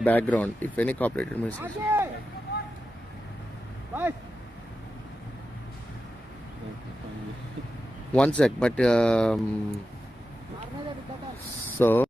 background if any copyrighted music. One sec, but so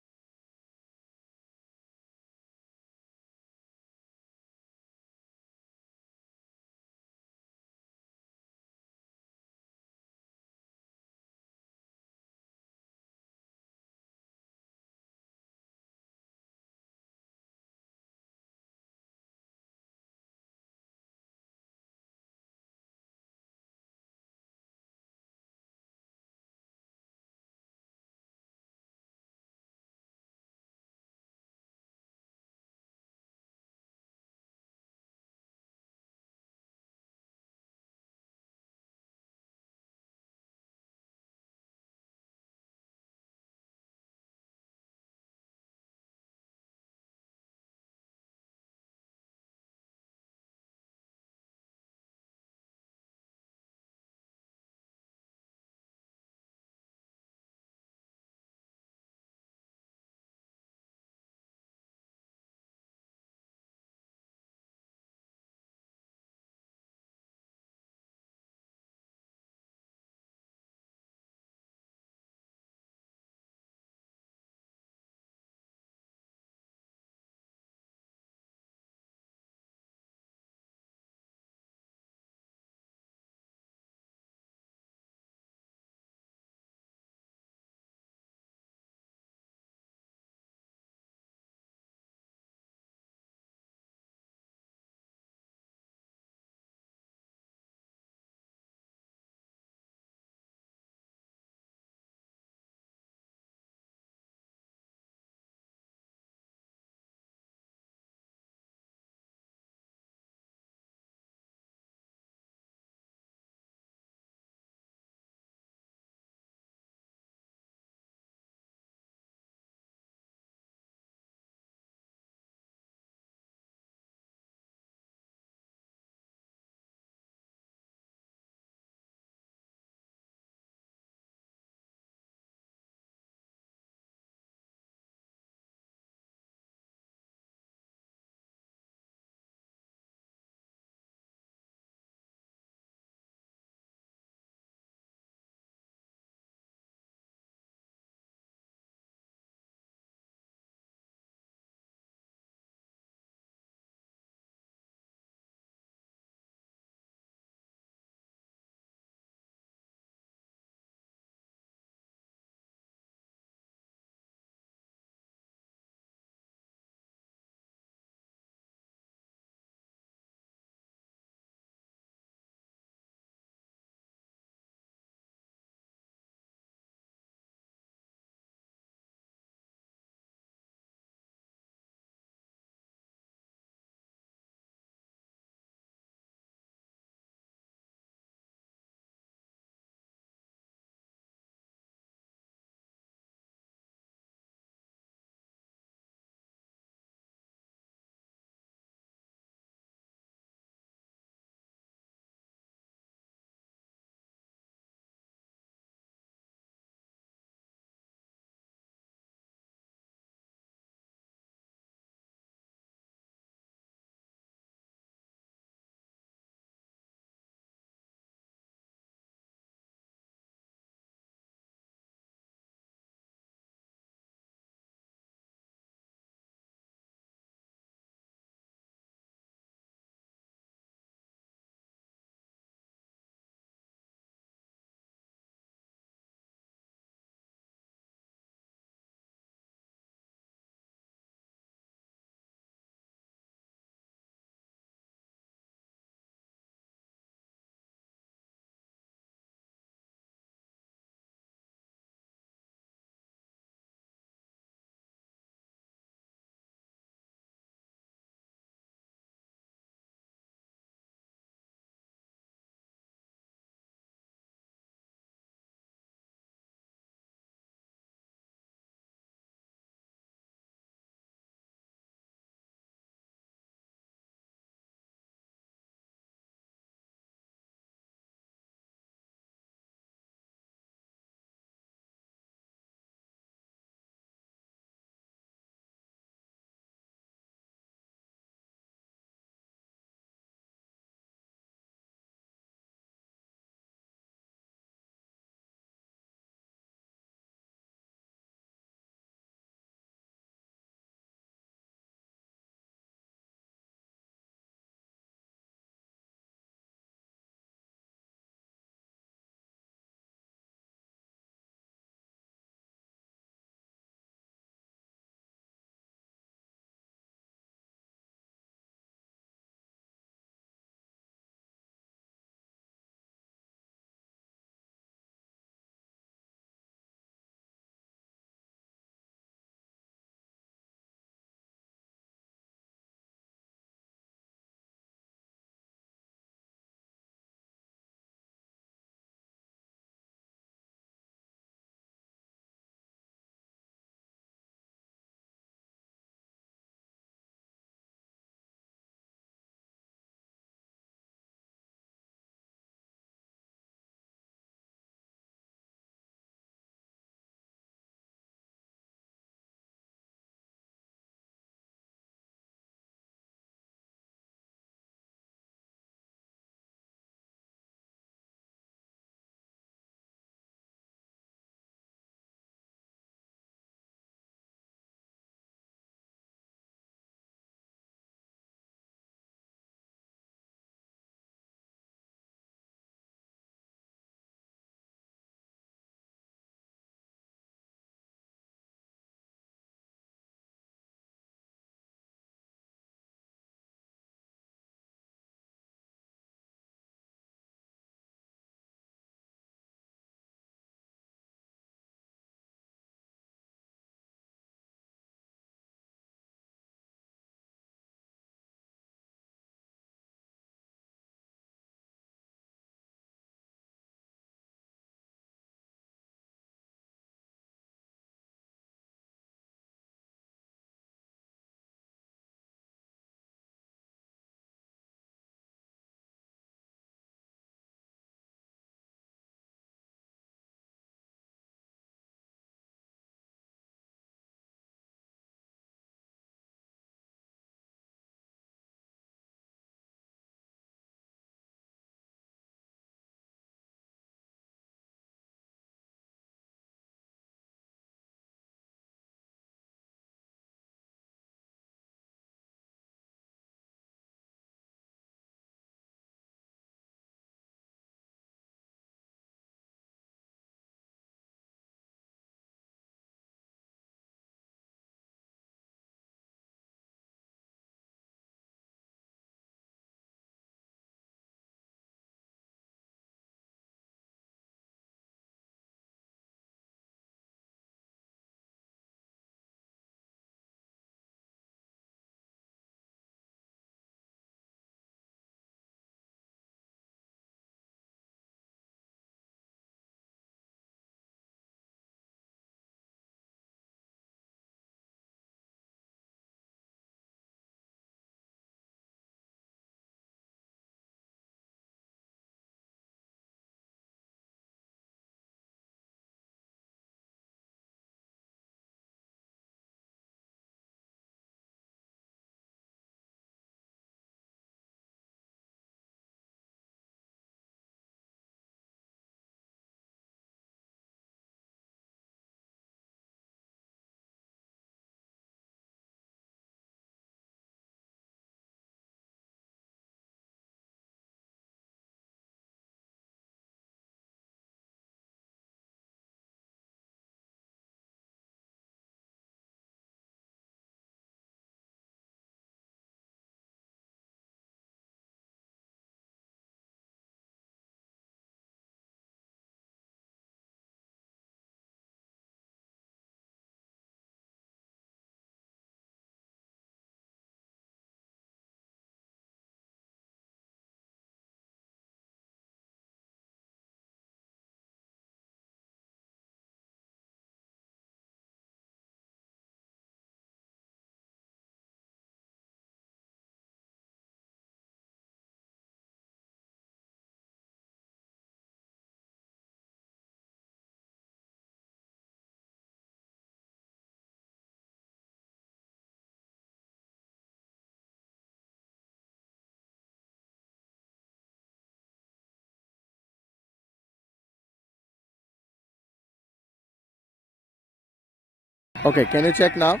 Okay, can you check now?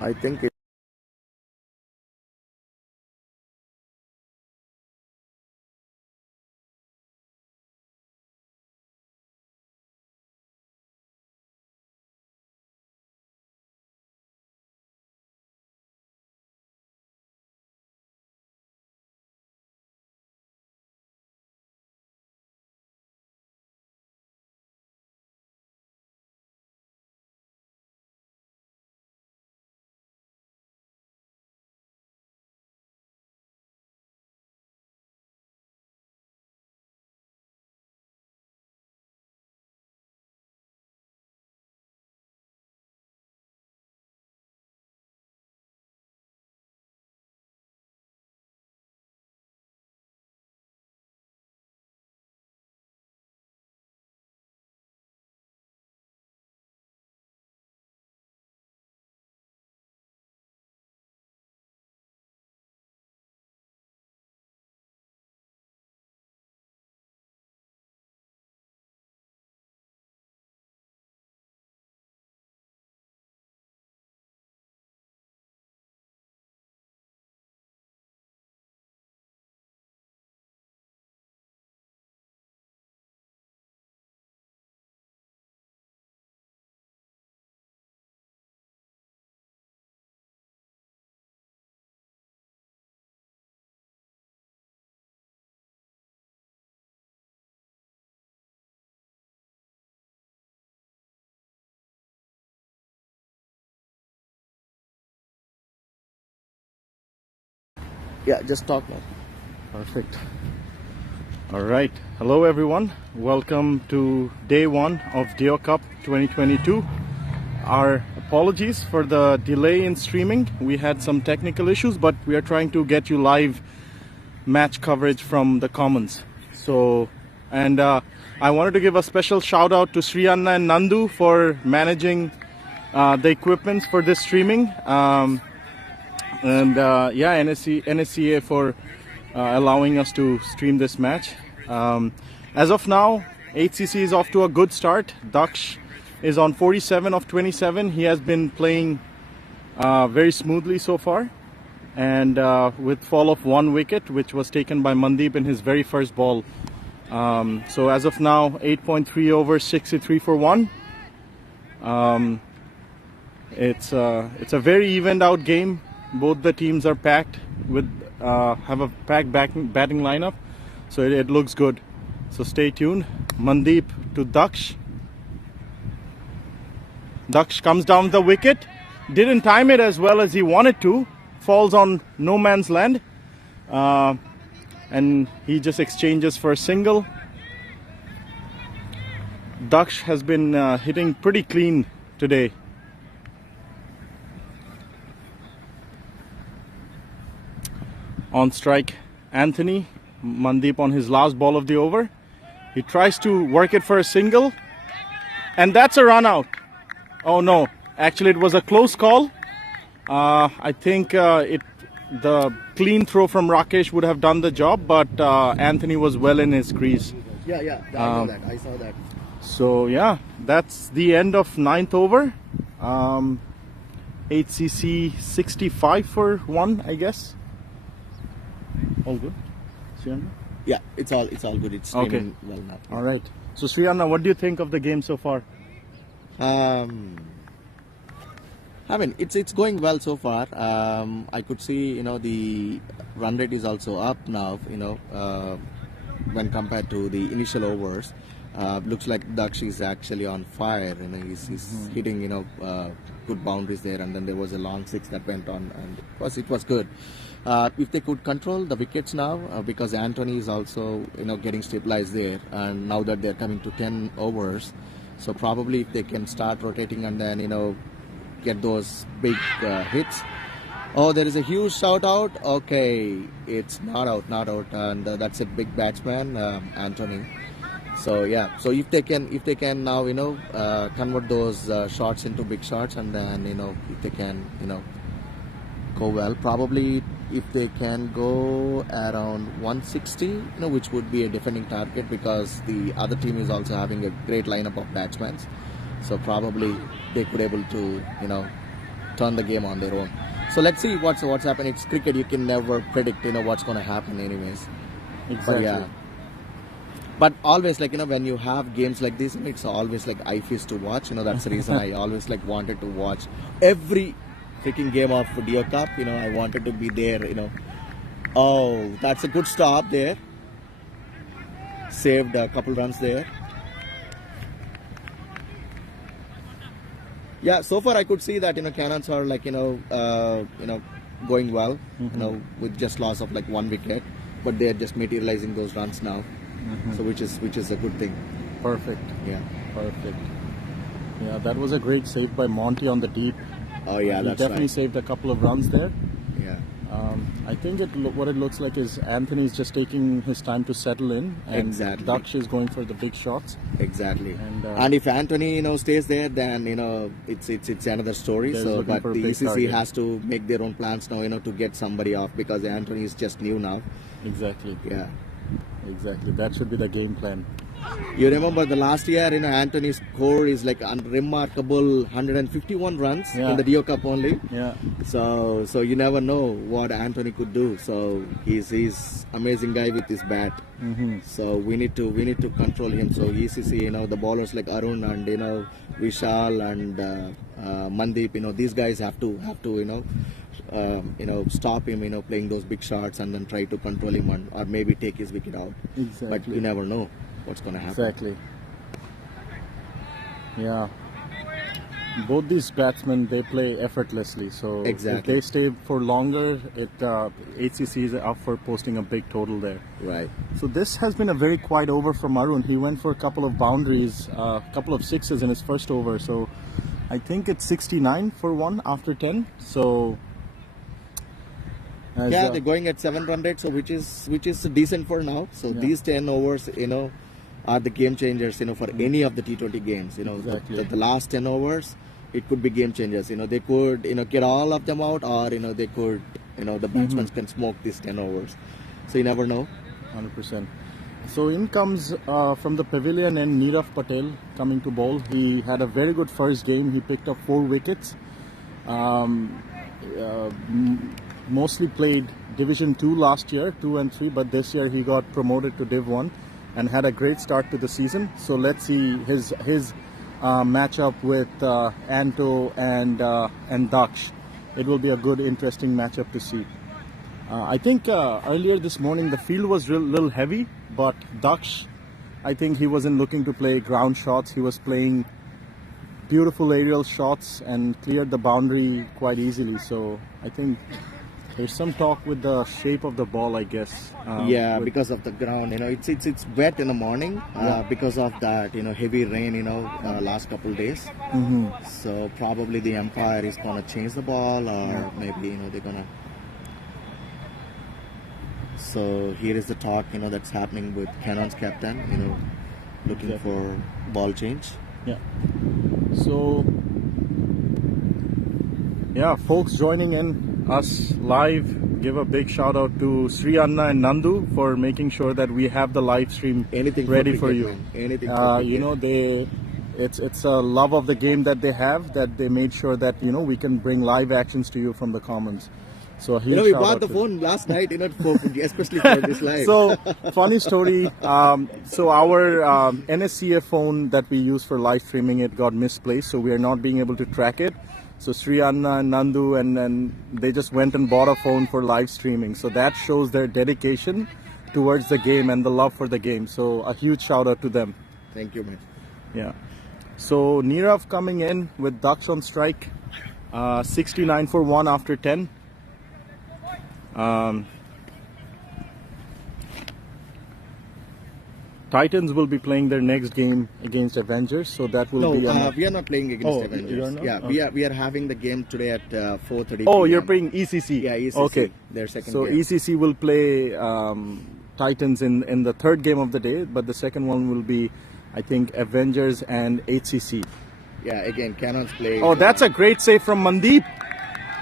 I think it. Yeah, just talk now. Perfect. All right. Hello, everyone. Welcome to day one of Deo Cup 2022. Our apologies for the delay in streaming. We had some technical issues, but we are trying to get you live match coverage from the Commons. I wanted to give a special shout out to Sri Anna and Nandu for managing the equipment for this streaming. NSCA for allowing us to stream this match. As of now, HCC is off to a good start. Daksh is on 47 of 27. He has been playing very smoothly so far, and with fall of 1 wicket, which was taken by Mandeep in his very first ball. So as of now, 8.3 overs, 63 for 1. It's a very evened out game. Both the teams are packed with have a packed batting lineup, so it looks good. So stay tuned. Mandeep to Daksh. Daksh comes down the wicket, didn't time it as well as he wanted to, falls on no man's land, and he just exchanges for a single. Daksh has been hitting pretty clean today. On strike, Anthony. Mandeep on his last ball of the over. He tries to work it for a single, and that's a run out. Oh no, actually it was a close call. I think the clean throw from Rakesh would have done the job, but Anthony was well in his crease. Yeah, I saw that. So yeah, that's the end of 9th over. HCC 65 for 1, I guess. All good? Sriyanna? Yeah, it's all good. It's streaming well now. All right. So Sriyanna, what do you think of the game so far? I mean, it's going well so far. I could see, the run rate is also up now, when compared to the initial overs. Looks like Daksh is actually on fire. He's hitting, good boundaries there, and then there was a long six that went on, and it was good. If they could control the wickets now, because Anthony is also, getting stabilized there, and now that they're coming to 10 overs, so probably if they can start rotating and then, get those big hits. Oh, there is a huge shout out. Okay, it's not out, and that's a big batsman, Anthony. So yeah, so if they can now, convert those shots into big shots, and then, if they can, go well. Probably if they can go around 160, which would be a defending target because the other team is also having a great lineup of batsmen. So probably they could able to, turn the game on their own. So let's see what's happening. It's cricket. You can never predict, what's going to happen anyways. Exactly. But yeah. But always, when you have games like this, it's always like eye feast to watch. That's the reason I always wanted to watch every freaking game of Dio Cup. I wanted to be there. Oh, that's a good stop there. Saved a couple runs there. Yeah, so far I could see that Cannons are going well. With just loss of 1 wicket, but they are just materializing those runs now. So which is a good thing. Perfect. Yeah. Perfect. Yeah, that was a great save by Monty on the deep. Oh yeah, he that's definitely right. saved a couple of runs there. Yeah. I think what it looks like is Anthony's just taking his time to settle in, and Exactly. Daksh is going for the big shots. Exactly. And, if Anthony stays there, then it's another story. They're So, looking but for a the big ECC target. has to make their own plans now, to get somebody off because Anthony is just new now. Exactly. Yeah. Exactly. That should be the game plan. You remember the last year, Anthony's score is unremarkable 151 runs Yeah. in the Dio Cup only. Yeah. So you never know what Anthony could do. So he's amazing guy with his bat. So we need to control him. So ECC, the bowlers like Arun and Vishal and Mandeep, these guys have to stop him, playing those big shots and then try to control him or maybe take his wicket out. Exactly. But you never know what's going to happen. Exactly. Yeah. Both these batsmen, they play effortlessly. So Exactly. if they stay for longer, HCC is up for posting a big total there. Right. So this has been a very quiet over from Arun. He went for a couple of boundaries, a couple of sixes in his first over. So I think it's 69 for 1 after 10. So they're going at 7 run rate, so which is decent for now. So these 10 overs, are the game changers, for any of the T20 games. Exactly. The last 10 overs, it could be game changers. They could, get all of them out, or they could, the batsmen can smoke these 10 overs. So you never know. 100%. So in comes from the pavilion and Nirav Patel coming to bowl. He had a very good first game. He picked up 4 wickets. Mostly played Division 2 last year, 2 and 3, but this year he got promoted to Div 1 and had a great start to the season. So let's see his matchup with Anto and Daksh. It will be a good, interesting matchup to see. I think earlier this morning the field was a little heavy, but Daksh, I think he wasn't looking to play ground shots. He was playing beautiful aerial shots and cleared the boundary quite easily. So I think there's some talk with the shape of the ball, I guess. Because of the ground, it's wet in the morning because of that, heavy rain, last couple days. So probably the umpire is gonna change the ball, or maybe they're gonna. So here is the talk, that's happening with Cannon's captain, looking for ball change. Yeah. So, folks joining in us live, give a big shout out to Sri Anna and Nandu for making sure that we have the live stream ready for you. Anything for cricket. It's a love of the game that they have, that they made sure that we can bring live actions to you from the comments. So we bought the phone last night, especially for this live. So funny story. So our NSCA phone that we use for live streaming, it got misplaced, so we are not being able to track it. So Sri Anna and Nandu and they just went and bought a phone for live streaming. So that shows their dedication towards the game and the love for the game. So a huge shout out to them. Thank you, man. Yeah. So Nirav coming in with Daksh on strike. 69 for 1 after 10. Titans will be playing their next game against Avengers, so that will be. We are not playing against Avengers. You're not? Yeah, Okay. we are having the game today at 4:30. Oh, PM. you're playing ECC. Yeah, ECC. Okay, Their second so game. ECC will play Titans in the third game of the day, but the second one will be, I think, Avengers and HCC. Yeah, again, Cannon's play. Oh, that's a great save from Mandeep.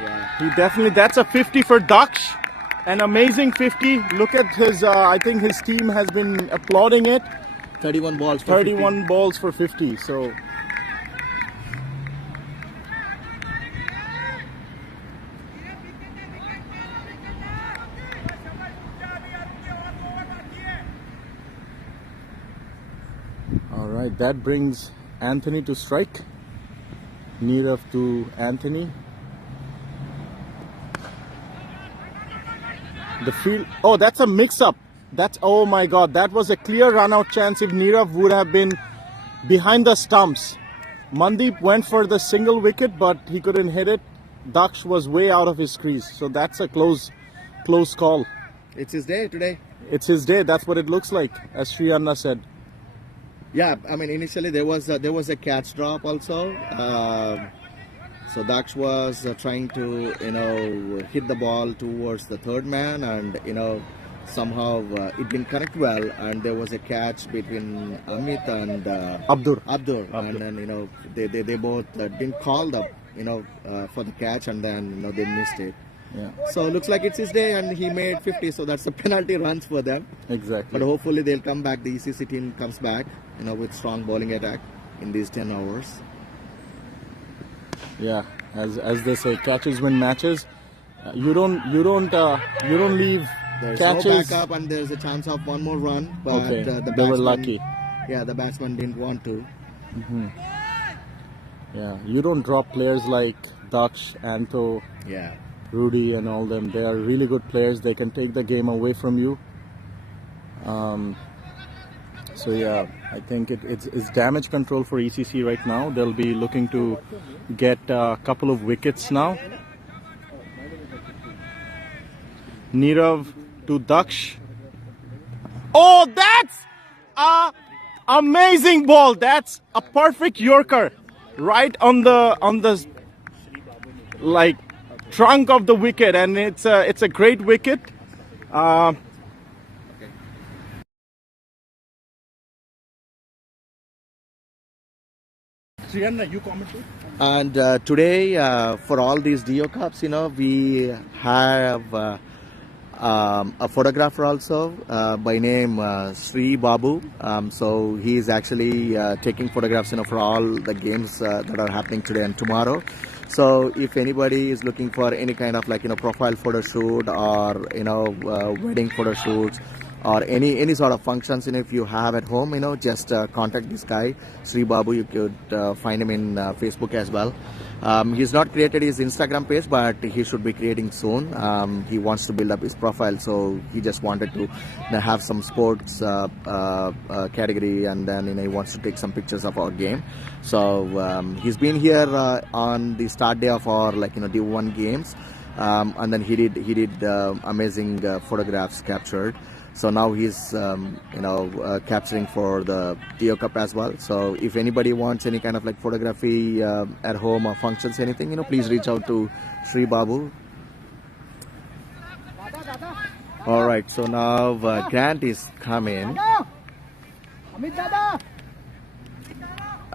Yeah. He definitely, that's a 50 for Daksh. An amazing 50. Look at his, I think his team has been applauding it. 31 balls for 31 50. balls for 50. So, all right, that brings Anthony to strike. Nirav to Anthony. The field. Oh, that's a mix-up. That's, oh my God, that was a clear run-out chance if Nirav would have been behind the stumps. Mandeep went for the single wicket, but he couldn't hit it. Daksh was way out of his crease, so that's a close call. It's his day today. It's his day. That's what it looks like, as Sri Anna said. Yeah, I mean initially there was a catch drop also. So Daksh was trying to hit the ball towards the third man, and somehow it didn't connect well, and there was a catch between Amit and Abdur. and then they both didn't call the for the catch, and then they missed it. Yeah, So looks like it's his day, and he made 50. So that's the penalty runs for them. exactly. But hopefully they'll come back. The ECC team comes back, with strong bowling attack in these 10 hours. Yeah, as they say, catches win matches. You don't leave There's catches. no backup, and there's a chance of one more run. But Okay, the they were batsman- lucky. Yeah, the batsman didn't want to. Yeah, you don't drop players like Daksh, Anto, Yeah. Rudy, and all them. They are really good players. They can take the game away from you. So yeah, I think it's damage control for ECC right now. They'll be looking to get a couple of wickets now. Nirav to Daksh. Oh, that's a amazing ball. That's a perfect Yorker, right on the like trunk of the wicket, and it's a great wicket. Sriyanna, you commented? And today, for all these DO Cups, we have a photographer also by name Sri Babu. So he is actually taking photographs, for all the games that are happening today and tomorrow. So if anybody is looking for any kind of profile photo shoot, or wedding photo shoots, or any sort of functions, if you have at home, just contact this guy Sri Babu. You could find him in Facebook as well. He's not created his Instagram page, but he should be creating soon. He wants to build up his profile, so he just wanted to have some sports category, and then he wants to take some pictures of our game. So he's been here on the start day of our D1 games, and then he did amazing photographs captured. So now he's capturing for the DO Cup as well. So if anybody wants any kind of photography at home or functions, anything, please reach out to Sri Babu. All right, so now Grant is coming,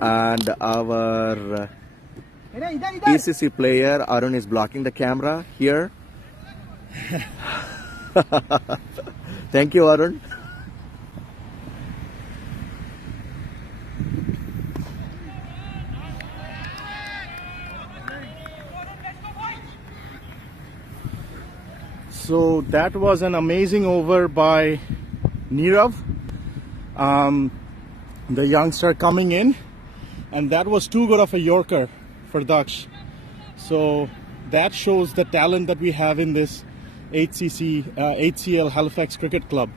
and our ECC player Arun is blocking the camera here. Thank you, Arun. So that was an amazing over by Nirav, the youngster coming in, and that was too good of a Yorker for Daksh. So that shows the talent that we have in this HCL Halifax Cricket Club.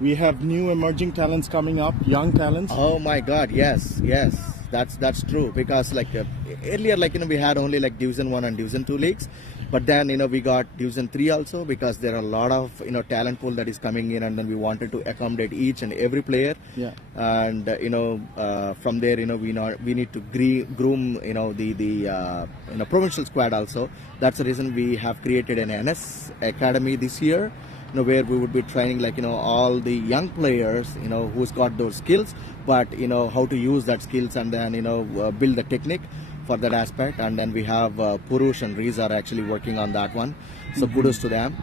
We have new emerging talents coming up, young talents. Oh my God, yes, that's true. Because earlier, we had only Division 1 and Division 2 leagues, but then we got Division 3 also, because there are a lot of talent pool that is coming in, and then we wanted to accommodate each and every player. Yeah. And from there we need to groom the provincial squad also. That's the reason we have created an NS academy this year, where we would be training all the young players who's got those skills, but how to use that skills, and then build the technique for that aspect. And then we have Purush and Rees are actually working on that one. So kudos to them.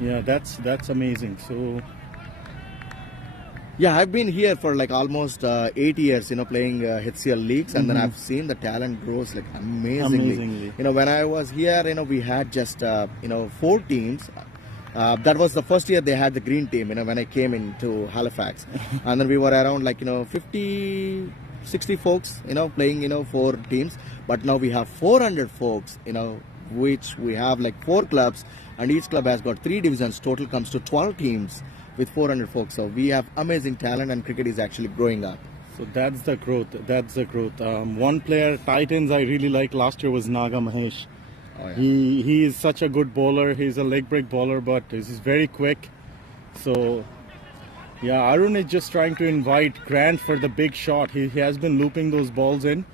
Yeah, that's amazing. So yeah, I've been here for like almost 8 years, playing HCL leagues, and then I've seen the talent grows like amazingly. When I was here, we had just 4 teams. That was the first year they had the green team, when I came into Halifax. And then we were around like, 50, 60 folks, playing, 4 teams. But now we have 400 folks, which we have like 4 clubs, and each club has got 3 divisions. Total comes to 12 teams with 400 folks. So we have amazing talent, and cricket is actually growing up. So that's the growth. One player, Titans, I really liked last year was Naga Mahesh. Oh, yeah. He is such a good bowler. He's a leg break bowler, but he's very quick. So yeah, Arun is just trying to invite Grant for the big shot. He has been looping those balls in.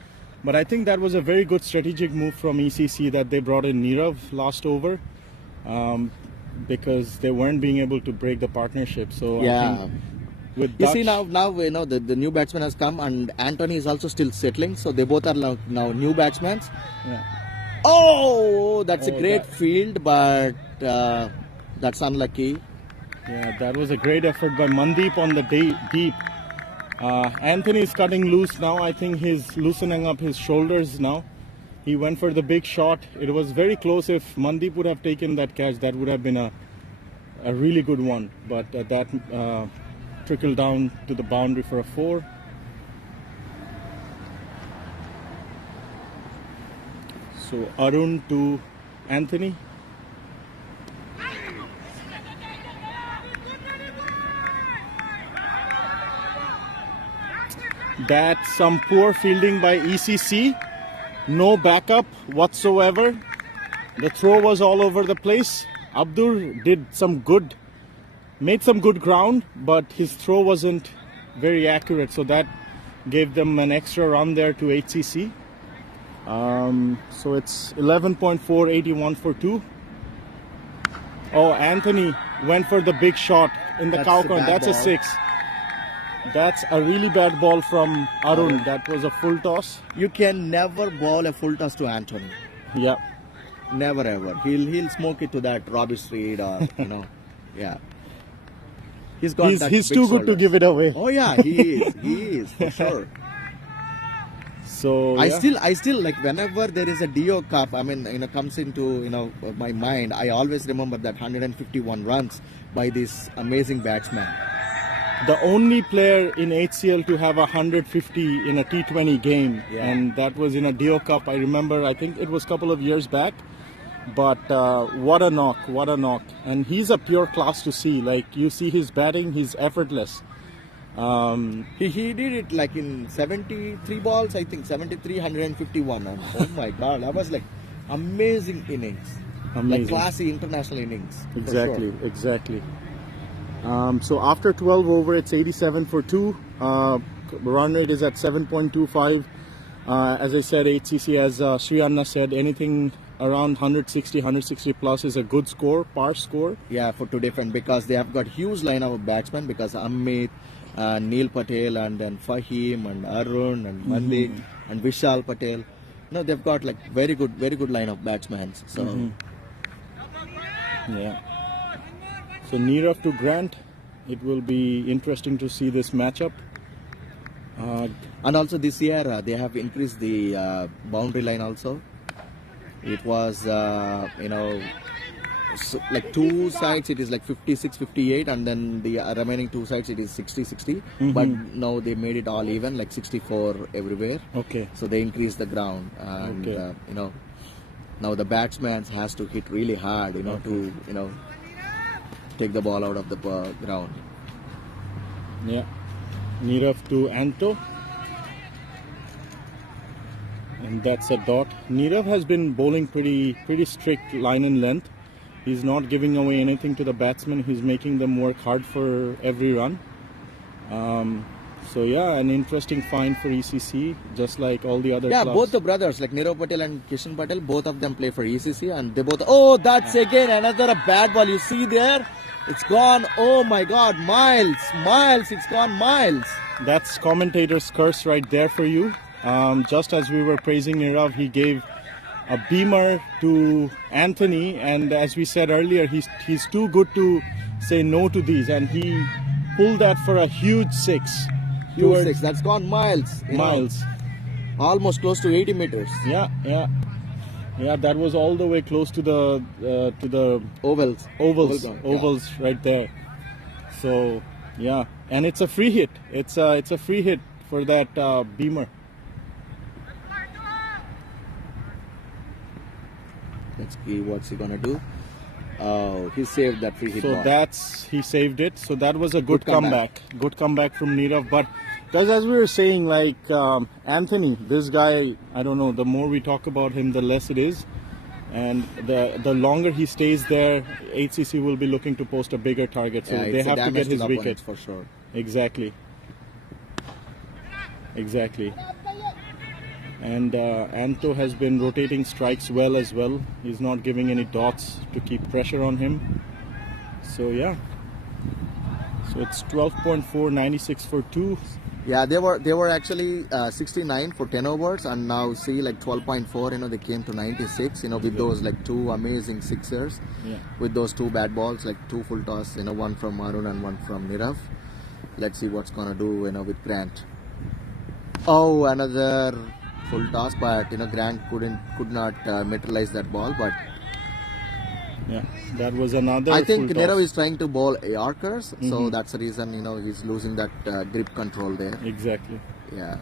But I think that was a very good strategic move from ECC that they brought in Nirav last over, because they weren't being able to break the partnership. So yeah. I think with You Dutch, see now the new batsman has come, and Anthony is also still settling. So they both are now new batsmen. yeah. Oh, that's a Oh, great that- field, but that's unlucky. Yeah, that was a great effort by Mandeep on the deep. Anthony is cutting loose now. I think he's loosening up his shoulders now. He went for the big shot. It was very close. If Mandeep would have taken that catch, that would have been a really good one. But that trickled down to the boundary for a 4. So Arun to Anthony. That's some poor fielding by ECC. No backup whatsoever. The throw was all over the place. Abdur made some good ground, but his throw wasn't very accurate. So that gave them an extra run there to HCC. So it's 11.4, 81 for 2. Oh, Anthony went for the big shot in the cow corner. That's a 6. That's a really bad ball from Arun. That was a full toss. You can never bowl a full toss to Anthony. Yeah. Never ever. He'll smoke it to that Robbie Street or yeah. He's got that He's big too good to shoulders. give it away. Oh yeah, he is for sure. So I yeah. still like whenever there is a DO Cup, comes into my mind. I always remember that 151 runs by this amazing batsman. The only player in HCL to have 150 in a T20 game, Yeah. and that was in a DO Cup. I remember, I think it was a couple of years back, but what a knock. And he's a pure class to see. Like, you see his batting, he's effortless. He did it like in 73 balls, I think 73, 151. And oh my God, that was like amazing innings. Amazing. Like classy international innings. for Exactly, sure. exactly. So after 12 over, it's 87 for 2. Run rate is at 7.25. As I said, HCC, as Sri Anna said, anything around 160 plus is a good score, par score. Yeah, for to defend, because they have got huge line of batsmen, because Amit, Neil Patel, and then Fahim and Arun and Malik and Vishal Patel. They've got like very good line of batsmen. So Yeah. So Nirav to Grant. It will be interesting to see this matchup. and also this year they have increased the boundary line also. It was like 2 sides it is like 56, 58, and then the remaining 2 sides it is 60, 60. But now they made it all even, like 64 everywhere. Okay. So they increased the ground, and Okay. now the batsman has to hit really hard, to take the ball out of the ground. Yeah. Nirav to Anto. And that's a dot. Nirav has been bowling pretty strict line and length. He's not giving away anything to the batsmen. He's making them work hard for every run. So yeah, an interesting find for ECC, just like all the other Yeah, clubs. both the brothers, like Nirav Patel and Kishan Patel, both of them play for ECC, and they both. Oh, that's again another bad ball. You see there, it's gone. Oh my God, miles! It's gone miles. That's commentator's curse right there for you. just as we were praising Nirav, he gave a beamer to Anthony, and as we said earlier, he's too good to say no to these, and he pulled that for a huge six. Huge six. That's gone miles. Miles. Almost close to 80 meters. Yeah. That was all the way close to the ovals right there. So yeah, and it's a free hit. It's a free hit for that beamer. Let's see what's he gonna do. Oh, he saved that free hit. So ball. he saved it. So that was a good comeback. Good comeback from Nirav. But guys, as we were saying, like Anthony, this guy, I don't know. The more we talk about him, the less it is. And the longer he stays there, HCC will be looking to post a bigger target. So they have to get his wicket for sure. Exactly. And Anto has been rotating strikes well as well. He's not giving any dots to keep pressure on him. So yeah. So it's 12.4, 96 for 2. Yeah, they were actually 69 for 10 overs, and now see like 12.4. They came to 96. With those like two amazing sixers. Yeah. With those two bad balls, like two full toss. One from Arun and one from Nirav. Let's see what's gonna do. With Grant. Oh, another full toss, but Grant could not materialize that ball. But yeah, that was another. I think full Nirav toss. is trying to bowl Yorkers, so that's the reason he's losing that grip control there. Exactly. Yeah.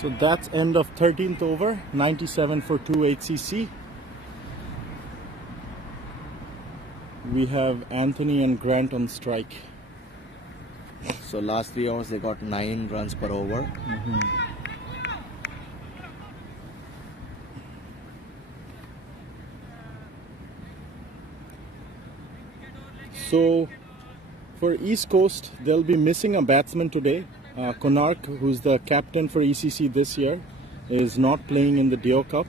So that's end of 13th over, 97 for 2 HCC. We have Anthony and Grant on strike. So last 3 overs they got 9 runs per over. So for East Coast, they'll be missing a batsman today. Konark, who's the captain for ECC this year, is not playing in the Deo Cup.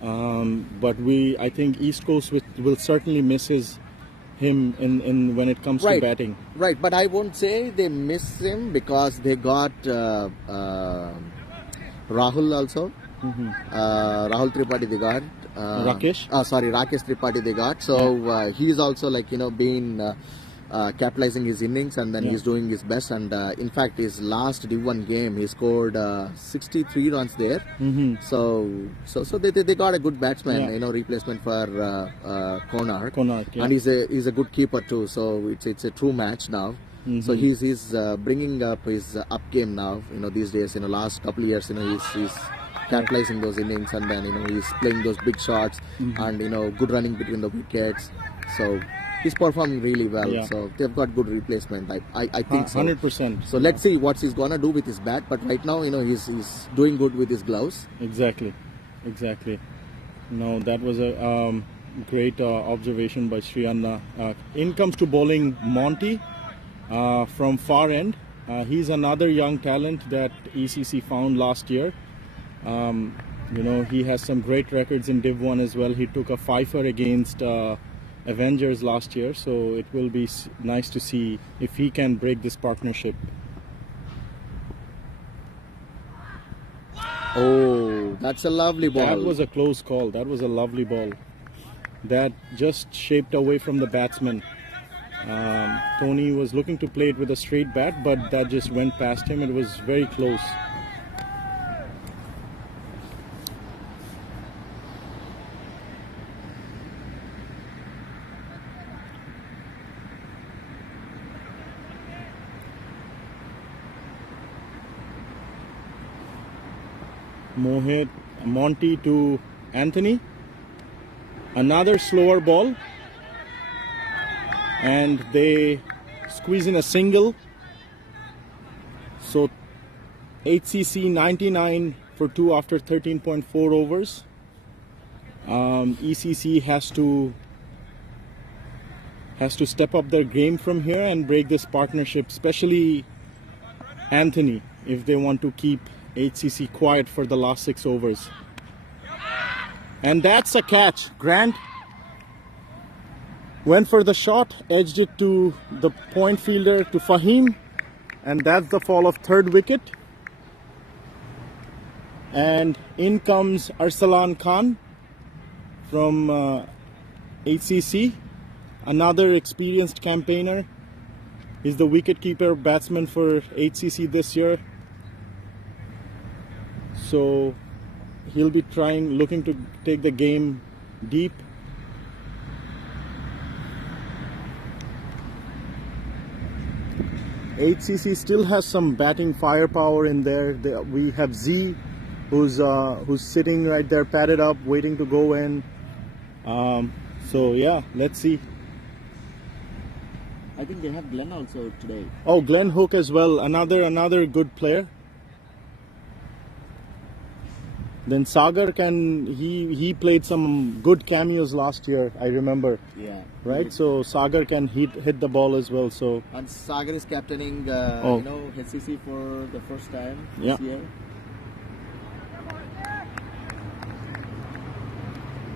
But I think East Coast will certainly miss him in when it comes to batting. Right, but I won't say they miss him because they got Rahul also. Rahul Tripathi they got. Rakesh? Rakesh Tripathi they got. So he's also been capitalizing his innings, and then he's doing his best. And in fact, his last Div1 game, he scored 63 runs there. So they got a good batsman, replacement for Konark. And he's a good keeper too. So it's a true match now. So he's bringing up his up game now. These days, last couple of years, he's capitalizing those innings, and then he's playing those big shots, and good running between the wickets. So he's performing really well. So they've got good replacement. I think so. 100%. So let's see what he's gonna do with his bat. But right now, he's doing good with his gloves. Exactly. No, that was a great observation by Sri Anna. In comes to bowling Monty from far end. He's another young talent that ECC found last year. He has some great records in Div 1 as well. He took a fifer against Avengers last year, so it will be nice to see if he can break this partnership. Oh, that's a lovely ball. That was a close call. That was a lovely ball. That just shaped away from the batsman. Tony was looking to play it with a straight bat, but that just went past him. It was very close. Monty to Anthony. Another slower ball. And they squeeze in a single. So HCC 99 for 2 after 13.4 overs. ECC has to has to step up their game from here and break this partnership, especially Anthony, if they want to keep HCC quiet for the last 6 overs. And that's a catch. Grant went for the shot, edged it to the point fielder, to Fahim, and that's the fall of 3rd wicket. And in comes Arsalan Khan from HCC, another experienced campaigner. He's the wicket-keeper batsman for HCC this year. So he'll be looking to take the game deep. HCC still has some batting firepower in there. We have Z, who's sitting right there, padded up, waiting to go in. So yeah, let's see. I think they have Glenn also today. Oh, Glenn Hook as well, another good player. Then Sagar he played some good cameos last year, I remember. Yeah. Right, so Sagar can hit the ball as well. So. And Sagar is captaining, HCC for the first time this year.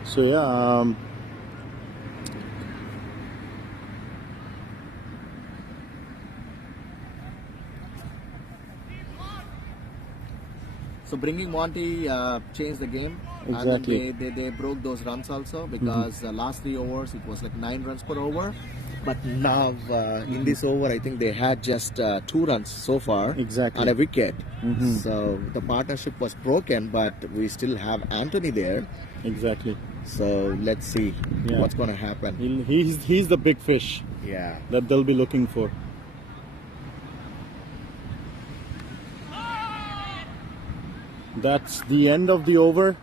So yeah. So bringing Monty changed the game. Exactly. And they broke those runs also, because last 3 overs it was like 9 runs per over. But now in this over, I think they had just 2 runs so far. Exactly. And a wicket. So the partnership was broken, but we still have Anthony there. Exactly. So let's see what's going to happen. He's the big fish. Yeah. That they'll be looking for. That's the end of the over.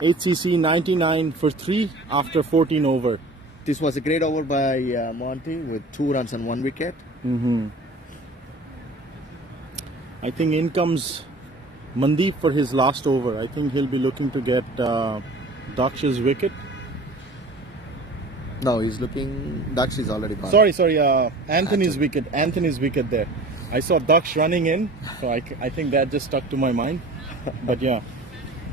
HCC 99 for 3 after 14 over. This was a great over by Monty with 2 runs and 1 wicket. I think in comes Mandeep for his last over. I think he'll be looking to get Daksh's wicket. No, he's looking. Daksh is already gone. Sorry. Anthony's wicket. Anthony's wicket there. I saw Daksh running in, so I think that just stuck to my mind. But yeah,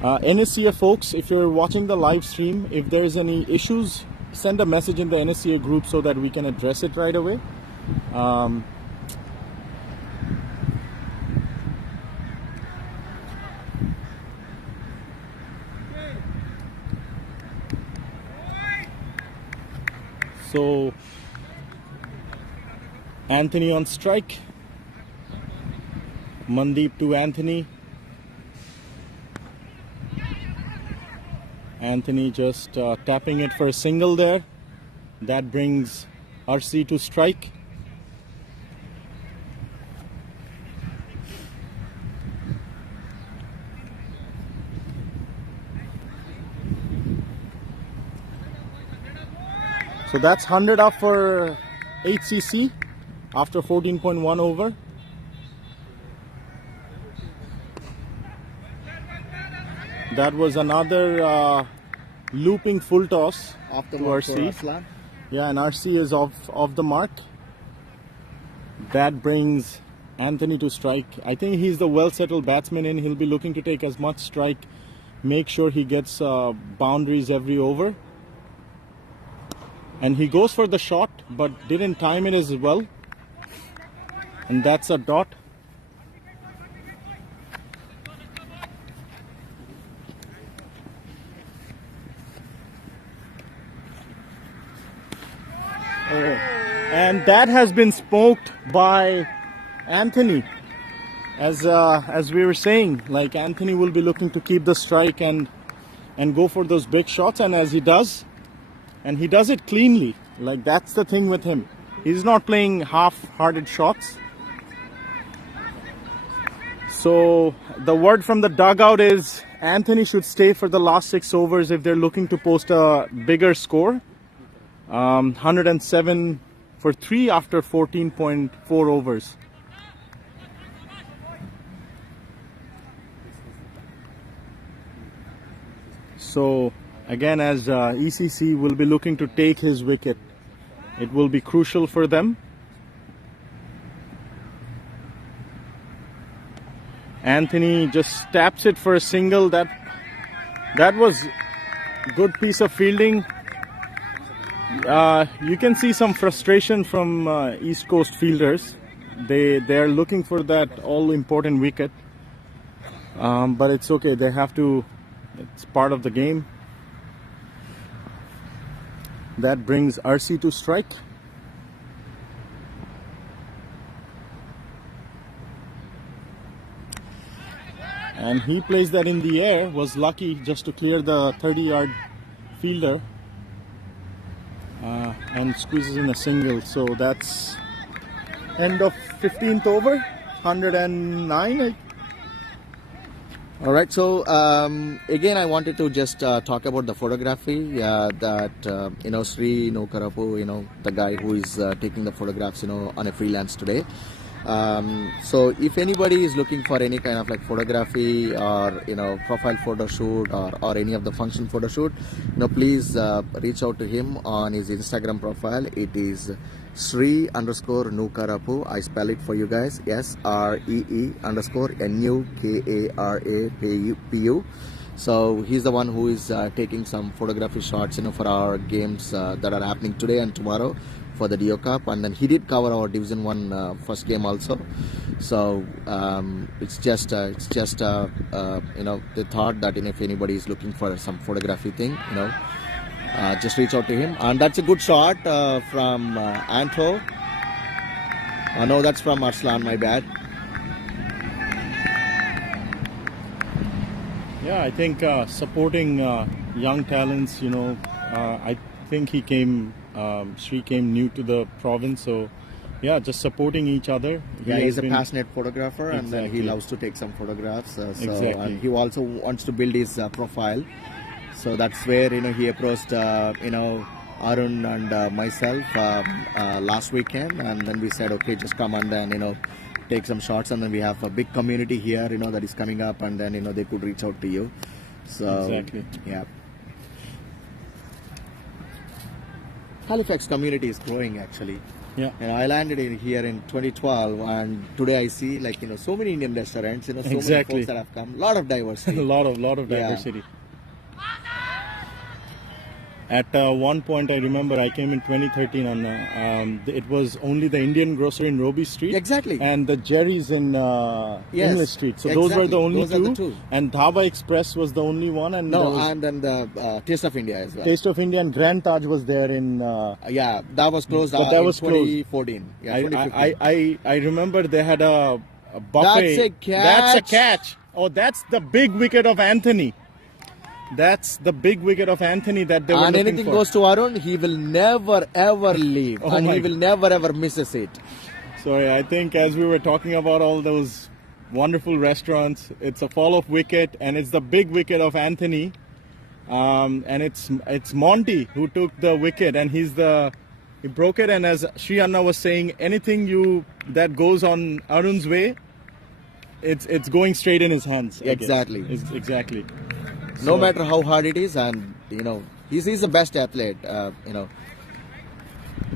NSCA folks, if you're watching the live stream, if there's any issues, send a message in the NSCA group so that we can address it right away. So Anthony on strike. Mandeep to Anthony. Anthony just tapping it for a single there. That brings RC to strike. So that's 100 up for HCC after 14.1 over. That was another looping full toss Off the to mark RC. for Aslan. Yeah, and RC is off the mark. That brings Anthony to strike. I think he's the well-settled batsman and he'll be looking to take as much strike, make sure he gets boundaries every over. And he goes for the shot, but didn't time it as well. And that's a dot. And that has been smoked by Anthony. As we were saying, like Anthony will be looking to keep the strike and go for those big shots, and as he does, and he does it cleanly. Like that's the thing with him. He's not playing half-hearted shots. So the word from the dugout is Anthony should stay for the last 6 overs if they're looking to post a bigger score. 107 for 3 after 14.4 overs. So again, as ECC will be looking to take his wicket It will be crucial for them. Anthony just taps it for a single. That was good piece of fielding. You can see some frustration from East Coast fielders. They're looking for that all-important wicket, but it's okay. They have to. It's part of the game. That brings RC to strike. And he plays that in the air, was lucky just to clear the 30-yard fielder and squeezes in a single. So that's end of 15th over, 109. All right, so again, I wanted to just talk about the photography that Sri Nokarapu, the guy who is taking the photographs, on a freelance today. So if anybody is looking for any kind of like photography or profile photo shoot or any of the function photo shoot, please reach out to him on his Instagram profile. It is Sri_Nukarapu. I spell it for you guys. SREE_NUKARAPU. So he's the one who is taking some photography shots for our games that are happening today and tomorrow for the Dio Cup, and then he did cover our Division 1 first game also. So it's just the thought that if anybody is looking for some photography thing, just reach out to him. And that's a good shot from Anto. No, that's from Arslan, my bad. Yeah, I think supporting young talents, I think Sri came new to the province, so yeah, just supporting each other. He's a passionate photographer, and then he loves to take some photographs. And he also wants to build his profile. So that's where he approached Arun and myself last weekend, and then we said, okay, just come and then take some shots, and then we have a big community here that is coming up, and then they could reach out to you. So yeah. Halifax community is growing actually. Yeah. I landed in here in 2012, and today I see so many Indian restaurants, so many folks that have come. A lot of diversity. a lot of diversity. At one point, I remember I came in 2013 on it was only the Indian grocery in Roby Street. Exactly. And the Jerry's in English Street. So those were the only two. And Dhaba Express was the only one. And and then the Taste of India as well. Taste of India and Grand Taj was there in. That was closed. But that was 2014. Yeah, 2015. I remember they had a buffet. That's a catch. That's a catch. Oh, that's the big wicket of Anthony. That's the big wicket of Anthony that they were looking for. And anything goes to Arun, he will never ever leave. And he will never ever miss a seat. Sorry, I think as we were talking about all those wonderful restaurants, it's a fall of wicket, and it's the big wicket of Anthony. And it's Monty who took the wicket, and he broke it. And as Sri Anna was saying, anything that goes on Arun's way, it's going straight in his hands. Exactly. Exactly. No matter how hard it is, and he's the best athlete.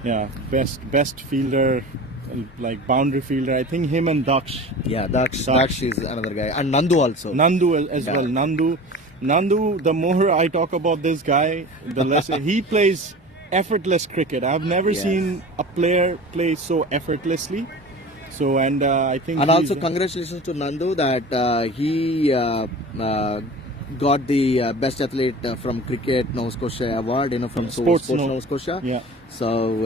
Yeah, best fielder, like boundary fielder. I think him and Daksh. Yeah, Daksh is another guy, and Nandu also. Nandu as well. Nandu. The more I talk about this guy, the less he plays effortless cricket. I've never seen a player play so effortlessly. So I think. And also congratulations to Nandu that he. Got the best athlete from cricket Nova Scotia award, from Sports Nova Scotia. Yeah. So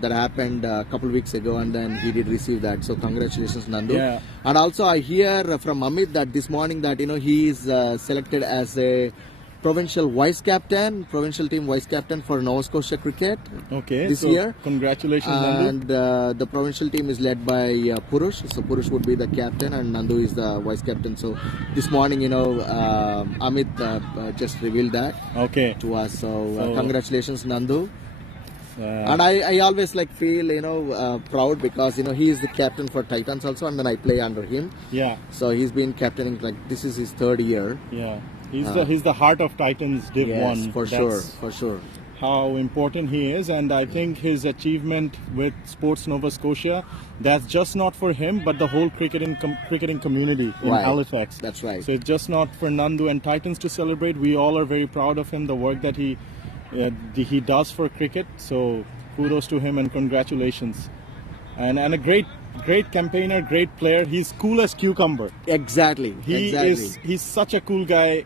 that happened a couple of weeks ago, and then he did receive that. So congratulations, Nandu. Yeah. And also I hear from Amit that this morning that he is selected as a provincial team vice captain for Nova Scotia cricket. Okay. This year. Congratulations, Nandu. And the provincial team is led by Purush. So Purush would be the captain, and Nandu is the vice captain. So this morning, Amit just revealed that to us. So congratulations, Nandu. And I always feel proud because he is the captain for Titans also, and then I play under him. Yeah. So he's been captaining this is his third year. Yeah. He's the heart of Titans Div 1. For sure. how important he is, and I think his achievement with Sports Nova Scotia, that's just not for him, but the whole cricketing community in Right. Halifax. That's right. So it's just not for Nandu and Titans to celebrate. We all are very proud of him, the work that he does for cricket. So kudos to him and congratulations. And a great campaigner, great player. He's cool as cucumber. Exactly. He's such a cool guy.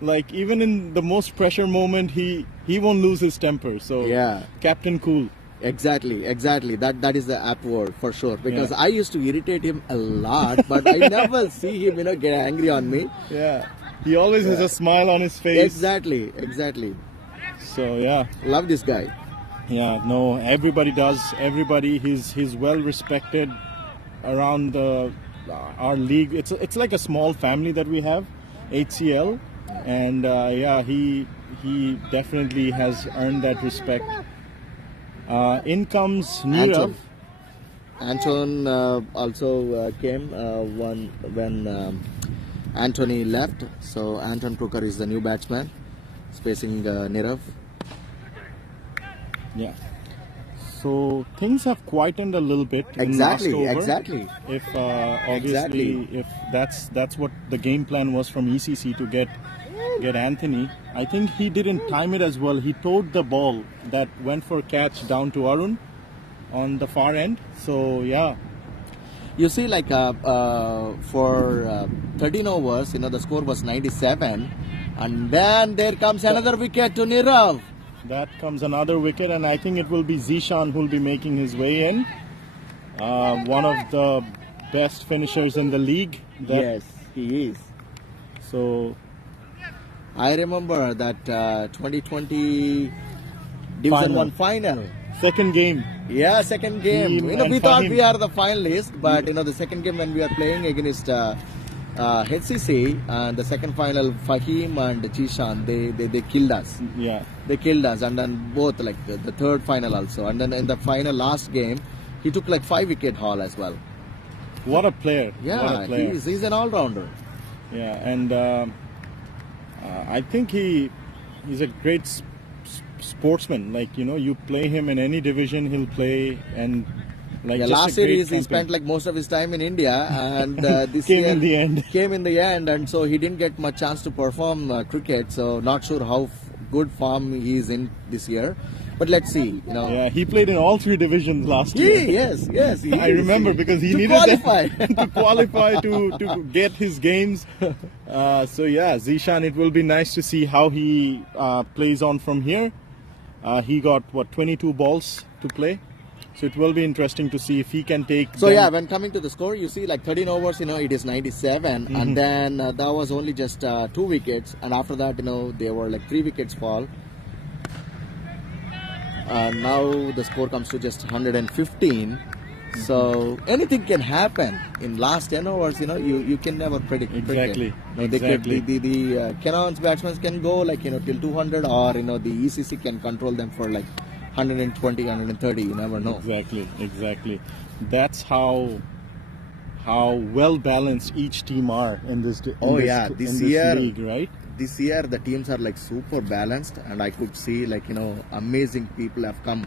Like even in the most pressure moment, he won't lose his temper. So Yeah. Captain Cool. Exactly. That is the app word for sure. Because Yeah. I used to irritate him a lot, but I never see him, get angry on me. Yeah. He always has a smile on his face. Exactly. So yeah. Love this guy. Yeah, no, everybody does. Everybody, he's well respected around our league. It's like a small family that we have, HCL, and yeah, he definitely has earned that respect. In comes Nirav. Anton also came when Anthony left. So Anton Crooker is the new batsman, facing Nirav. Yeah. So things have quietened a little bit. in last over. Exactly. If obviously if that's what the game plan was from ECC to get Anthony, I think he didn't time it as well. He towed the ball that went for catch down to Arun on the far end. So yeah, You see, like for 13 overs, the score was 97, and then there comes another wicket to Nirav. that comes another wicket, and I think it will be Zishan who will be making his way in. One of the best finishers in the league. Yes, he is. So I remember that 2020 Division Final. 1 final. second game. Yeah, second game. Team and We thought Fahim. we are the finalists, but the second game when we are playing against HCC, and the second final, Fahim and Chishan, they killed us. Yeah. They killed us, and then both, like the third final also, and then in the final last game, he took like 5-wicket haul as well. What a player. What Yeah, a player. he's an all-rounder. Yeah, and I think he's a great sportsman. Like, you play him in any division, he'll play, and like Yeah, just last a great series he champion. spent like most of his time in India, and this Came year in the end. Came in the end, and so he didn't get much chance to perform cricket. So not sure how good form he is in this year, but let's see. Yeah, he played in all 3 divisions last year. Yes. He I is. remember because he To needed qualify. that to qualify to get his games. So yeah, Zishan, it will be nice to see how he plays on from here. He got 22 balls to play, so it will be interesting to see if he can take. So them. yeah, when coming to the score, you see like 13 overs, it is 97, and then that was only just 2 wickets, and after that, there were like 3 wickets fall. Now the score comes to just 115. So anything can happen in last 10 overs. You can never predict. Exactly. Exactly. The Cannon's batsmen can go like till 200, or the ECC can control them for like 120, 130. You never know. Exactly. That's how well balanced each team are in this. This year, league, right? This year the teams are like super balanced, and I could see like amazing people have come.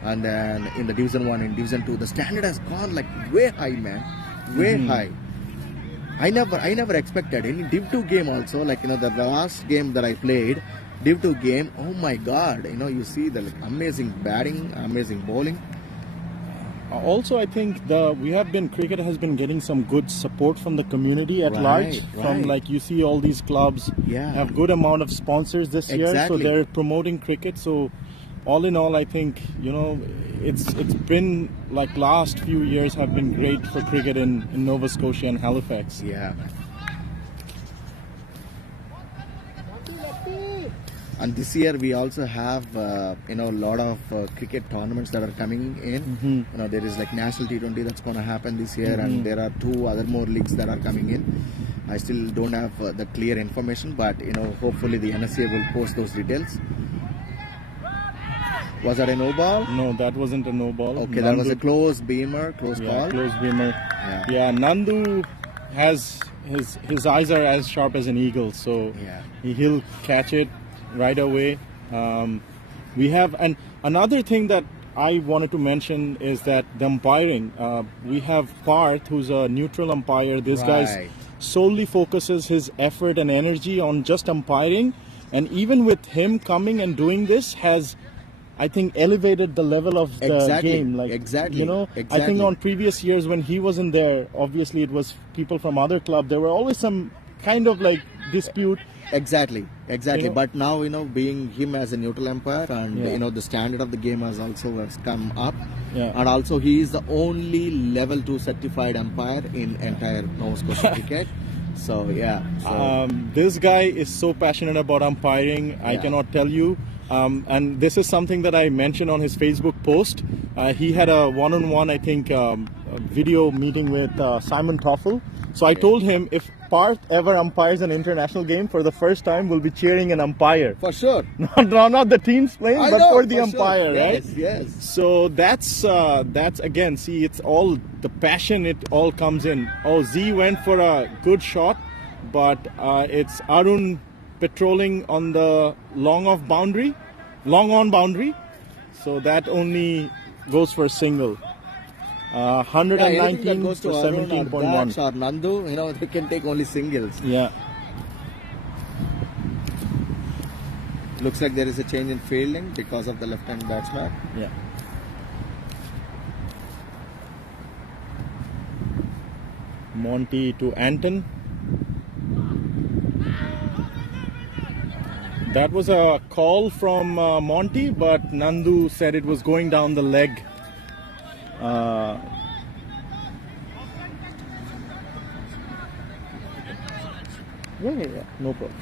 And then in the Division 1 and Division 2, the standard has gone like way high, man. Way high. I never expected any Div 2 game also, like the last game that I played, Div 2 game, oh my god, you see the amazing batting, amazing bowling. Also, I think cricket has been getting some good support from the community at large. From like you see all these clubs have good amount of sponsors this year, so they're promoting cricket. So all in all, I think it's been like last few years have been great for cricket in Nova Scotia and Halifax. Yeah. And this year we also have a lot of cricket tournaments that are coming in. There is like National T20 that's going to happen this year, and there are 2 other more leagues that are coming in. I still don't have the clear information, but hopefully the NSA will post those details. Was that a no ball? No, that wasn't a no ball. Okay, that was a close beamer, close call. Close beamer. Yeah, Nandu has his eyes are as sharp as an eagle, so he'll catch it right away. We have, and another thing that I wanted to mention is that the umpiring. We have Parth, who's a neutral umpire. This guy's Right. solely focuses his effort and energy on just umpiring, and even with him coming and doing this has, I think, elevated the level of the Exactly, game. Like, exactly, you know, I think exactly. on previous years when he wasn't there, obviously it was people from other club. There were always some kind of like dispute. Exactly. You know? But now, being him as a neutral umpire, and Yeah. the standard of the game has come up. Yeah. And also he is the only level 2 certified umpire in entire Nova Scotia cricket. So yeah. So, This guy is so passionate about umpiring. I Yeah. cannot tell you. And this is something that I mentioned on his Facebook post. He had a one-on-one, I think, a video meeting with Simon Toffel. So I told him if Parth ever umpires an international game for the first time, we'll be cheering an umpire. for sure. Not the teams playing, I but know, for the sure. umpire, right? Yes. So that's again, see, it's all the passion. It all comes in. Oh, Z went for a good shot, but it's Arun patrolling on the long on boundary. So that only goes for a single. Yeah, anything that 119 goes for to Arun or 17.1. Dax or Nandu, they can take only singles. Yeah. Looks like there is a change in fielding because of the left-hand batsman. Yeah. Monty to Anton. That was a call from Monty, but Nandu said it was going down the leg. Yeah, no problem.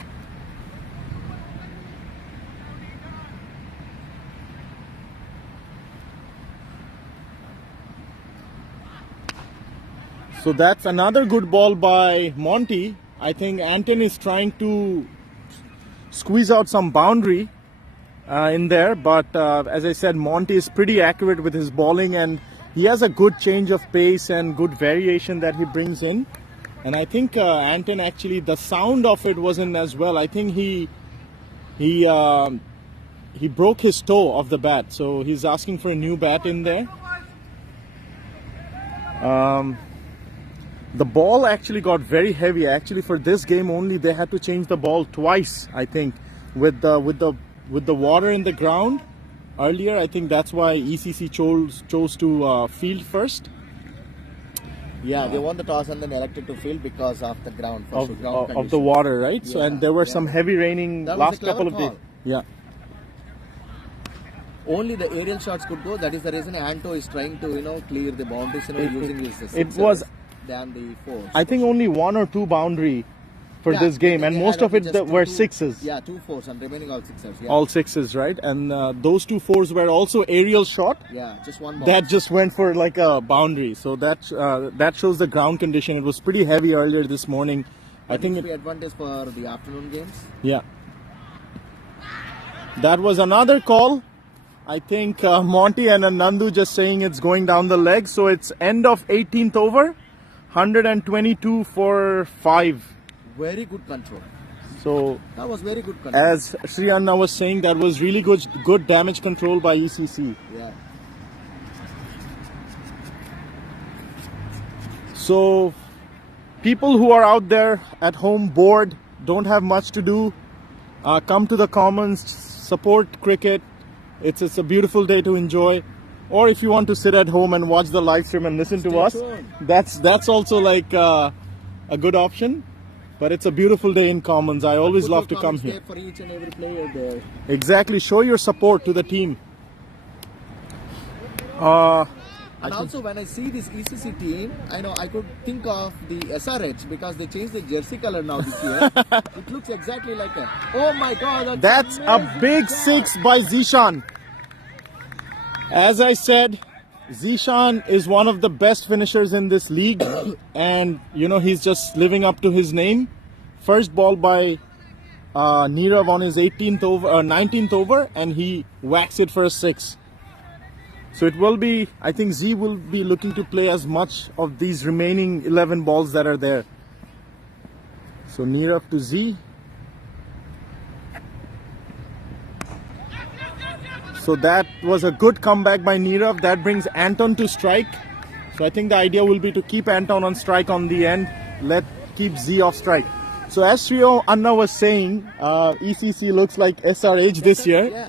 So that's another good ball by Monty. I think Anton is trying to squeeze out some boundary in there, but as I said, Monty is pretty accurate with his bowling, and he has a good change of pace and good variation that he brings in. And I think Anton, actually, the sound of it wasn't as well. I think he broke his toe off the bat, so he's asking for a new bat in there. The ball actually got very heavy. Actually, for this game only, they had to change the ball twice, I think, with the water in the ground earlier. I think that's why ECC chose to field first. Yeah, they won the toss and then elected to field because of the ground. Of ground the conditions. water, right? So, and there were some heavy raining That was last a clever couple of days. call. Yeah. Only the aerial shots could go. That is the reason Anto is trying to clear the boundaries, using his It was, than the fours. I think, only 1 or 2 boundary for Yeah, this game, they and had most of only it just were two- sixes. Yeah, 2 fours and remaining all sixers. Yeah, All sixes, right? And those 2 fours were also aerial shot. yeah, just one ball. That just went for like a boundary. So that shows the ground condition. It was pretty heavy earlier this morning. I think it be advantage for the afternoon games. Yeah. That was another call. I think Monty and Nandu just saying it's going down the leg. So it's end of 18th over, 122 for 5. Very good control. So That was very good control. as Sri Anna was saying, that was really good damage control by ECC. Yeah. So people who are out there at home bored, don't have much to do, come to the Commons, support cricket. It's a beautiful day to enjoy. Or if you want to sit at home and watch the live stream and listen to Stay us, tuned. that's also like a good option. But it's a beautiful day in Commons. I always Put love your to come comments here. there for each and every player there. Exactly. Show your support to the team. And also when I see this ECC team, I could think of the SRH because they changed the jersey color now this year. It looks exactly like a. Oh my God! That's a amazing big shot. 6 by Zishan. As I said, Zishan is one of the best finishers in this league, and he's just living up to his name. First ball by Nirav on his 19th over, and he whacks it for a 6. So it will be, I think Z will be looking to play as much of these remaining 11 balls that are there. So Nirav to Z. So that was a good comeback by Nirav. That brings Anton to strike. So I think the idea will be to keep Anton on strike on the end. Keep Z off strike. So as Srio Anna was saying, ECC looks like SRH this year. Yeah.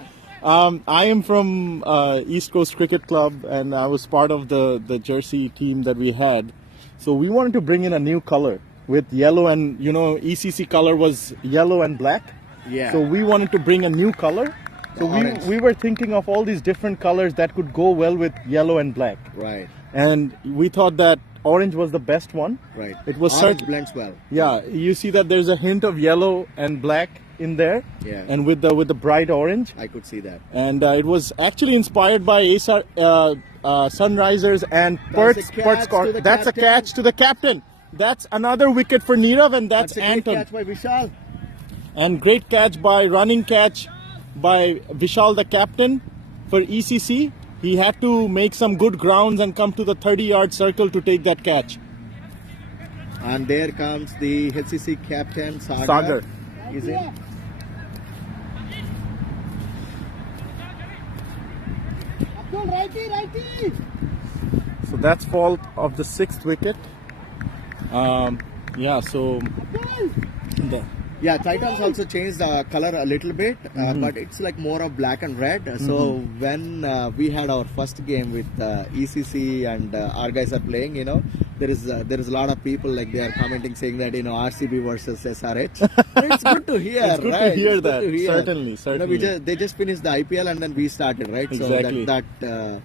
I am from East Coast Cricket Club, and I was part of the jersey team that we had. So we wanted to bring in a new color with yellow, and ECC color was yellow and black. Yeah. So we wanted to bring a new color. So we were thinking of all these different colors that could go well with yellow and black. Right. And we thought that orange was the best one. Right. It was orange blends well. Yeah, you see that there's a hint of yellow and black in there. Yeah. And with the bright orange. I could see that. And it was actually inspired by Sunrisers and Perth's score. That's a catch to the captain. That's another wicket for Nirav, and that's a Anton. great catch by Vishal. And great catch running catch by Vishal, the captain for ECC. He had to make some good grounds and come to the 30-yard circle to take that catch. And there comes the HCC captain, Sagar. Is in. So that's fault of the 6th wicket. Yeah, Titans also changed the color a little bit, but it's like more of black and red. So when we had our first game with ECC and our guys are playing, there is a lot of people like they are commenting saying that RCB versus SRH. It's good to hear, it's good right? to hear it's that. Good to hear. Certainly. They just finished the IPL and then we started, right? Exactly. So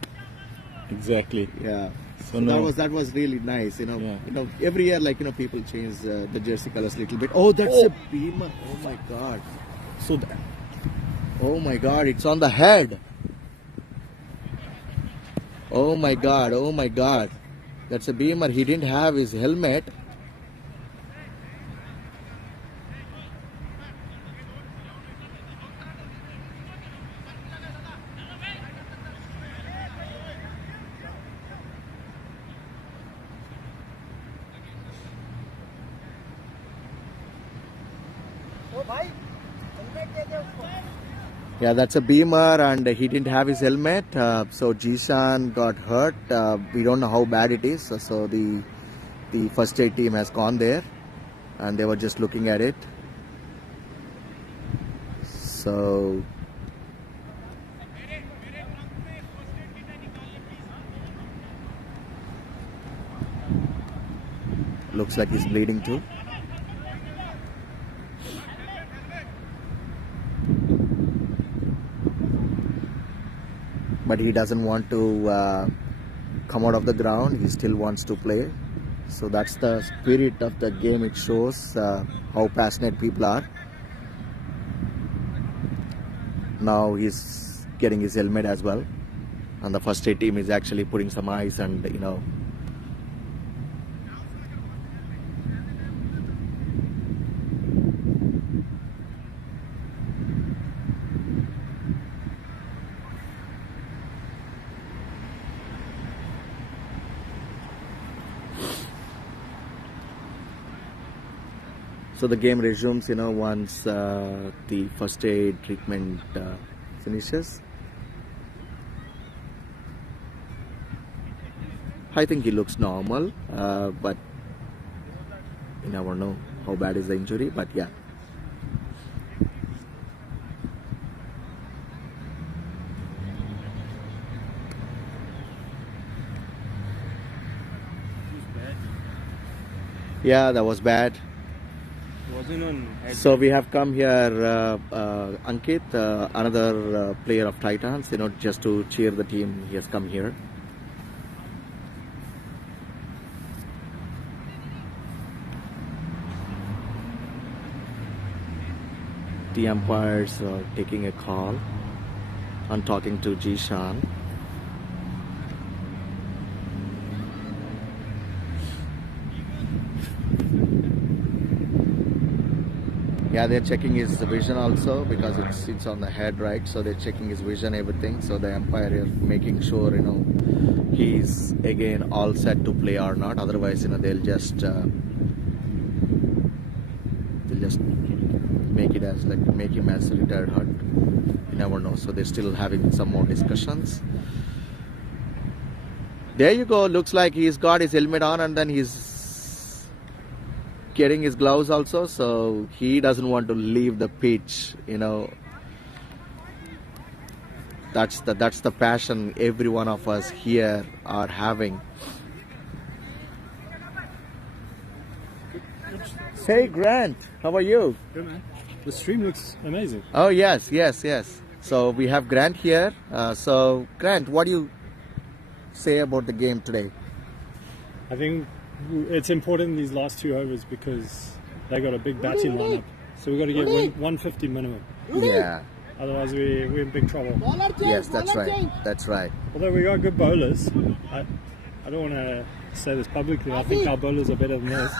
exactly. Yeah. So that was really nice, Yeah. Every year people change the jersey colors a little bit. Oh, that's a beamer. Oh my god. Oh my god, it's on the head. Oh my god. That's a beamer. He didn't have his helmet. Yeah, that's a beamer, and he didn't have his helmet. So Jishan got hurt. We don't know how bad it is. So the first aid team has gone there, and they were just looking at it. So looks like he's bleeding too. But he doesn't want to come out of the ground. He still wants to play. So that's the spirit of the game. It shows how passionate people are. Now he's getting his helmet as well, and the first aid team is actually putting some ice and So the game resumes, once the first aid treatment finishes. I think he looks normal, but you never know how bad is the injury. But yeah. Yeah, that was bad. So we have come here, Ankit, another player of Titans, just to cheer the team. He has come here. The umpires are taking a call and talking to Jishan. Yeah, they're checking his vision also because it's on the head, right? So they're checking his vision, everything. So the umpire is making sure, he's again all set to play or not. Otherwise, they'll just make him as a retired hut. You never know. So they're still having some more discussions. There you go. Looks like he's got his helmet on, and then he's getting his gloves also. So he doesn't want to leave the pitch. That's the passion every one of us here are having. Hey Grant, how are you? Good, man. The stream looks amazing. Oh yes. So we have Grant here. So Grant, what do you say about the game today? I think it's important these last 2 overs because they got a big batting lineup. So we've got to get 150 minimum. Yeah. Otherwise we're in big trouble. Yes, that's right. Although we got good bowlers, I don't want to say this publicly. I think our bowlers are better than theirs.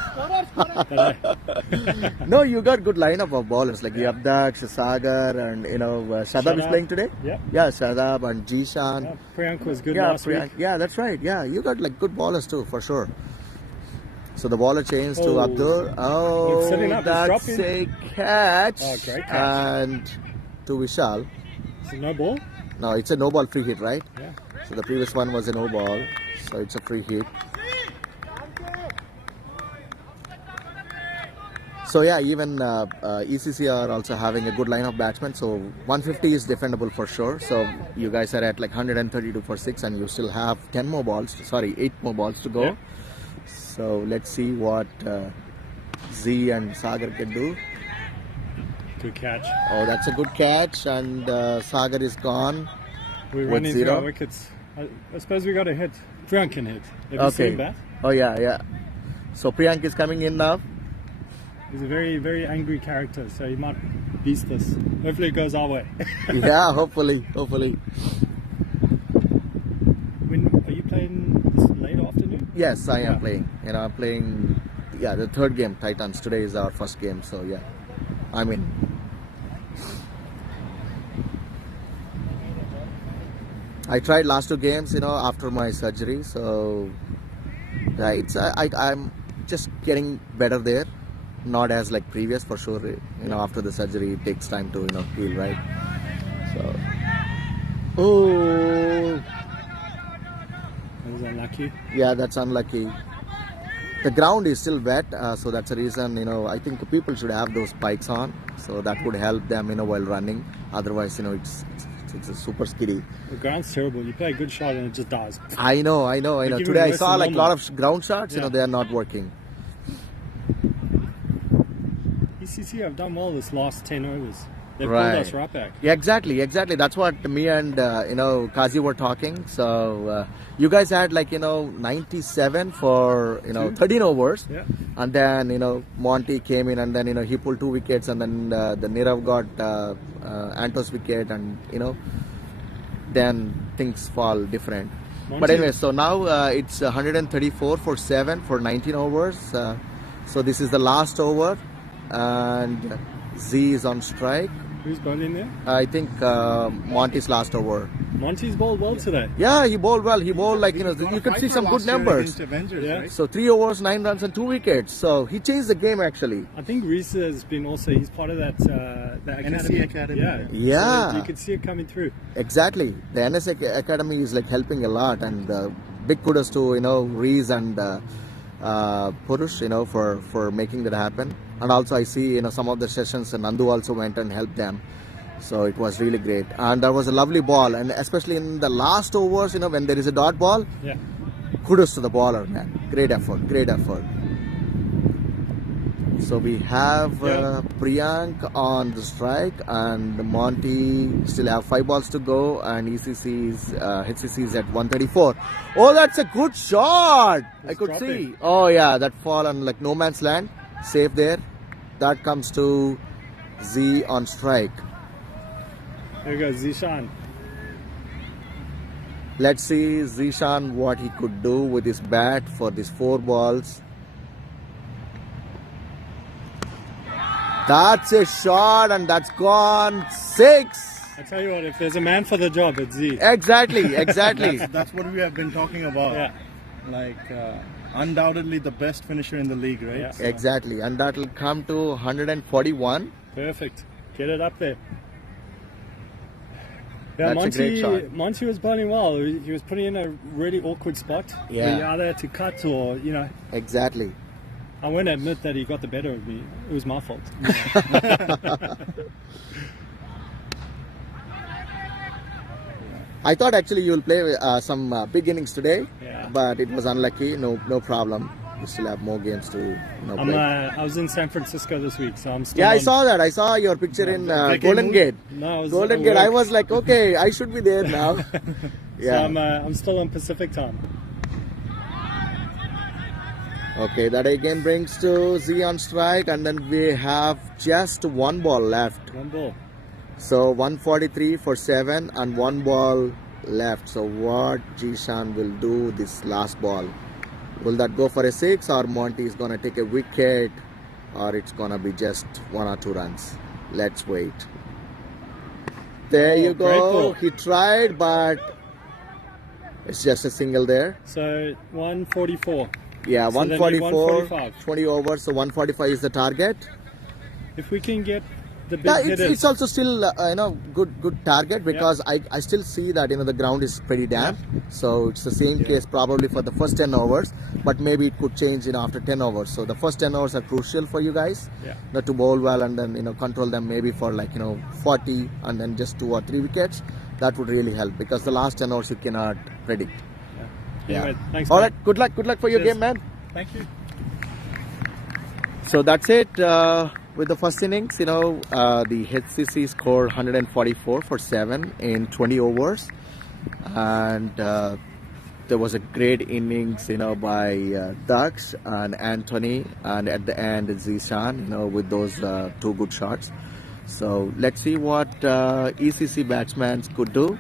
No, you got good lineup of bowlers like Yabdak, Sagar, and Shadab is playing today. Yeah. Yeah, Shadab and Jishan. Yeah, Priyank was good Yeah, last week. Yeah, that's right. Yeah, you got like good bowlers too, for sure. So the bowler changed to Abdur. He's setting up, he's That's dropping. a catch. Oh, great catch. And to Vishal. So no ball? No, it's a no ball free hit, right? Yeah. So the previous one was a no ball, so it's a free hit. So yeah, even ECC are also having a good line of batsmen. So 150 is defendable for sure. So you guys are at like 132 for 6, and you still have 8 more balls to go. Yeah. So let's see what Z and Sagar can do. Good catch. Oh, that's a good catch, and Sagar is gone. We're with running through 0. our wickets. I suppose we got to hit. Priyank can hit. Have you seen that? Oh yeah. So Priyank is coming in now. He's a very, very angry character, so he might beast us. Hopefully it goes our way. Yeah, hopefully. Are you playing this late afternoon? Yes, I am Yeah. playing. I'm playing. Yeah, the third game, Titans. Today is our first game, so yeah, I'm in. I tried last 2 games, after my surgery. So yeah, I'm just getting better there. Not as like previous, for sure. After the surgery, it takes time to heal, right? So, oh, That was unlucky. yeah, that's unlucky. The ground is still wet, so that's the reason. I think people should have those spikes on, so that would help them, while running. Otherwise, it's a super skiddy. The ground's terrible. You play a good shot and it just dies. I know. even Today I worse saw than like a normal. lot of ground shots. Yeah. They are not working. ECC have done well this last 10 overs. They've Right. pulled us right back. Yeah, exactly. That's what me and Kazi were talking. So you guys had 97 for 13 overs, Yeah. and then Monty came in, and then he pulled 2 wickets, and then the Nirav got Anto's wicket, and then things fall different. But Monty- anyway, so now it's 134 for 7 for 19 overs. So this is the last over, and Z is on strike. Who's bowling there? I think Monty's last over. Monty's bowled well today. Yeah, he bowled well. He bowled you could see some good numbers. Yeah. So 3 overs, 9 runs, and 2 wickets. So he changed the game actually. I think Reese has been also, he's part of that the NSE academy. Yeah. Yeah. So you can see it coming through. Exactly. The NSA Academy is helping a lot, and big kudos to Reese and Purush for making that happen. And also I see some of the sessions, and Nandu also went and helped them. So it was really great, and that was a lovely ball, and especially in the last overs, when there is a dot ball, Yeah. kudos to the bowler, man. Great effort. So we have Priyank on the strike, and Monty still have 5 balls to go, and HCC is at 134. Oh, that's a good shot. I could dropping. see. Oh yeah, that fall on no man's land. Safe there. That comes to Z on strike. There goes Zishan. Let's see Zishan what he could do with his bat for these 4 balls. That's a shot, and that's gone 6. I tell you what, if there's a man for the job, it's Z. Exactly. That's what we have been talking about. Yeah. like undoubtedly the best finisher in the league, right? Yeah. So- Exactly, and that will come to 141. Perfect. Get it up there. Yeah, That's a great shot. Monty was bowling well. He was putting in a really awkward spot. Yeah. Where you either had to cut or, Exactly. I won't admit that he got the better of me. It was my fault. I thought actually you'll play some big innings today, Yeah. but it was unlucky. No problem. We still have more games to play. I was in San Francisco this week, so I'm still. Yeah, I on- saw that. I saw your picture in cricket Golden mood? Gate. No, I was Golden at Gate. I work. was like, okay, I should be there now. So Yeah. I'm still on Pacific time. Okay, that again brings to Z on strike, and then we have just one ball left. One ball. So 143 for 7 and one ball left. So what Jishan will do this last ball? Will that go for a 6, or Monty is gonna take a wicket, or it's gonna be just 1 or 2 runs? Let's wait. There you great go. ball. He tried, but it's just a single there. So 144. Yeah, So they need 144, 145. 20 overs. So 145 is the target. If we can get the big Yeah, hitters. it's also still good target, because I still see that the ground is pretty damp, so it's the same case probably for the first 10 overs, but maybe it could change after 10 overs. So the first 10 overs are crucial for you guys, Yeah. to bowl well and then control them maybe for 40 and then just 2 or 3 wickets. That would really help, because the last 10 overs you cannot predict. Anyway, thanks. All mate. right, good luck for your Cheers. game, man. Thank you. So that's it with the first innings. The HCC scored 144 for 7 in 20 overs, and there was a great innings, by Daksh and Anthony, and at the end Zishan, with those 2 good shots. So let's see what ECC batsmen could do.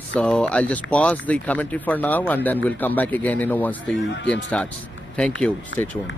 So I'll just pause the commentary for now, and then we'll come back again, once the game starts. Thank you. Stay tuned.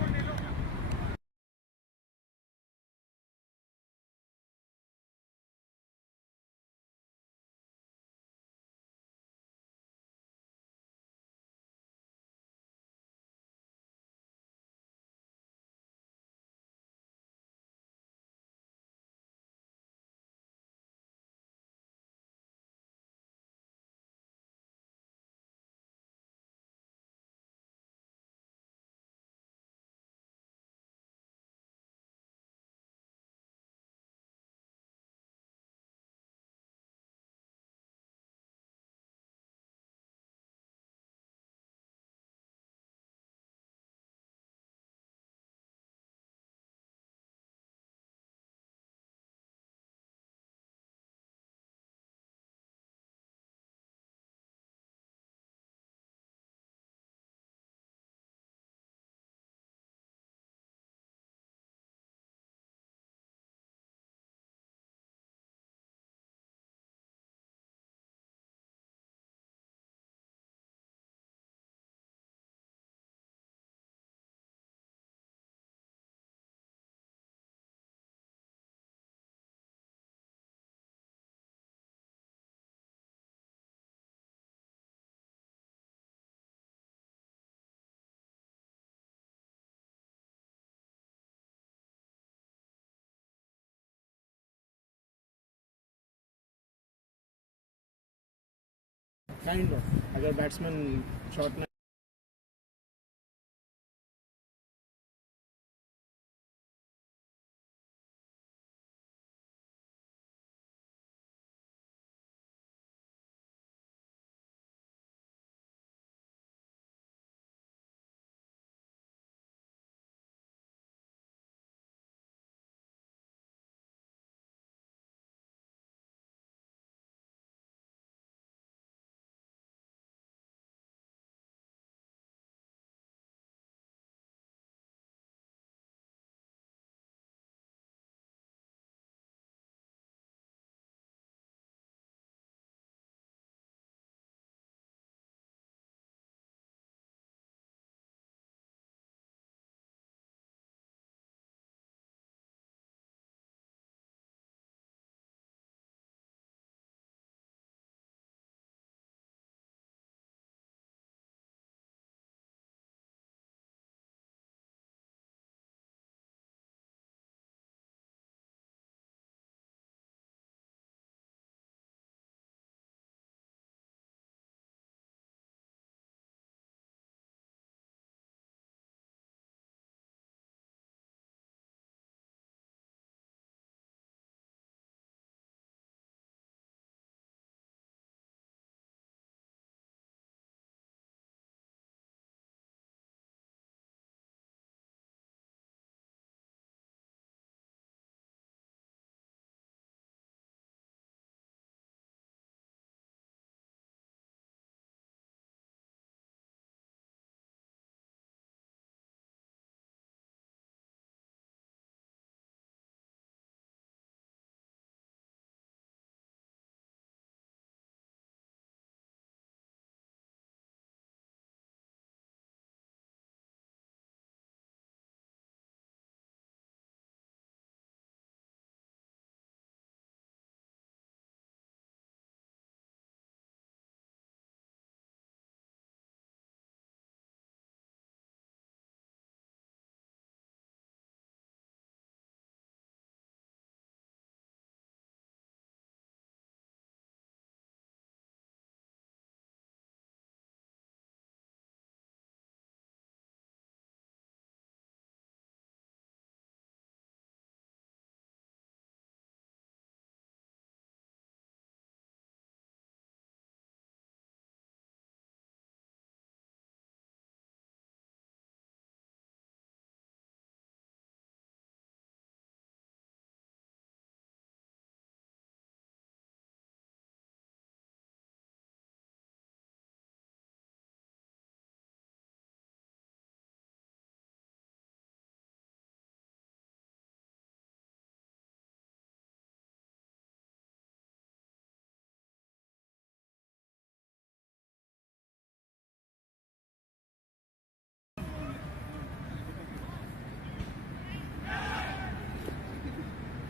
Kind of. अगर batsman shot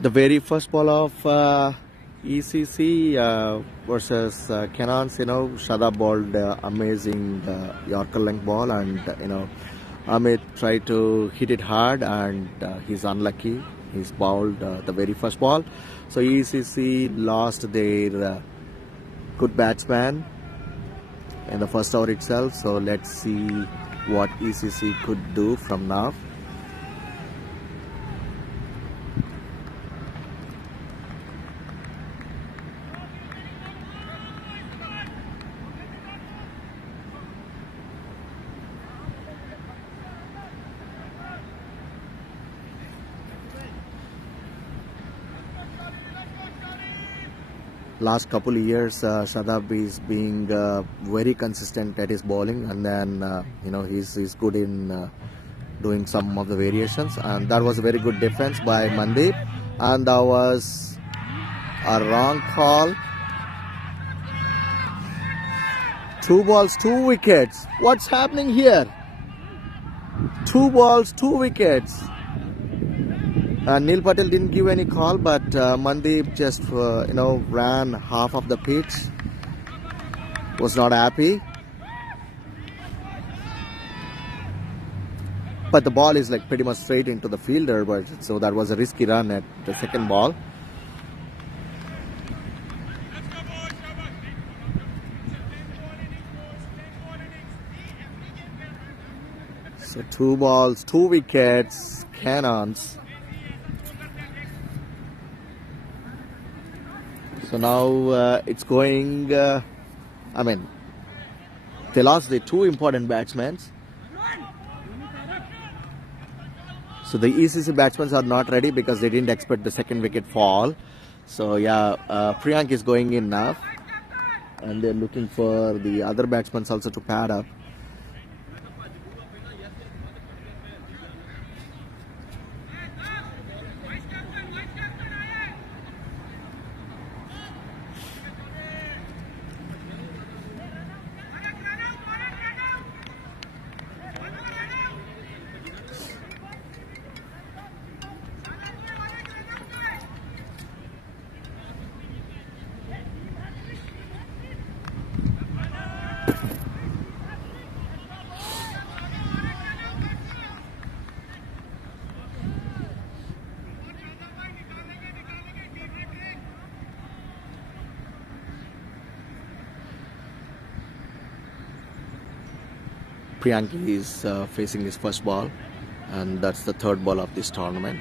The very first ball of ECC versus Cannons, Shadab bowled amazing Yorker length ball, and Amit tried to hit it hard, and he's unlucky. He's bowled the very first ball. So ECC lost their good batsman in the first over itself. So let's see what ECC could do from now. Last couple of years, Shadab is being very consistent at his bowling, and then he's good in doing some of the variations, and that was a very good defense by Mandeep, and that was a wrong call. 2 balls, 2 wickets. What's happening here? 2 balls, 2 wickets. Neil Patel didn't give any call, but Mandeep just ran half of the pitch. Was not happy. But the ball is like pretty much straight into the fielder, but so that was a risky run at the second ball. So 2 balls, 2 wickets, Cannons. So now it's going, they lost the 2 important batsmen. So the ECC batsmen are not ready because they didn't expect the second wicket fall. So yeah, Priyank is going in now. And they're looking for the other batsmen also to pad up. Priyank is facing his first ball, and that's the 3rd ball of this tournament.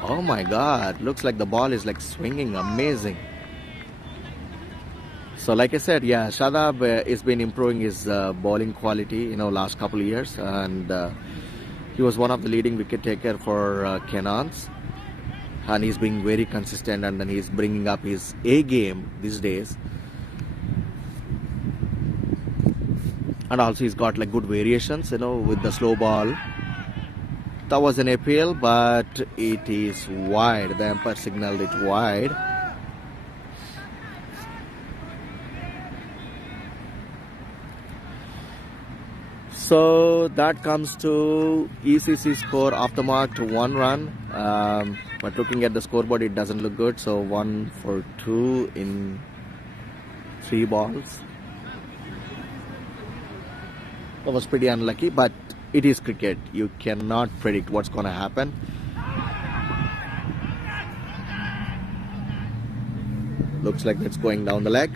Oh my God, looks like the ball is like swinging amazing. So like I said, yeah, Shadab has been improving his bowling quality, last couple of years, and he was one of the leading wicket taker for Cannons, and he's being very consistent, and then he's bringing up his A game these days, and also he's got like good variations, with the slow ball. That was an appeal, but it is wide. The umpire signaled it wide. So that comes to ECC score off the mark to 1 run. But looking at the scoreboard, it doesn't look good. So 1 for 2 in 3 balls. That was pretty unlucky, but it is cricket. You cannot predict what's going to happen. Looks like it's going down the leg.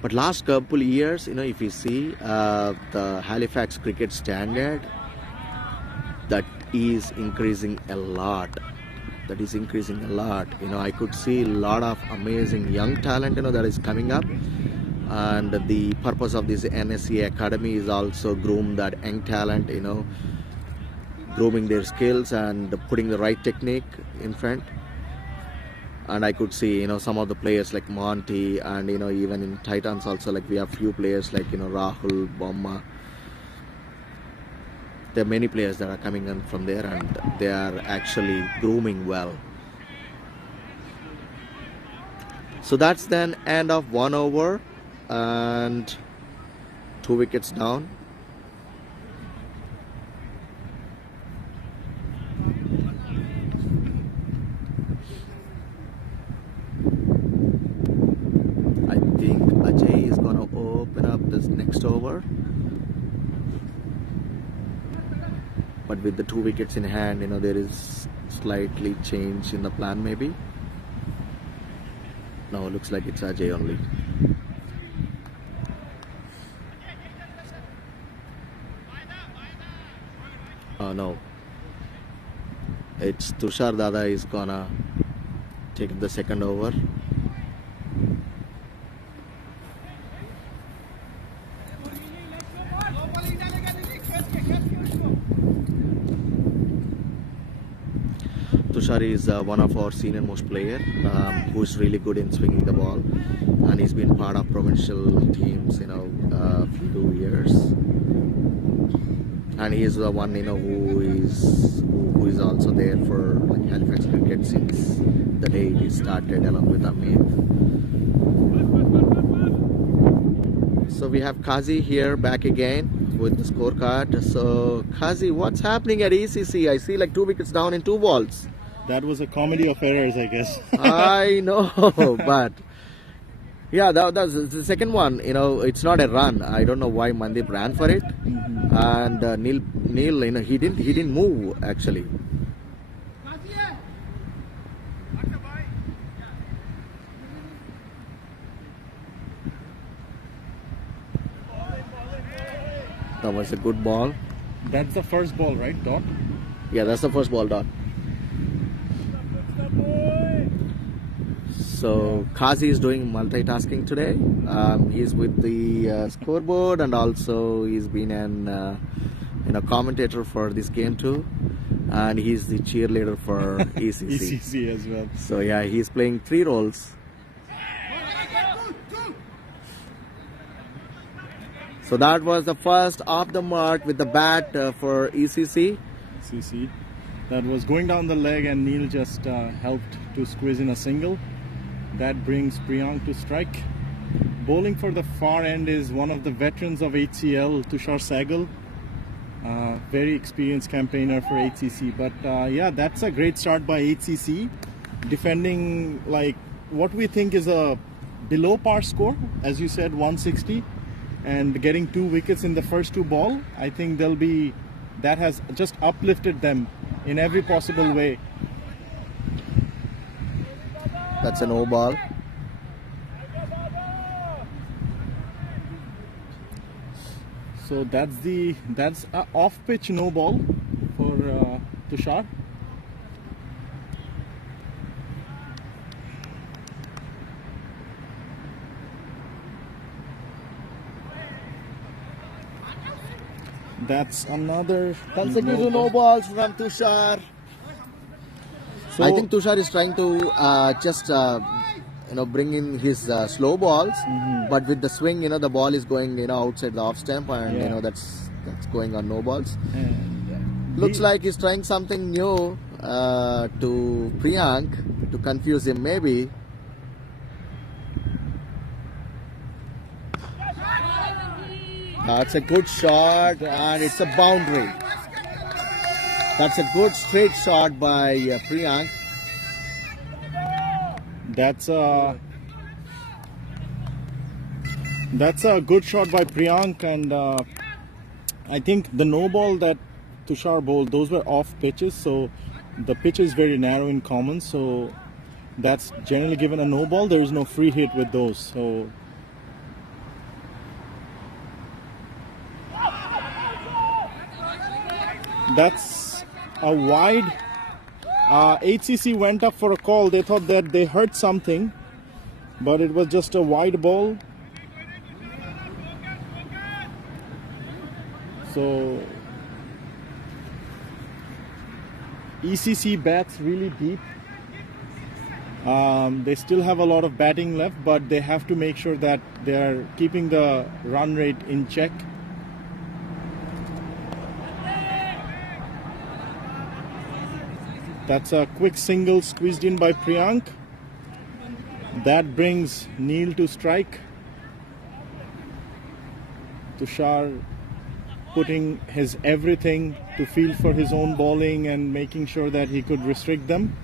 But last couple of years, if you see the Halifax cricket standard, that is increasing a lot. I could see a lot of amazing young talent, that is coming up. And the purpose of this NSE Academy is also groom that young talent, grooming their skills and putting the right technique in front. And I could see, some of the players like Monty and, even in Titans also, like we have few players like, Rahul, Bomma. There are many players that are coming in from there and they are actually grooming well. So that's then end of 1 over and 2 wickets down. I think Ajay is gonna open up this next over. But with the 2 wickets in hand, there is slightly change in the plan maybe. No, it looks like it's Ajay only. Oh no. It's Tushar Dada is gonna take the second over. Tushar is one of our senior most player who is really good in swinging the ball, and he's been part of provincial teams, few years. And he is the one, who is also there for like Halifax cricket since the day he started along with Amit. So we have Kazi here back again with the scorecard. So Kazi, what's happening at ECC? I see like 2 wickets down in 2 balls. That was a comedy of errors, I guess. I know, but yeah, that's the second one. It's not a run. I don't know why Mandip ran for it, and Neil, he didn't move actually. That was a good ball. That's the first ball, right, Dot? Yeah, that's the first ball, Dot. So Kazi is doing multitasking today. He's with the scoreboard and also he's been an commentator for this game too, and he's the cheerleader for ECC. ECC as well. So yeah, he's playing 3 roles. So that was the first off the mark with the bat for ECC. ECC. That was going down the leg and Neil just helped to squeeze in a single. That brings Priyank to strike. Bowling for the far end is one of the veterans of HCL, Tushar Sehgal. Very experienced campaigner for HCC. But yeah, that's a great start by HCC. Defending like what we think is a below par score, as you said, 160. And getting 2 wickets in the first 2 ball. I think that has just uplifted them in every possible way. That's a no ball. So that's a off pitch no ball for Tushar. That's another Consecutive no balls from Tushar. So, I think Tushar is trying to just bring in his slow balls, but with the swing, the ball is going outside the off stump, and that's going on no balls. Looks like he's trying something new to Priyank to confuse him maybe. That's a good shot and it's a boundary. That's a good straight shot by Priyank. That's a good shot by Priyank, and I think the no ball that Tushar bowled, those were off pitches, so the pitch is very narrow in common, so that's generally given a no ball. There is no free hit with those. So that's a wide. HCC went up for a call. They thought that they heard something, but it was just a wide ball. So ECC bats really deep. They still have a lot of batting left, but they have to make sure that they are keeping the run rate in check. That's a quick single squeezed in by Priyank. That brings Neil to strike. Tushar putting his everything to field for his own bowling and making sure that he could restrict them.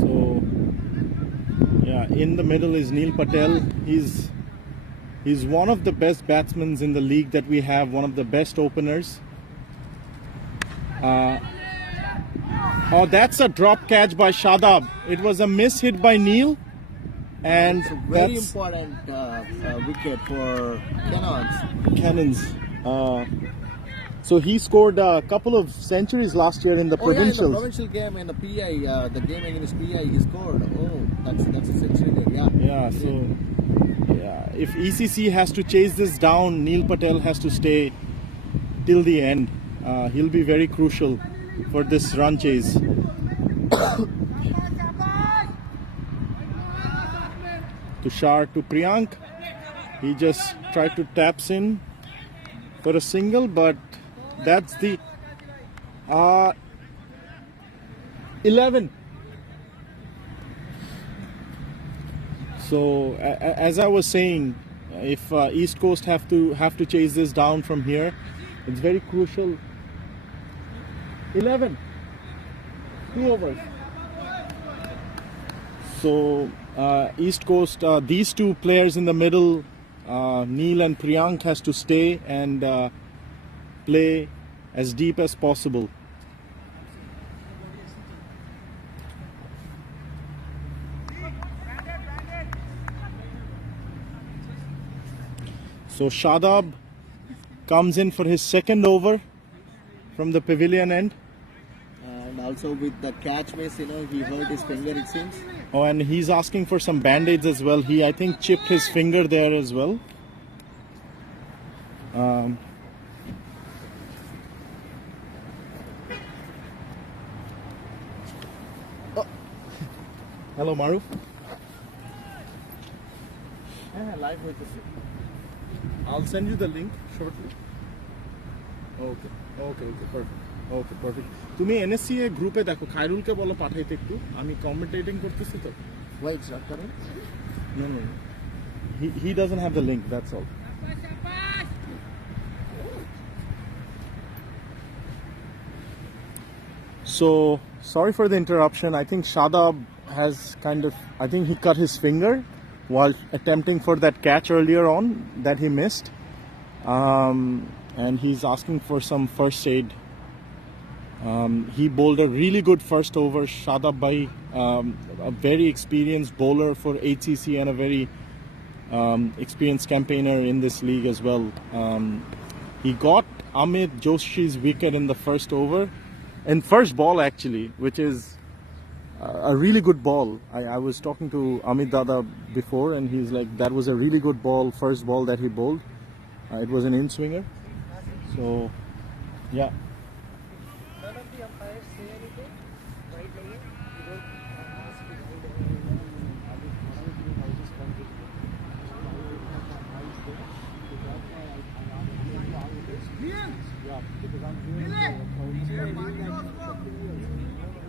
So, yeah, in the middle is Neil Patel. He's one of the best batsmen in the league that we have, one of the best openers. Oh, that's a drop catch by Shadab. It was a miss hit by Neil. And It's a very important wicket for Cannons. So he scored a couple of centuries last year in the Oh yeah, in the provincials. provincial game in the PI, the game against PI, he scored. Oh, that's a century there. Yeah. Yeah, so yeah, if ECC has to chase this down, Neil Patel has to stay till the end. He'll be very crucial for this run chase. Tushar to Priyank. He just tried to taps in for a single, but that's the 11. So as I was saying, if East Coast have to chase this down from here, it's very crucial. 11, 2 overs. So East Coast, these two players in the middle, Neil and Priyank, has to stay and play as deep as possible. So Shadab comes in for his second over from the pavilion end. And also with the catch miss, he hurt his finger, it seems. Oh, and he's asking for some band-aids as well. He, I think, chipped his finger there as well. Oh. Hello, Maruf. Live with the I'll send you the link shortly. Okay, perfect. Okay, perfect. তুমি NSCA গ্রুপে দেখো খায়রুলকে বলো পাঠাইতে একটু আমি কমেন্টেটিং করতেছি তো Why it's not coming? No. He doesn't have the link, that's all. So, sorry for the interruption. I think Shadab has I think he cut his finger while attempting for that catch earlier on that he missed. And he's asking for some first aid. He bowled a really good first over. Shadab Bhai, a very experienced bowler for HCC and a very experienced campaigner in this league as well. He got Amit Joshi's wicket in the first over, and first ball actually, which is a really good ball. I was talking to Amit Dada before, and he's like, that was a really good ball, first ball that he bowled. It was an in-swinger. So, yeah. None of the umpires say anything, right?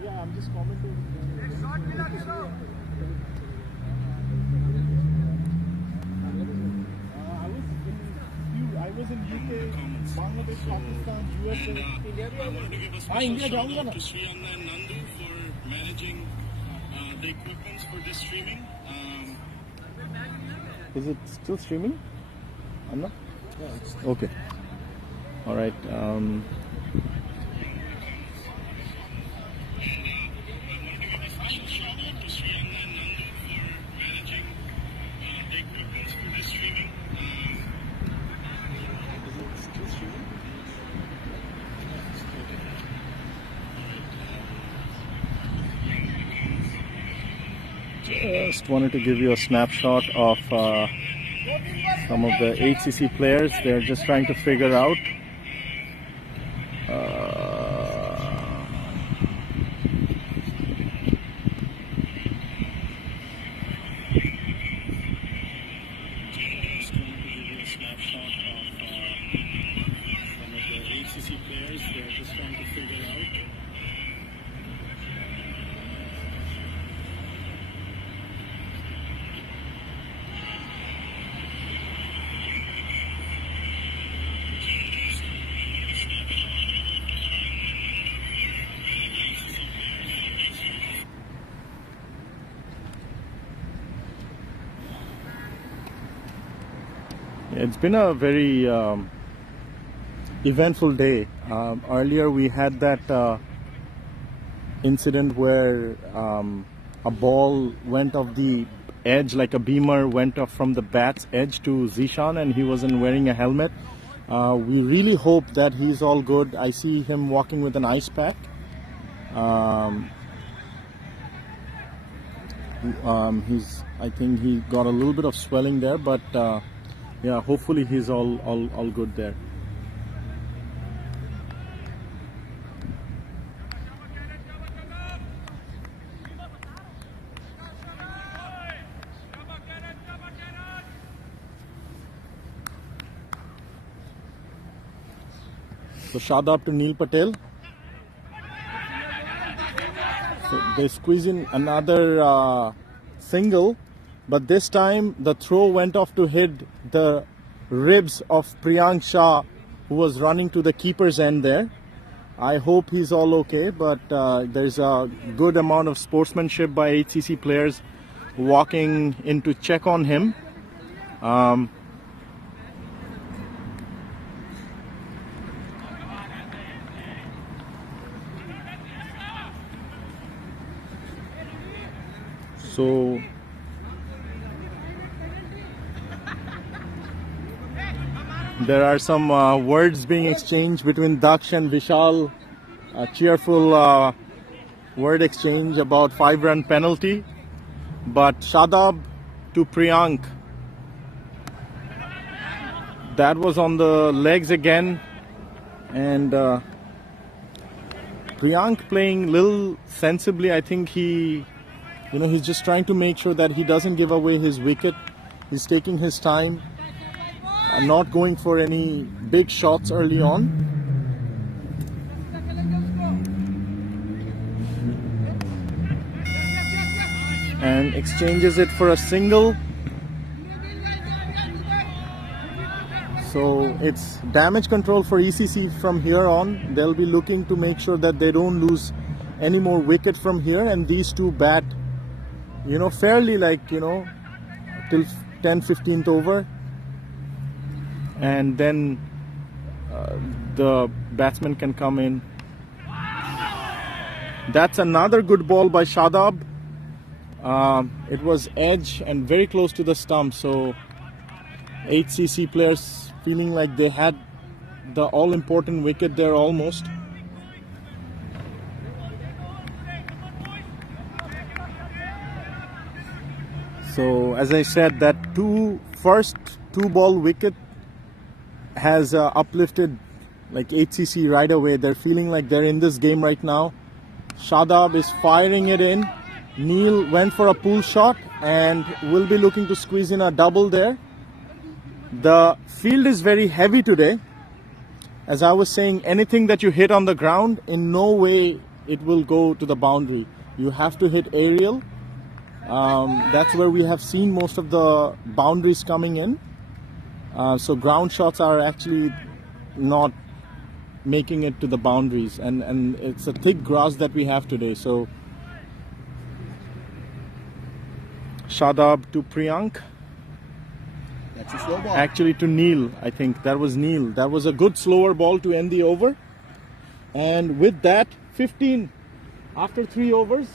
Yeah, I'm just commenting. I was in UK, Bangladesh, Pakistan, USA. I wanted to give a special shout out to Sriyanna and Nandu for managing the equipments for this streaming. Is it still streaming? Anna? Okay. All right. Just wanted to give you a snapshot of some of the HCC players, they're just trying to figure out Just going to give you a snapshot of some of the HCC players. They're just trying to figure out. It's been a very eventful day. Earlier we had that incident where a ball went off the edge, like a beamer went off from the bat's edge to Zishan, and he wasn't wearing a helmet. We really hope that he's all good. I see him walking with an ice pack. I think he got a little bit of swelling there, but yeah, hopefully he's all good there. So Shadab to Neil Patel. So they squeeze in another single, but this time the throw went off to hit the ribs of Priyank Shah, who was running to the keeper's end there. I hope he's all okay, but there's a good amount of sportsmanship by HCC players walking in to check on him. So there are some words being exchanged between Daksh and Vishal, a cheerful word exchange about 5-run penalty. But Shadab to Priyank, that was on the legs again, and Priyank playing little sensibly. I think he's just trying to make sure that he doesn't give away his wicket. He's taking his time, not going for any big shots early on. And exchanges it for a single. So it's damage control for ECC from here on. They'll be looking to make sure that they don't lose any more wicket from here, and these two bat fairly till 10-15th over, and then the batsman can come in. That's another good ball by Shadab. It was edge and very close to the stump, so HCC players feeling like they had the all-important wicket there almost. So as I said, that first two-ball wicket has uplifted like HCC right away. They're feeling like they're in this game right now. Shadab is firing it in. Neil went for a pull shot and will be looking to squeeze in a double there. The field is very heavy today. As I was saying, anything that you hit on the ground, in no way it will go to the boundary. You have to hit aerial. That's where we have seen most of the boundaries coming in. So ground shots are actually not making it to the boundaries, and it's a thick grass that we have today. So Shadab to Priyank. That's a slow ball. Actually to Neil, I think that was Neil. That was a good slower ball to end the over. And with that, 15 after 3 overs.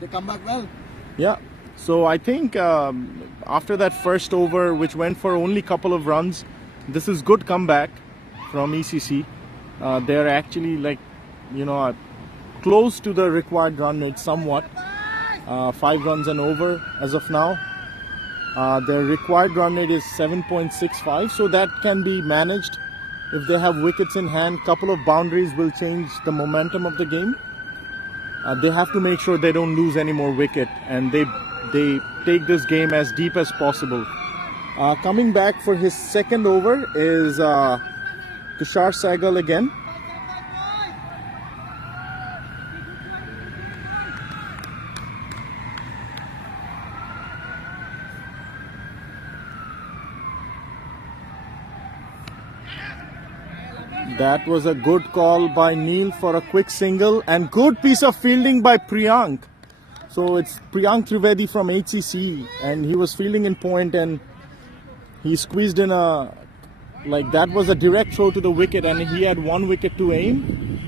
They come back well. Yeah. So I think after that first over, which went for only a couple of runs, this is good comeback from ECC. They're actually close to the required run rate somewhat. 5 runs and over as of now. Their required run rate is 7.65, so that can be managed. If they have wickets in hand, couple of boundaries will change the momentum of the game. They have to make sure they don't lose any more wicket, and they take this game as deep as possible. Coming back for his second over is Tushar Sehgal again. That was a good call by Neil for a quick single, and good piece of fielding by Priyank. So it's Priyank Trivedi from HCC, and he was fielding in point, and he squeezed in a, like, that was a direct throw to the wicket, and he had one wicket to aim.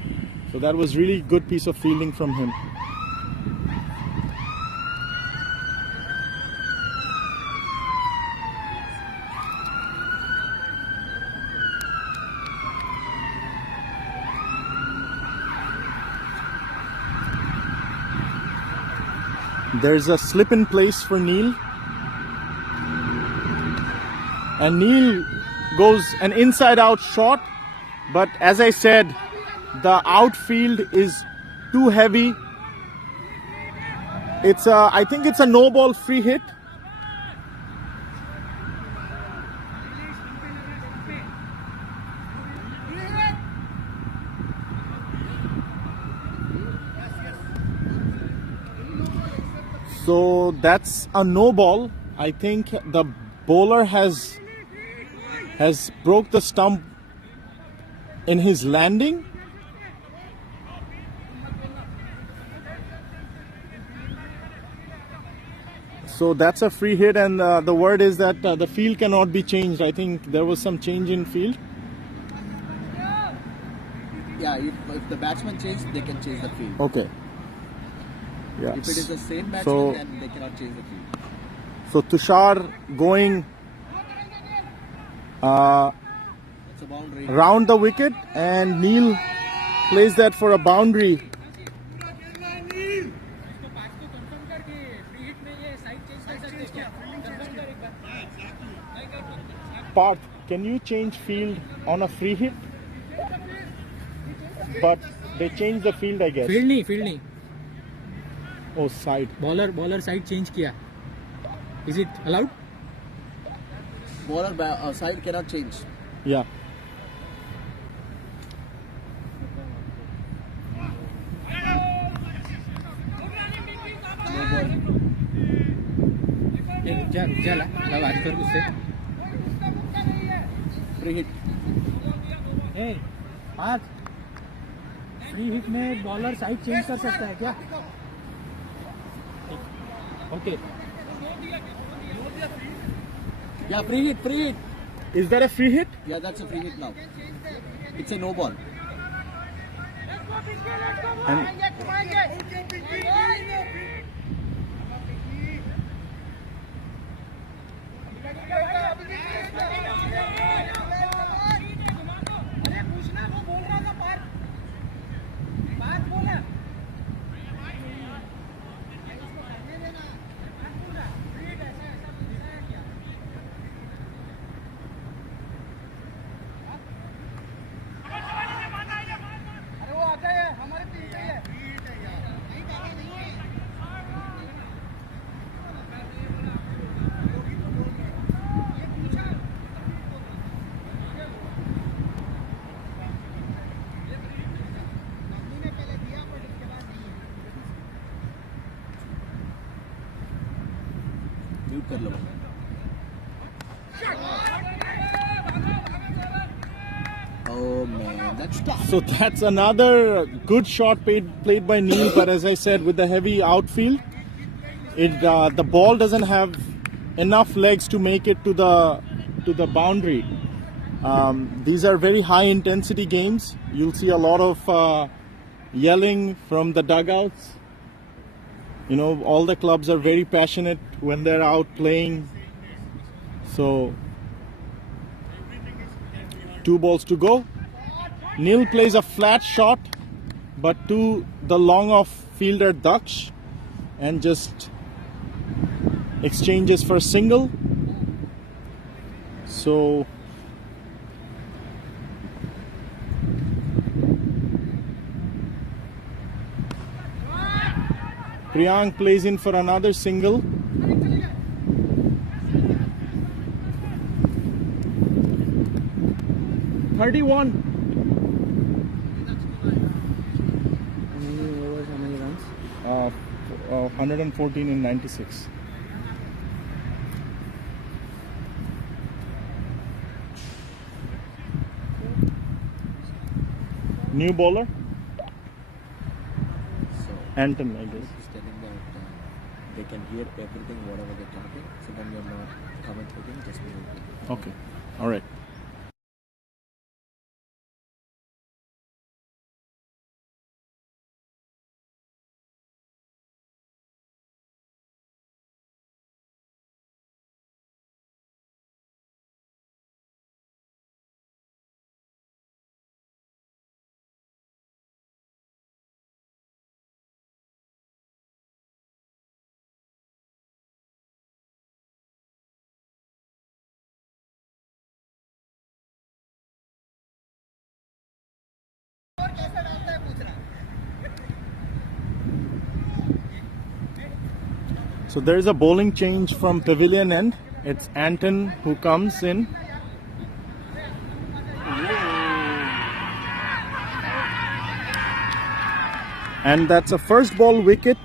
So that was really good piece of fielding from him. There's a slip in place for Neil. And Neil goes an inside out shot. But as I said, the outfield is too heavy. I think it's a no ball free hit. So that's a no ball. I think the bowler has broke the stump in his landing. So that's a free hit, and the word is that the field cannot be changed. I think there was some change in field. Yeah, if the batsman changes, they can change the field. Okay. Yeah. If it is the same batsman, So- then they cannot change the field. So Tushar going It's a boundary. round the wicket, and Neil plays that for a boundary. Parth, can you change field on a free hit? But they changed the field, I guess. Field नहीं Oh, side. Bowler side change किया. Is it allowed? Bowler side cannot change. Yeah. जा बात कर उससे. Free hit. पाँच free hit में bowler side change कर सकता है क्या? Okay. Yeah, free hit, free hit. Is that a free hit? Yeah, that's a free hit now. It's a no ball. And Mute कर लो. Oh man, that's tough. so that's another good shot played by Neil, but as I said, with the heavy outfield, the ball doesn't have enough legs to make it to the boundary. These are very high intensity games. You'll see a lot of yelling from the dugouts. You know, all the clubs are very passionate when they're out playing. So 2 balls to go. Neil plays a flat shot, but to the long off fielder Daksh, and just exchanges for a single. So Priyank plays in for another single. How many overs, how many runs? 114 in 96. New bowler? So Anton, I guess. he's telling that they can hear everything, whatever they're talking. So when you're not commentating, just be okay. Okay. All right. So there is a bowling change from pavilion end. It's Anton who comes in. And that's a first ball wicket.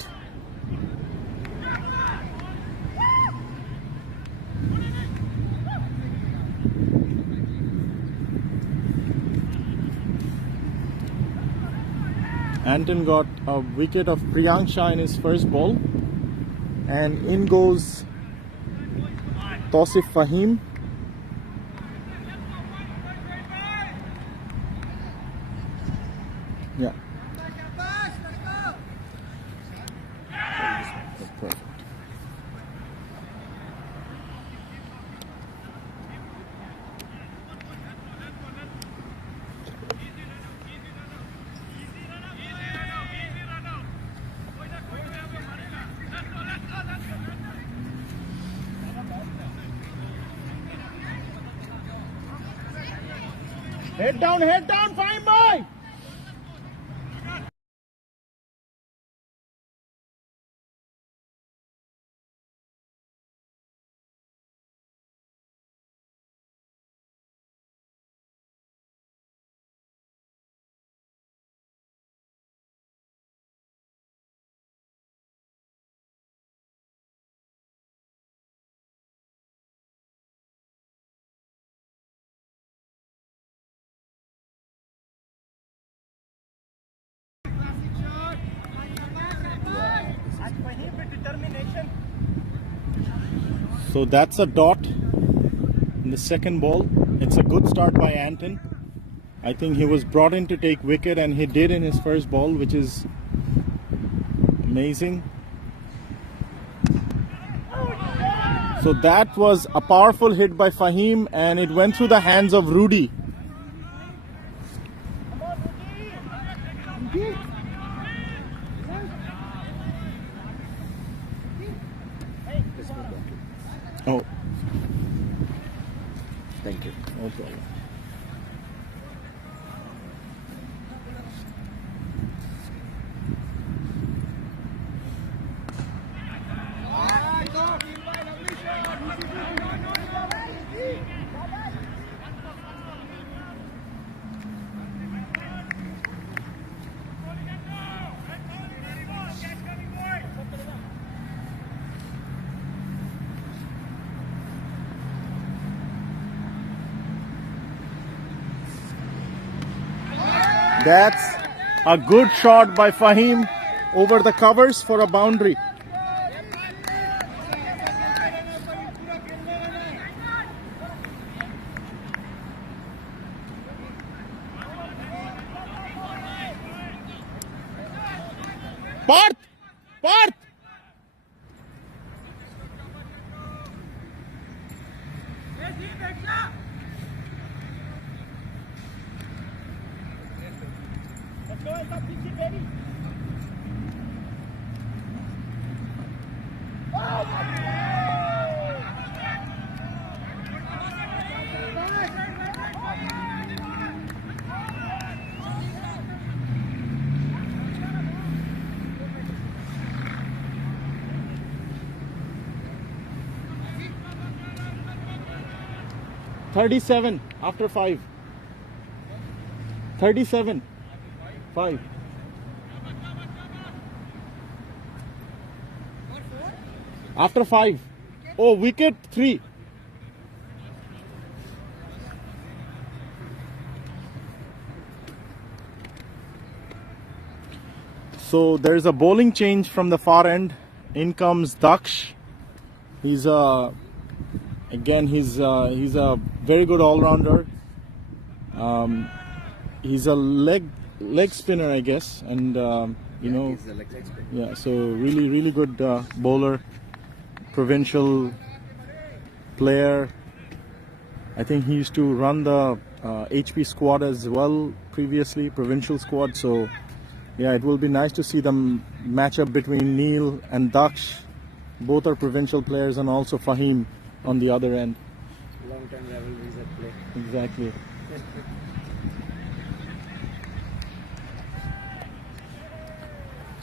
Anton got a wicket of Priyank Shah in his first ball. And in goes Tausif Fahim. Yeah. That's perfect. Head down, fine boy! So that's a dot in the second ball. It's a good start by Anton. I think he was brought in to take wicket and he did in his first ball, which is amazing. So that was a powerful hit by Fahim and it went through the hands of Rudy. Oh, Thank you. no problem. That's a good shot by Fahim over the covers for a boundary. Parth! Parth! 37 after 5. 37 5. After 5. Oh, wicket 3. So there's a bowling change from the far end. In comes Daksh. He's a very good all-rounder. He's a leg spinner, I guess, and He's a leg spinner. yeah. So really good bowler, provincial player. I think he used to run the HP squad as well previously, provincial squad. So yeah, it will be nice to see them match up between Neil and Daksh. Both are provincial players, and also Fahim on the other end. Long-time rivalries at play. Exactly.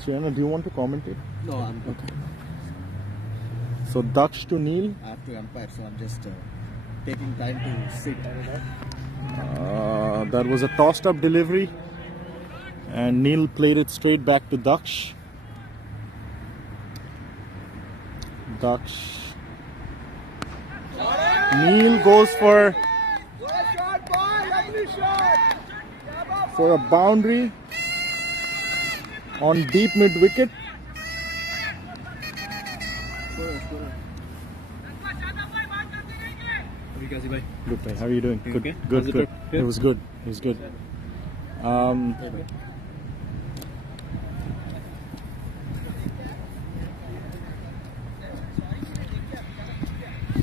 Shiana, do you want to comment it? No, I'm good. So Daksh to Neil. I have to umpire, so I'm just taking time to sit. That was a tossed up delivery, and Neil played it straight back to Daksh. Neil goes for a boundary on deep mid wicket. Good, bhai. How are you doing? Good, okay? good, Was it good. good? It was good. It was good.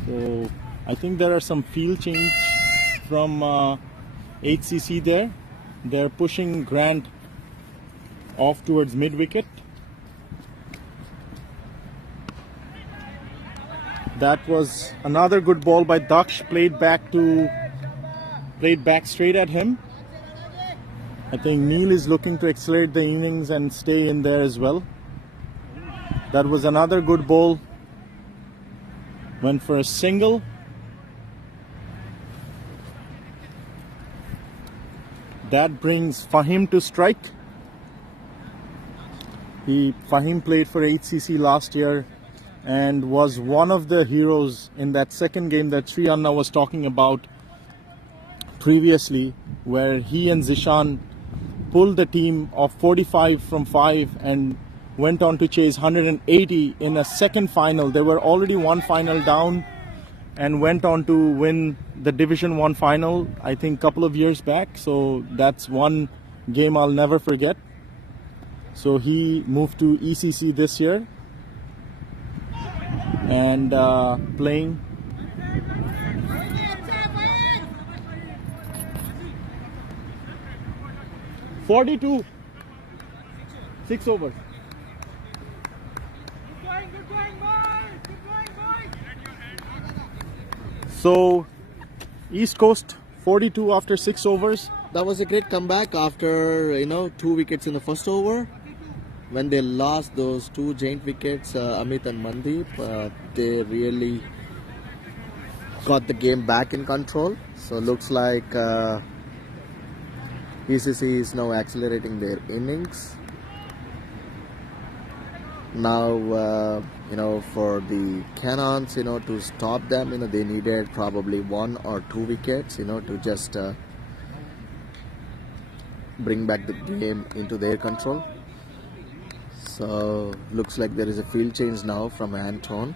So I think there are some field change from HCC there. They're pushing Grant off towards mid wicket. That was another good ball by Daksh, played back straight at him. I think Neil is looking to accelerate the innings and stay in there as well. That was another good ball. Went for a single. That brings Fahim to strike. Fahim played for HCC last year and was one of the heroes in that second game that Sri Anna was talking about previously, where he and Zishan pulled the team of 45 from 5 and went on to chase 180 in a second final. They were already one final down and went on to win the Division 1 final, I think, a couple of years back. So that's one game I'll never forget. So he moved to ECC this year and playing. .42, 6 overs. So East Coast 42 after 6 overs. That was a great comeback after 2 wickets in the first over. When they lost those 2 giant wickets, Amit and Mandeep, they really got the game back in control. So looks like ECC is now accelerating their innings. Now, for the Cannons, to stop them, they needed probably 1 or 2 wickets, to just bring back the game into their control. So looks like there is a field change now from Anton.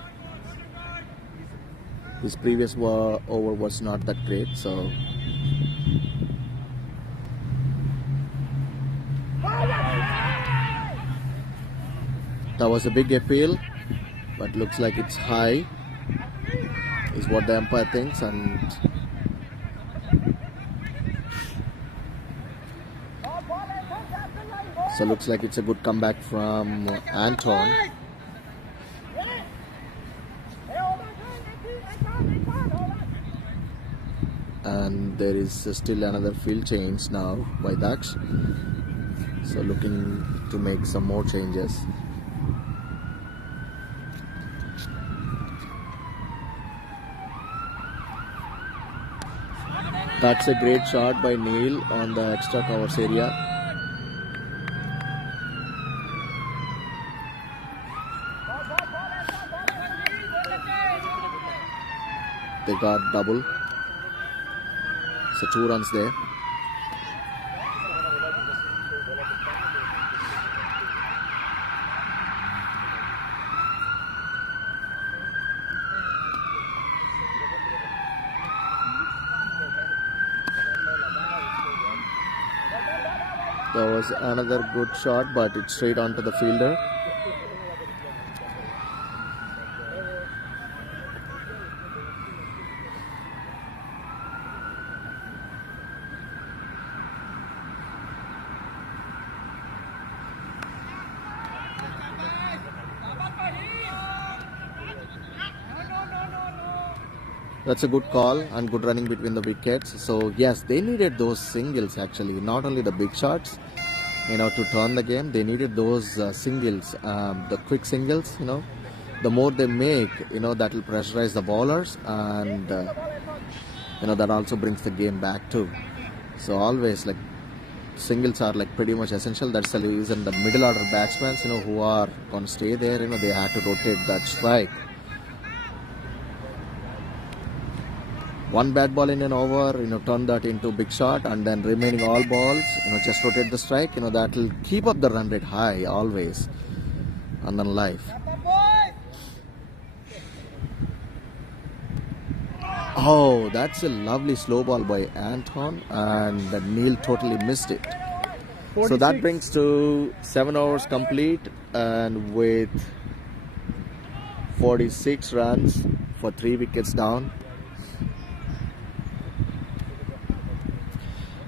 His previous over was not that great, so that was a big appeal, but looks like it's high is what the umpire thinks, and so looks like it's a good comeback from Anton. And there is still another field change now by Daksh. So looking to make some more changes. That's a great shot by Neil on the extra covers area. They got double. So 2 runs there. That was another good shot, but it's straight onto the fielder. That's a good call and good running between the wickets. So yes, they needed those singles actually, not only the big shots, to turn the game. They needed those singles, the quick singles. The more they make, that will pressurize the bowlers, and that also brings the game back too. So always singles are pretty much essential. That's the reason the middle order batsmen, who are going to stay there, they have to rotate that strike. One bad ball in an over, turn that into big shot, and then remaining all balls, just rotate the strike, that will keep up the run rate high always, and then life. Oh, that's a lovely slow ball by Anton, and Neil totally missed it. 46. So that brings to 7 overs complete, and with 46 runs for 3 wickets down.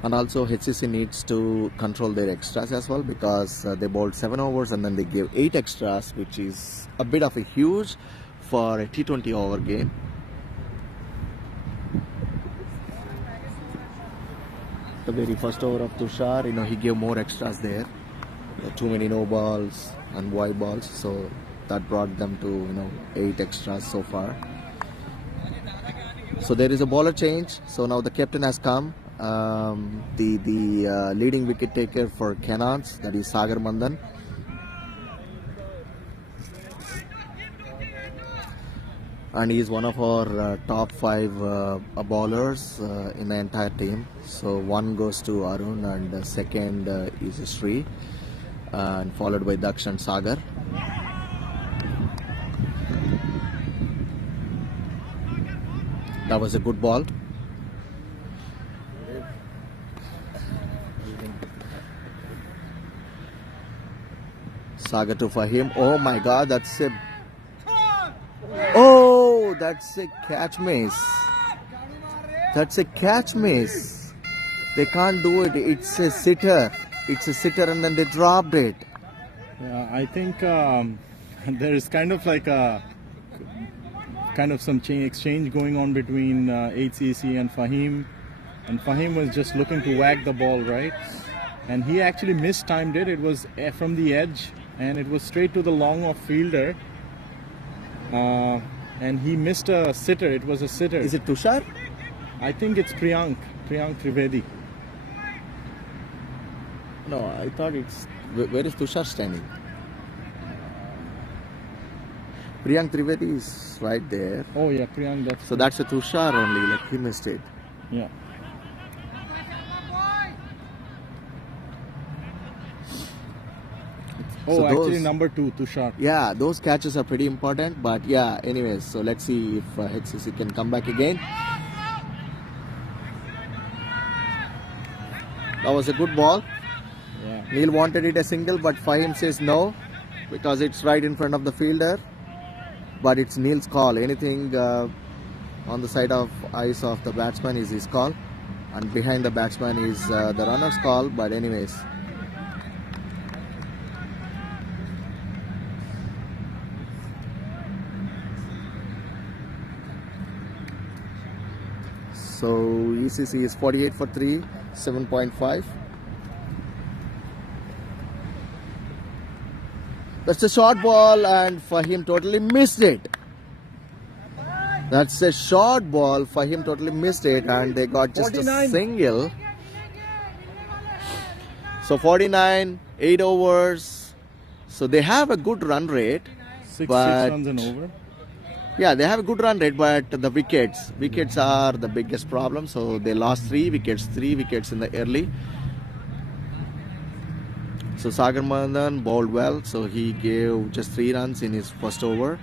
And also HCC needs to control their extras as well, because they bowled 7 overs and then they gave 8 extras, which is a bit of a huge for a T20 over game. The very first over of Tushar, he gave more extras there. Too many no balls and wide balls, so that brought them to 8 extras so far. So there is a bowler change. So now the captain has come. The leading wicket taker for Cannons, that is Sagar Mandan. And he is one of our top 5 bowlers in the entire team. So 1 goes to Arun, and second is Sri, and followed by Daksh and Sagar. That was a good ball. Sagar to Fahim. Oh my God, that's a catch miss. That's a catch miss. They can't do it. It's a sitter. It's a sitter, and then they dropped it. Yeah, I think there is kind of some exchange going on between HCC and Fahim. And Fahim was just looking to whack the ball, right? And he actually mistimed it. It was from the edge, and it was straight to the long off fielder. And he missed a sitter. It was a sitter. Is it Tushar? I think it's Priyank Trivedi. No, I thought it's... Where is Tushar standing? Priyank Trivedi is right there. Oh yeah, Priyank. That's a Tushar only, he missed it. Yeah. Oh, so actually number 2, Tushar. Yeah, those catches are pretty important. But yeah, anyways, so let's see if HCC can come back again. That was a good ball. Yeah. Neil wanted it a single, but Fahim says no, because it's right in front of the fielder. But it's Neil's call. Anything on the side of eyes of the batsman is his call, and behind the batsman is the runner's call. But anyways. So ECC is 48 for 3, 7.5. That's a short ball, and Fahim totally missed it. That's a short ball. Fahim totally missed it, and they got just 49. a single. So 49, 8 overs. So they have a good run rate. Six But- runs and over. Yeah, they have a good run rate, but the wickets are the biggest problem. So they lost 3 wickets in the early. So Sagar Mandan bowled well, so he gave just 3 runs in his first over.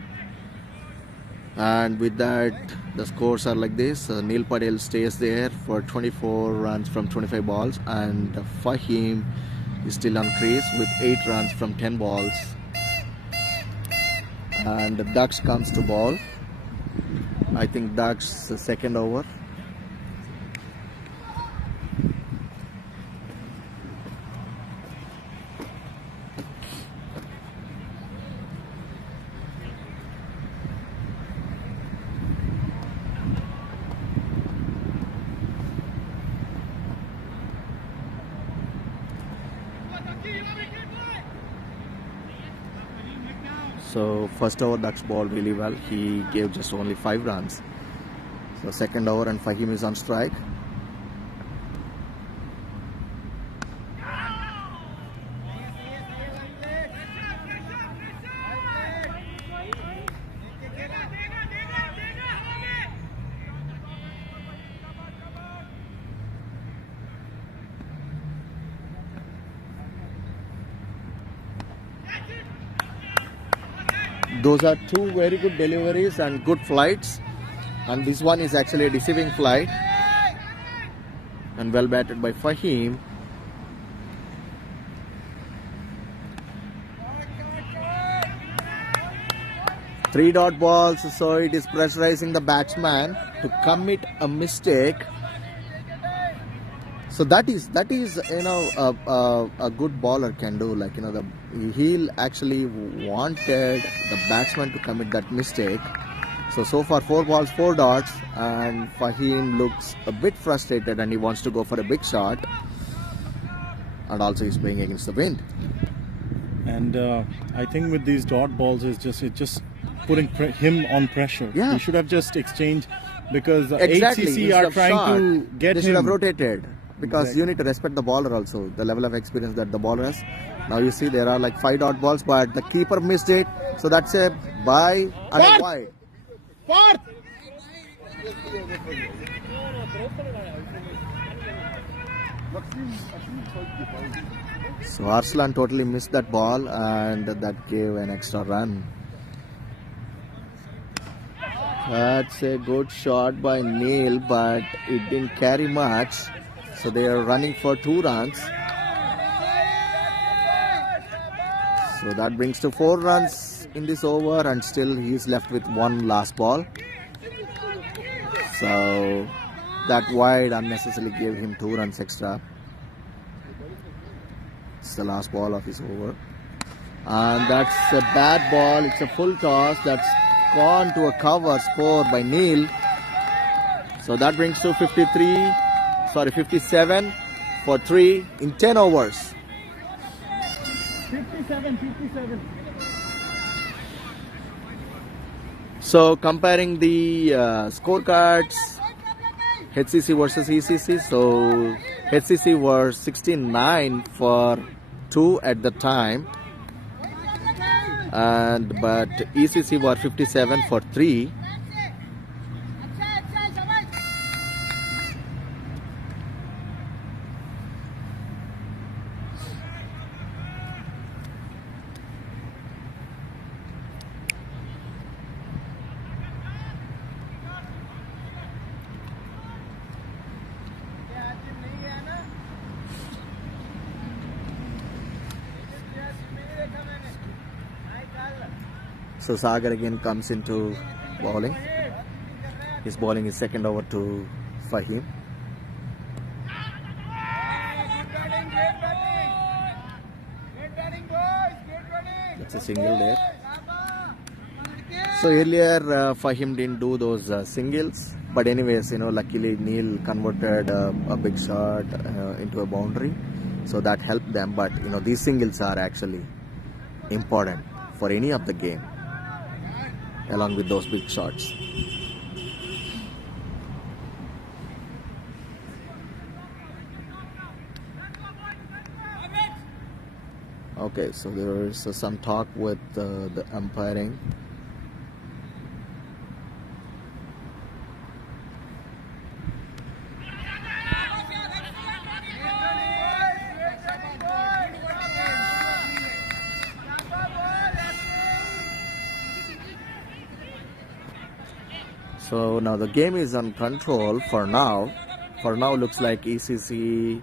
And with that, the scores are like this. Neil Patel stays there for 24 runs from 25 balls, and Fahim is still on crease with 8 runs from 10 balls. And Daksh comes to ball. I think Daksh's second over. So first over Daksh bowled really well. He gave just only 5 runs. So second over and Fahim is on strike. Those are 2 very good deliveries and good flights, and this one is actually a deceiving flight and well batted by Fahim. Three dot balls, so it is pressurizing the batsman to commit a mistake. So that is a good bowler can do. Like he'll actually wanted the batsman to commit that mistake. So far 4 balls 4 dots, and Fahim looks a bit frustrated and he wants to go for a big shot, and also he's playing against the wind. And I think with these dot balls it's just putting him on pressure. Yeah. He should have just exchanged, because Exactly. HCC Instead are of trying shot, to get they should have him. rotated, because Exactly. you need to respect the bowler also, the level of experience that the bowler has. Now you see there are like 5 dot balls, but the keeper missed it, so that's a bye and a wide. So Arslan totally missed that ball, and that gave an extra run. That's a good shot by Neil, but it didn't carry much. So they are running for 2 runs. So that brings to 4 runs in this over, and still he's left with 1 last ball. So that wide unnecessarily gave him 2 runs extra. It's the last ball of his over. And that's a bad ball. It's a full toss. That's gone to a cover, score by Neil. So that brings to 57 for 3 in 10 overs. 57. So comparing the scorecards, HCC versus ECC. So HCC were 69 for 2 at the time, but ECC were 57 for 3. So Sagar again comes into bowling. His bowling is second over to Fahim. That's a single there. So earlier Fahim didn't do those singles, but anyways, luckily Neil converted a big shot into a boundary, so that helped them. But these singles are actually important for any of the game, along with those big shots. Okay, so there is some talk with the umpiring. So now the game is on control for now. For now, looks like ECC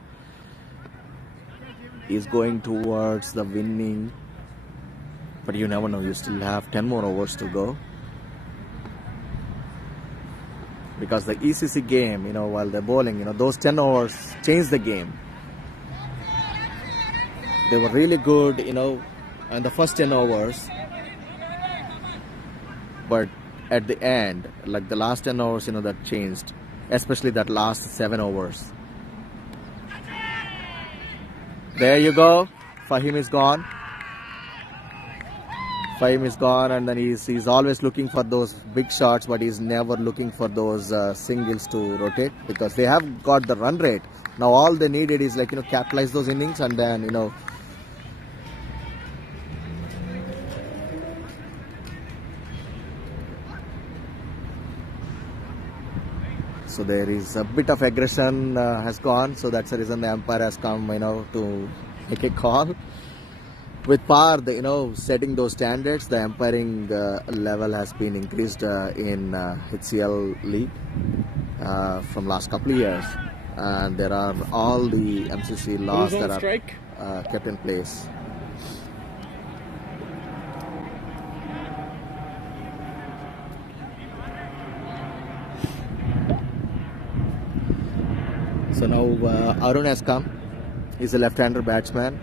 is going towards the winning, but you never know. You still have 10 more overs to go, because the ECC game, you know, while they're bowling, you know, those 10 overs changed the game. They were really good, you know, in the first 10 overs, but at the end, like the last 10 overs, you know, that changed, especially that last 7 overs. There you go. Fahim is gone. Fahim is gone, and then he's always looking for those big shots, but he's never looking for those singles to rotate, because they have got the run rate. Now all they needed is, like, you know, capitalize those innings, and then, you know, so there is a bit of aggression has gone, so that's the reason the umpire has come, you know, to make a call. With par, you know, setting those standards, the umpiring level has been increased in HCL League from last couple of years, and there are all the MCC laws that are kept in place. So now Arun has come. He's a left-hander batsman,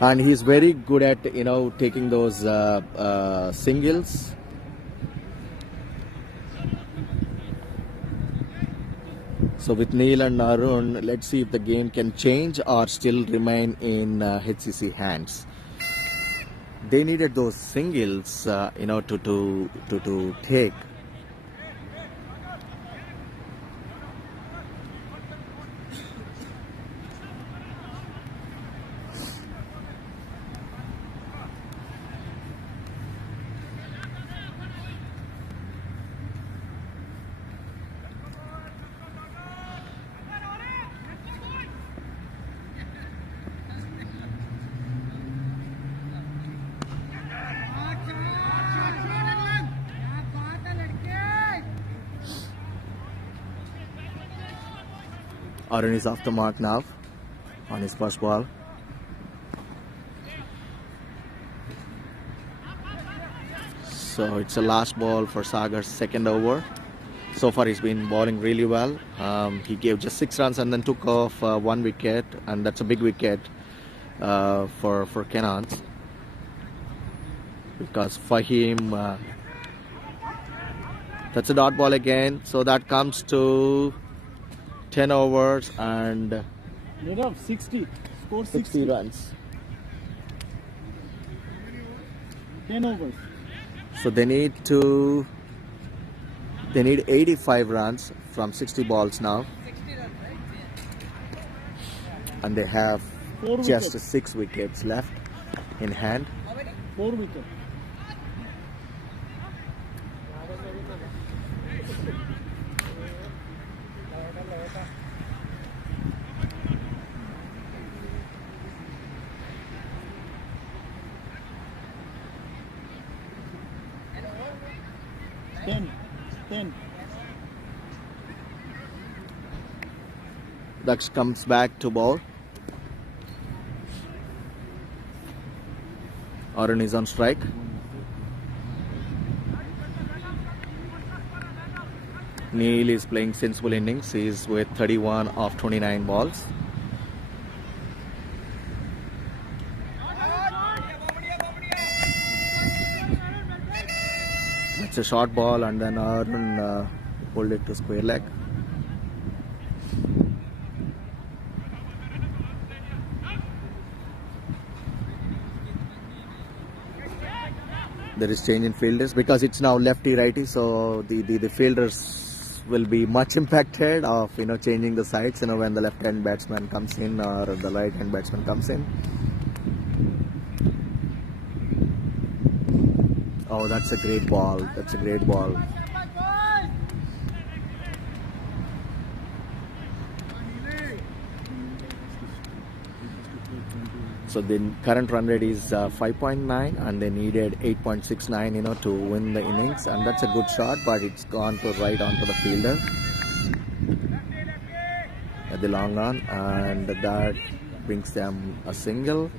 and he's very good at, you know, taking those singles. So with Neil and Arun, let's see if the game can change or still remain in HCC hands. They needed those singles, you know, to take. Arun is off the mark now on his first ball. So it's a last ball for Sagar's second over. So far he's been bowling really well. He gave just 6 runs and then took off 1 wicket, and that's a big wicket for Kennans, because Fahim, that's a dot ball again. So that comes to 10 overs and 60. Score 60 runs. 10 overs. So they need 85 runs from 60 balls now, and they have just 6 wickets left in hand. 4 wickets. Ten. Daksh comes back to bowl. Arun is on strike. Neil is playing sensible innings. He is with 31 of 29 balls. It's a short ball, and then Arun pulled it to square leg. There is change in fielders because it's now lefty righty, so the fielders will be much impacted of changing the sides when the left hand batsman comes in or the right hand batsman comes in. Oh, that's a great ball. That's a great ball. So the current run rate is 5.9 and they needed 8.69 to win the innings, and that's a good shot, but it's gone to right onto the fielder at the long on, and that brings them a single.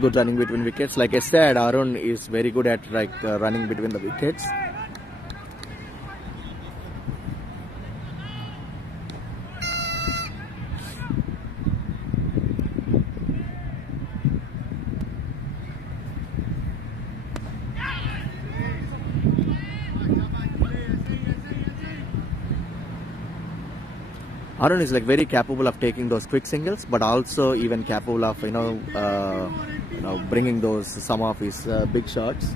Good running between wickets. Like I said, Arun is very good at running between the wickets. Arun is very capable of taking those quick singles, but also even capable of bringing those some of his big shots.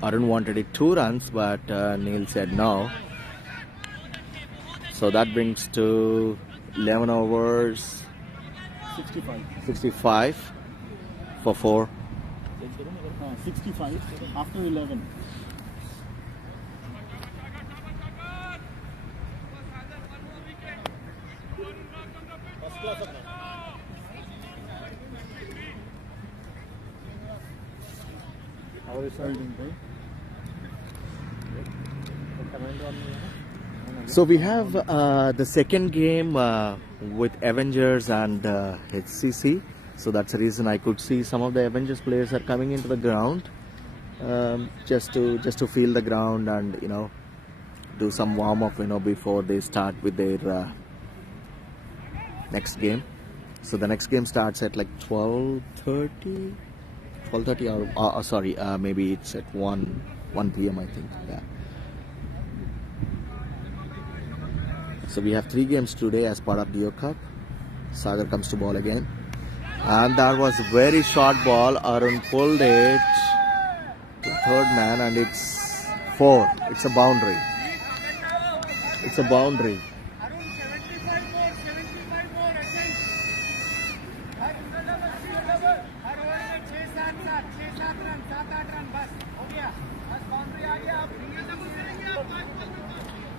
Arun wanted it 2 runs, but Neil said no. So that brings to 11 overs. 65 for 4. 65 after 11. How is it? So we have the second game with Avengers and HCC. So that's the reason I could see some of the Avengers players are coming into the ground just to feel the ground and do some warm up before they start with their next game. So the next game starts at 12:30 or sorry, maybe it's at 1 p.m. I think. Yeah. So we have 3 games today as part of Deo Cup. Sagar comes to ball again. And that was a very short ball. Arun pulled it to third man and it's 4. It's a boundary. It's a boundary.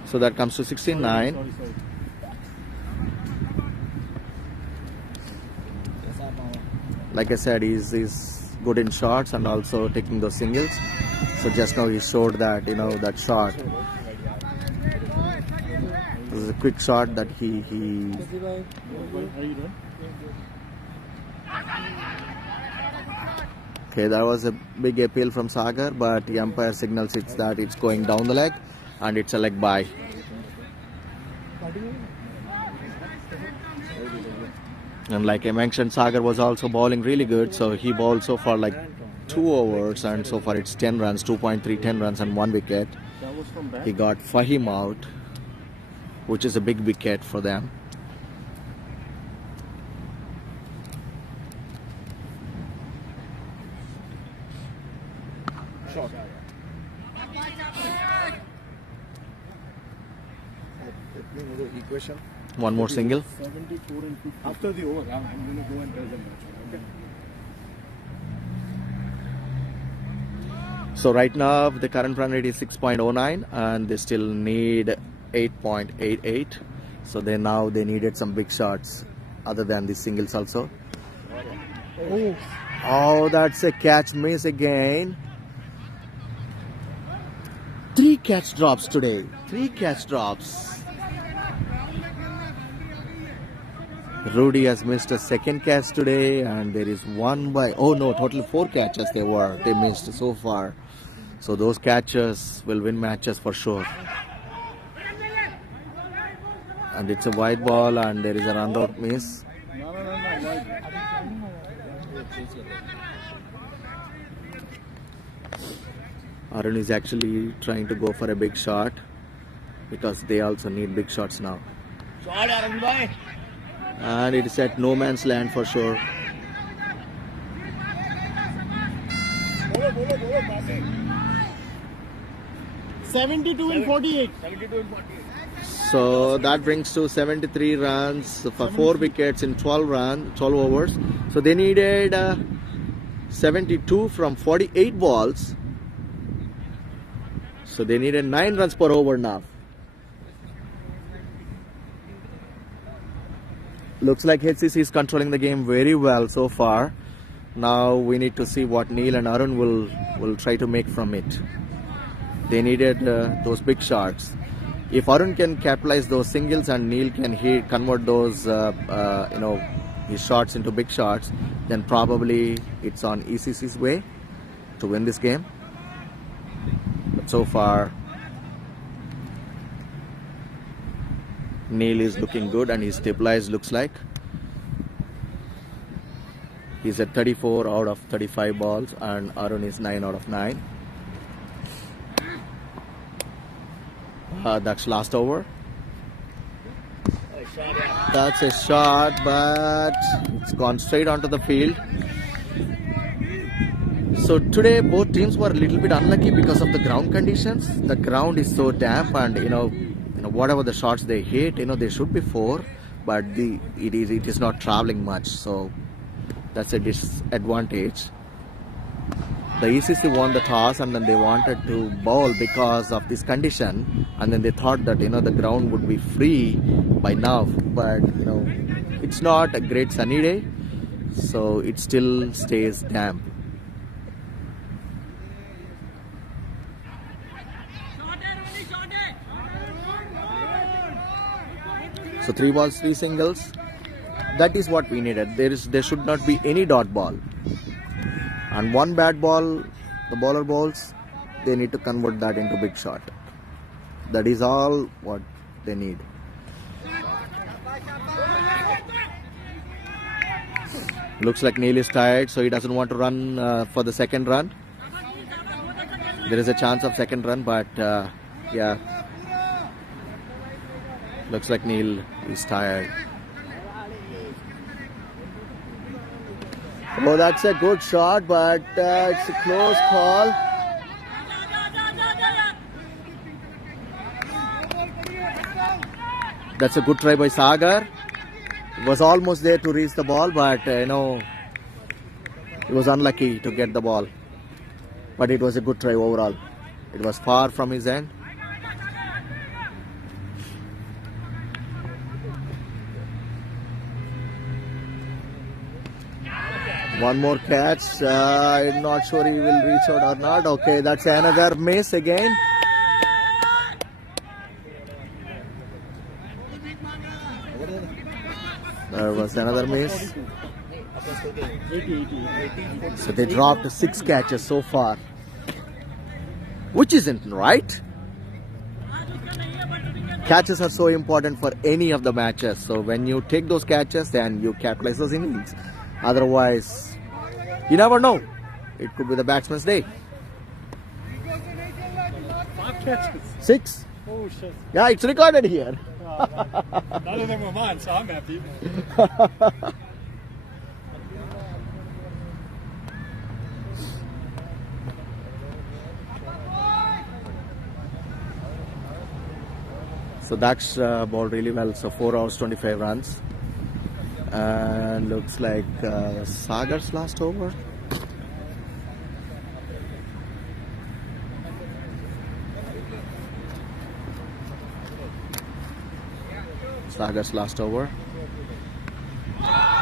So that comes to 69. Like I said, he's good in shots and also taking those singles. So just now he showed that, that shot. It was a quick shot that he Okay, that was a big appeal from Sagar, but the umpire signals it's going down the leg and it's a leg bye. And like I mentioned, Sagar was also bowling really good, so he bowled so far 2 overs and so far it's 10 runs, 2.3, 10 runs and 1 wicket. He got Fahim out, which is a big wicket for them. Shot. Equation. One more single. 74 and 50. After the over, I'm going to go and tell them. Okay. So right now the current run rate is 6.09 and they still need 8.88. So they needed some big shots other than the singles also. Oh, that's a catch miss again. 3 catch drops today. 3 catch drops. Rudy has missed a second catch today, and there is one by, oh no, total 4 catches they missed so far. So those catches will win matches for sure. And it's a wide ball, and there is a run out miss. Arun is actually trying to go for a big shot because they also need big shots now. And it is at no man's land for sure. So that brings to 73 runs for 4 wickets in 12 overs. So they needed 72 from 48 balls. So they needed 9 runs per over now. Looks like HCC is controlling the game very well so far. Now we need to see what Neil and Arun will try to make from it. They needed those big shots. If Arun can capitalize those singles and Neil can convert those his shots into big shots, then probably it's on ECC's way to win this game. But so far, Neil is looking good and he's stabilized, looks like. He's at 34 out of 35 balls and Arun is 9 out of 9. That's last over. That's a shot, but it's gone straight onto the field. So today both teams were a little bit unlucky because of the ground conditions. The ground is so damp, and whatever the shots they hit, they should be 4, but it is not traveling much, so that's a disadvantage. The ECC won the toss and then they wanted to bowl because of this condition, and then they thought that the ground would be free by now, but it's not a great sunny day, so it still stays damp. So 3 balls, 3 singles. That is what we needed. There should not be any dot ball. And 1 bad ball, the bowler bowls, they need to convert that into big shot. That is all what they need. Looks like Neil is tired, so he doesn't want to run for the second run. There is a chance of second run, but yeah. Looks like Neil is tired. Oh, that's a good shot, but it's a close call. That's a good try by Sagar. It was almost there to reach the ball, but he was unlucky to get the ball. But it was a good try overall. It was far from his end. One more catch. I'm not sure he will reach out or not. Okay, that's another miss again. There was another miss. So they dropped 6 catches so far, which isn't right. Catches are so important for any of the matches. So when you take those catches, then you capitalize those innings. Otherwise, you never know. It could be the batsman's day. 5 catches. 6. Oh shit. Yeah, it's recorded here. None of them were mine, so I'm happy. So that's bowled really well. So 4 hours, 25 runs. And looks like Sagar's last over. Sagar's last over.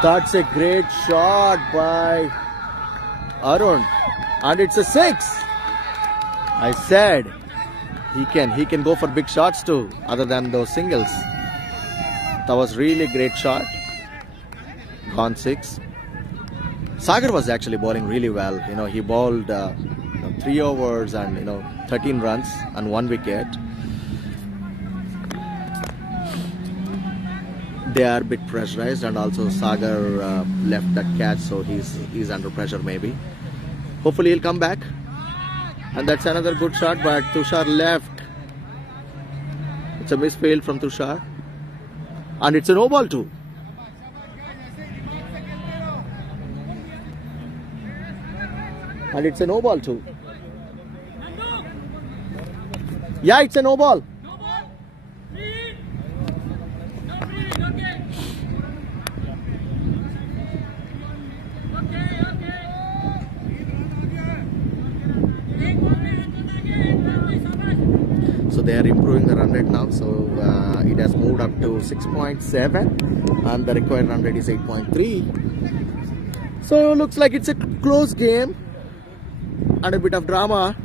That's a great shot by Arun, and it's a 6. I said he can go for big shots too, other than those singles. That was really great shot. gone 6. Sagar was actually bowling really well. He bowled 3 overs and 13 runs and 1 wicket. They are a bit pressurized, and also Sagar left that catch, so he's under pressure maybe. Hopefully he'll come back. And that's another good shot, but Tushar left. It's a misfield from Tushar. And it's a no ball too. And it's a no ball too. Yeah, it's a no ball. So they are improving the run rate now. So it has moved up to 6.7 and the required run rate is 8.3. So looks like it's a close game and a bit of drama.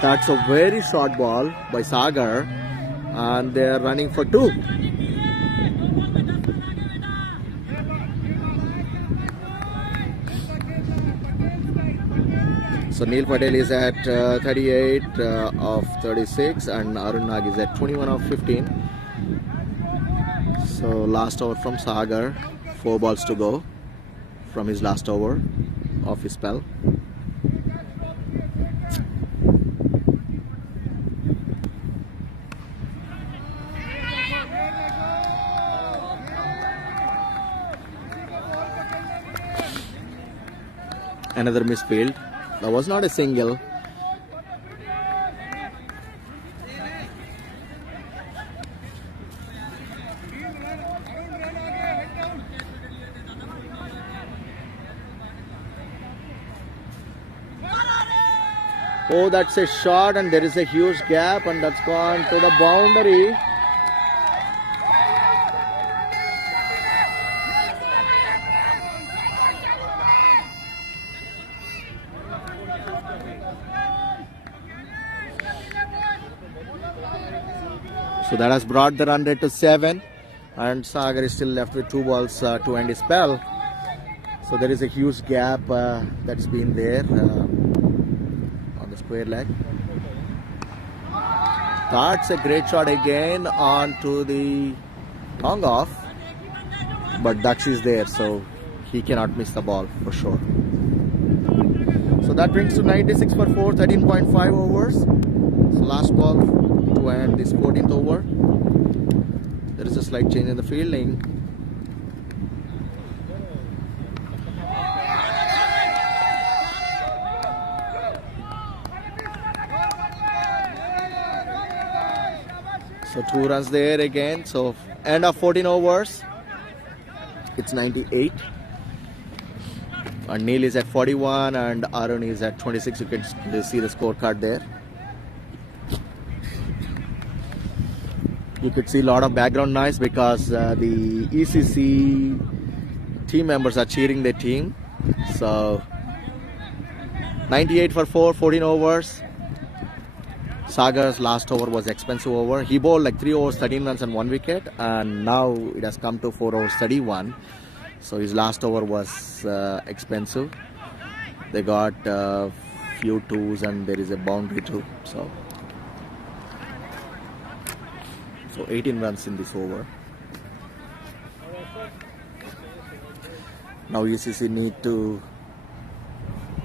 That's a very short ball by Sagar and they are running for 2. So Neil Patel is at 38 of 36 and Arun Nag is at 21 of 15. So last over from Sagar, 4 balls to go from his last over of his spell. Another misfield. That was not a single. Oh, that's a shot and there is a huge gap and that's gone to the boundary. So that has brought the run rate to 7 and Sagar is still left with 2 balls to end his spell. So there is a huge gap that's been there on the square leg. That's a great shot again onto the long off, but Daksh is there, so he cannot miss the ball for sure. So that brings to 96 for 4, 13.5 overs. So last ball to end this 14th over. There is a slight change in the fielding. So 2 runs there again. So end of 14 overs. It's 98. And Neil is at 41 and Arun is at 26. You can see the scorecard there. You could see a lot of background noise because the ECC team members are cheering their team. So 98 for 4, 14 overs. Sagar's last over was expensive over. He bowled like 3 overs, 13 runs and 1 wicket. And now it has come to 4 overs, 31. So his last over was expensive. They got a few 2s and there is a boundary too. So 18 runs in this over. Now UCC need to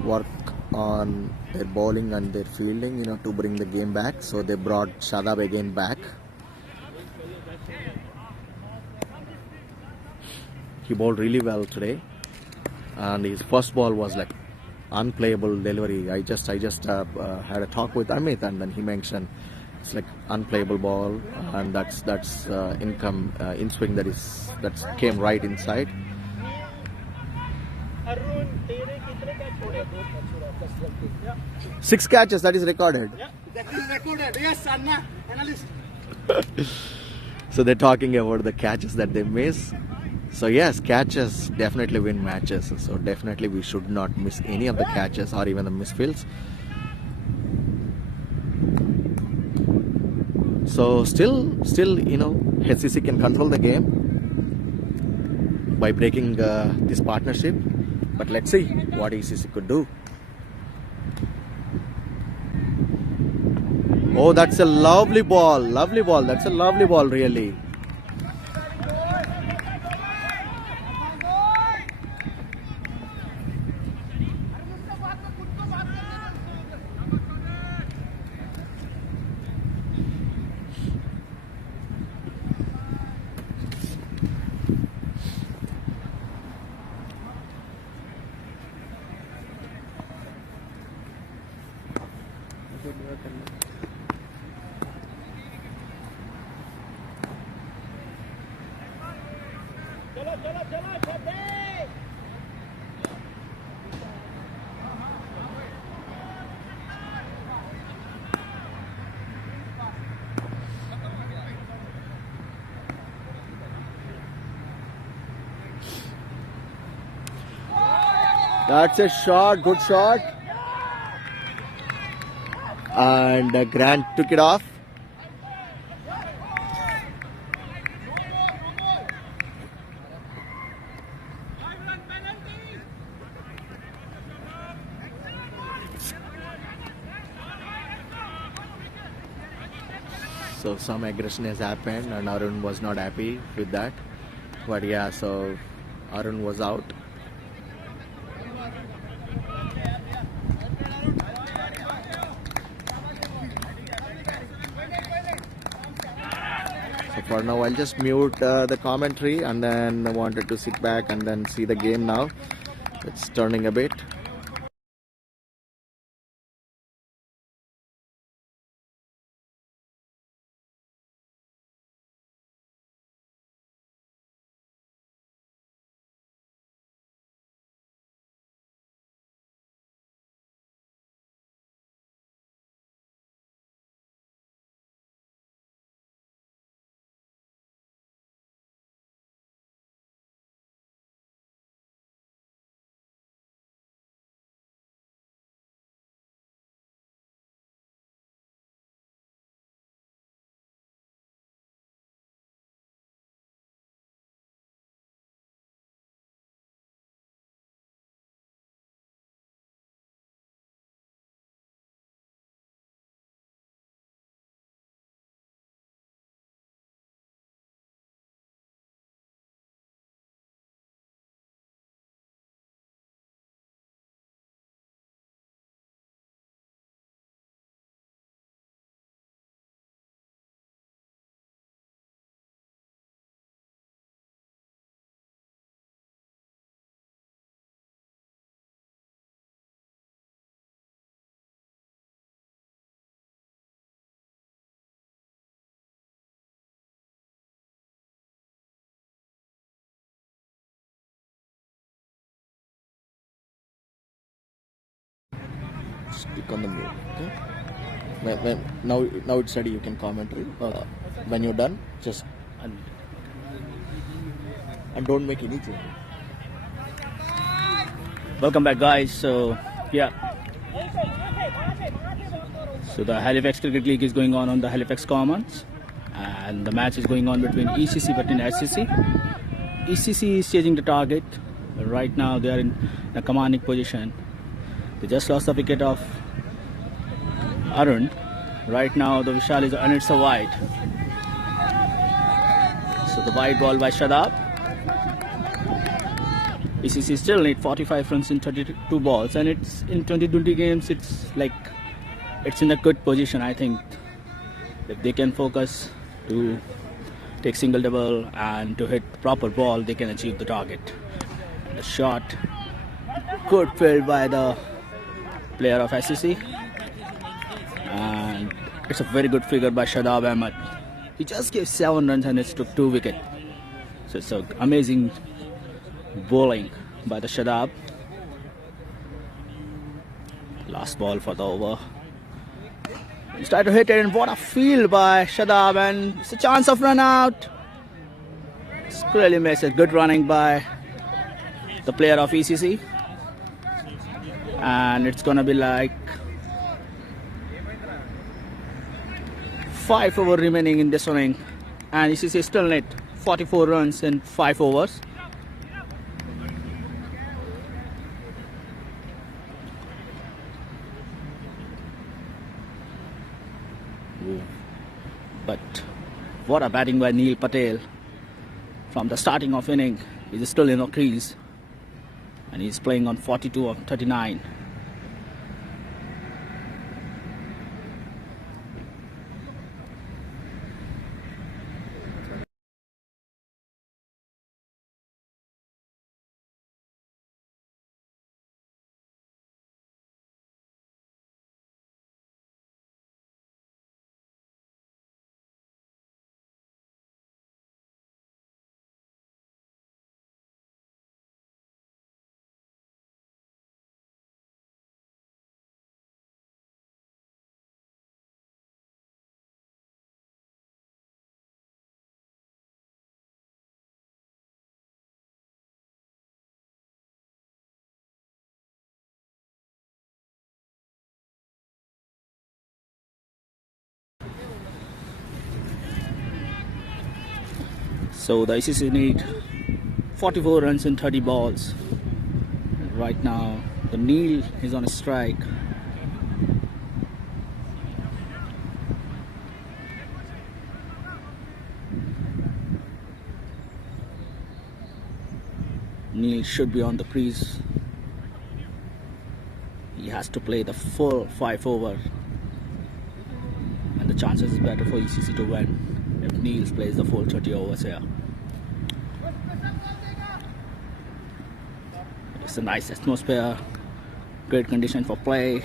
work on their bowling and their fielding, to bring the game back. So they brought Shadab again back. He bowled really well today, and his first ball was like unplayable delivery. I just had a talk with Amit, and then he mentioned it's like unplayable ball, and that's in swing that came right inside. 6 catches, that is recorded. Yeah, that is recorded. Yes, Anna, analyst. So they're talking about the catches that they miss. So yes, catches definitely win matches. So definitely we should not miss any of the catches or even the misfields. So still, HCC can control the game by breaking this partnership. But let's see what HCC could do. Oh, that's a lovely ball. Lovely ball. That's a lovely ball, really. That's a shot, good shot. And Grant took it off. So some aggression has happened and Arun was not happy with that. But yeah, so Arun was out. So for now I'll just mute the commentary, and then I wanted to sit back and then see the game now. It's turning a bit. Just click on the move. Okay. Now it's ready. You can commentary. When you're done, just and don't make any change. Welcome back, guys. So yeah, so the Halifax Cricket League is going on the Halifax Commons, and the match is going on between ECC and HCC. ECC is chasing the target. Right now they are in a commanding position. They just lost the wicket of Arun. Right now the Vishal is and it's a wide. So the wide ball by Shadab. ECC still need 45 runs in 32 balls, and it's in 2020 games. It's like it's in a good position. I think if they can focus to take single double and to hit proper ball, they can achieve the target. The shot, good field by the player of SCC, and it's a very good figure by Shadab Ahmed. He just gave 7 runs and it took 2 wickets. So it's an amazing bowling by the Shadab. Last ball for the over. He's trying to hit it, and what a field by Shadab, and it's a chance of run out. It's really missed it. Good running by the player of ECC, and it's gonna be like 5 overs remaining in this inning, and ECC still net 44 runs in 5 overs. But what a batting by Neil Patel. From the starting of inning, he's still in a crease, and he's playing on 42 of 39. So the ICC need 44 runs in 30 balls. Right now, the Neil is on a strike. Neil should be on the crease. He has to play the full 5 over, and the chances is better for ECC to win if Neil plays the full 30 overs here. It's a nice atmosphere, great condition for play.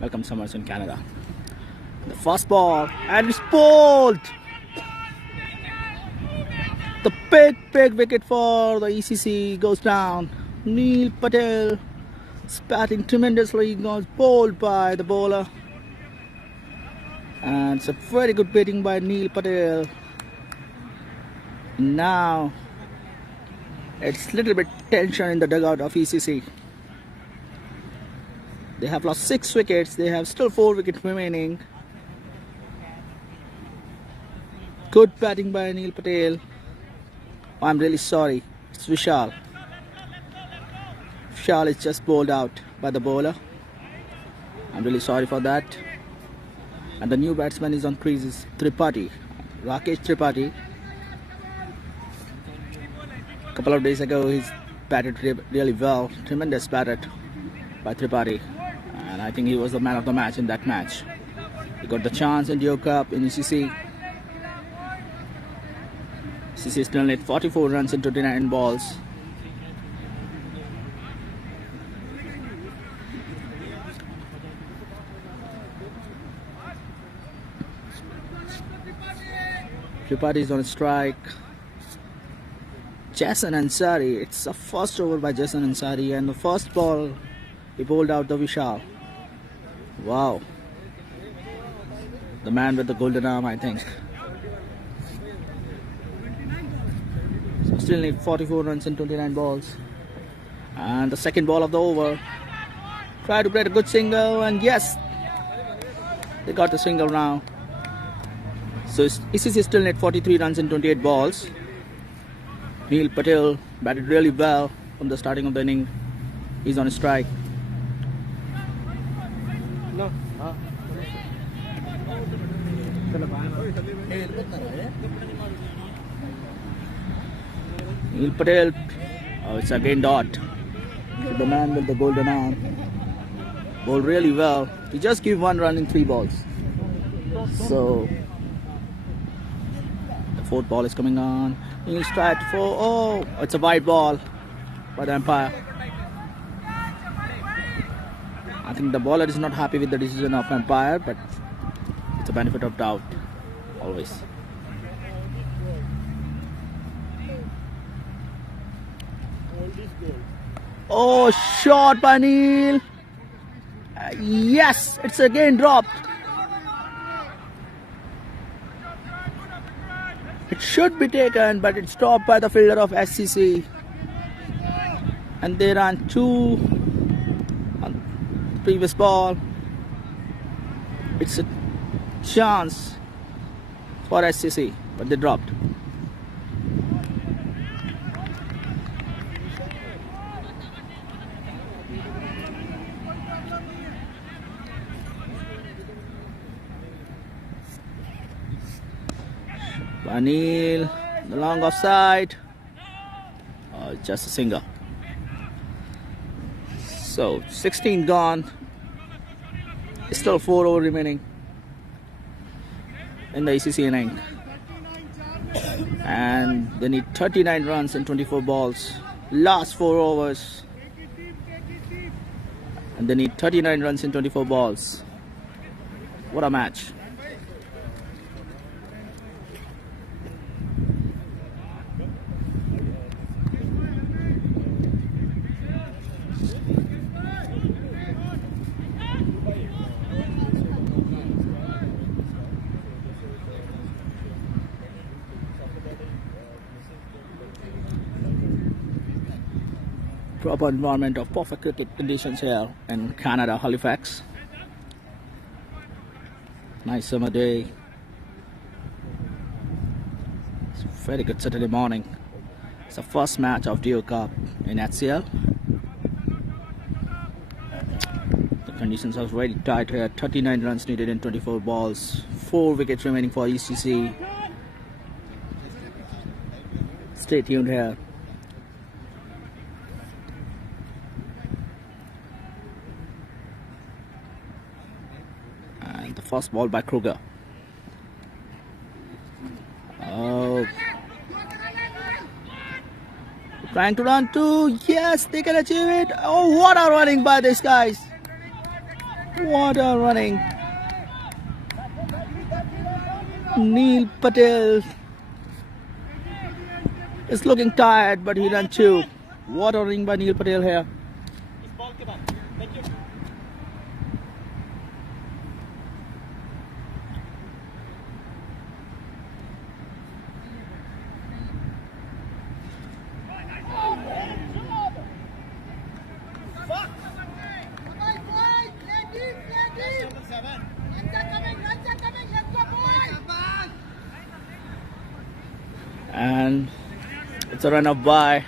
Welcome summers in Canada. The first ball, and it's bowled. The big wicket for the ECC goes down. Neil Patel is batting tremendously, goes bowled by the bowler. And it's a very good batting by Neil Patel. Now it's a little bit tension in the dugout of ECC. They have lost 6 wickets. They have still 4 wickets remaining. Good batting by Neil Patel. I'm really sorry. It's Vishal. Vishal is just bowled out by the bowler. I'm really sorry for that. And the new batsman is on creases, Tripathi, Rakesh Tripathi. A couple of days ago, he's batted really well. Tremendous batter by Tripathi. And I think he was the man of the match in that match. He got the chance in the Cup in ECC. ECC still at 44 runs in 29 balls. Tripathi is on strike. Jason Ansari, it's a first over by Jason Ansari, and the first ball he bowled out the Vishal. Wow. The man with the golden arm, I think. So still need 44 runs in 29 balls. And the second ball of the over. Try to get a good single, and yes, they got the single now. So ECC still net 43 runs in 28 balls. Neil Patel batted really well from the starting of the inning. He's on a strike. Neil Patel, it's again dot. The man with the golden arm bowled really well. He just gave 1 run in 3 balls. So the 4th ball is coming on. He'll strike for, oh, it's a wide ball by the umpire. I think the bowler is not happy with the decision of umpire, but it's a benefit of doubt always. Oh, shot by Neil. Yes, it's again dropped. It should be taken, but it's stopped by the fielder of SCC. And they ran 2 previous ball. It's a chance for SCC, but they dropped. Anil, the long offside. Just a single. So 16 gone. Still 4 over remaining in the ACC inning. And they need 39 runs in 24 balls. Last 4 overs. And they need 39 runs in 24 balls. What a match. Proper environment of perfect cricket conditions here in Canada, Halifax. Nice summer day. It's a very good Saturday morning. It's the first match of Deo Cup in HCL. The conditions are very tight here. 39 runs needed in 24 balls. 4 wickets remaining for ECC. Stay tuned here. The first ball by Kruger. Oh, trying to run too. Yes, they can achieve it. Oh, what a running by these guys! What a running! Neil Patel is looking tired, but he ran too. What a running by Neil Patel here. And it's a run up by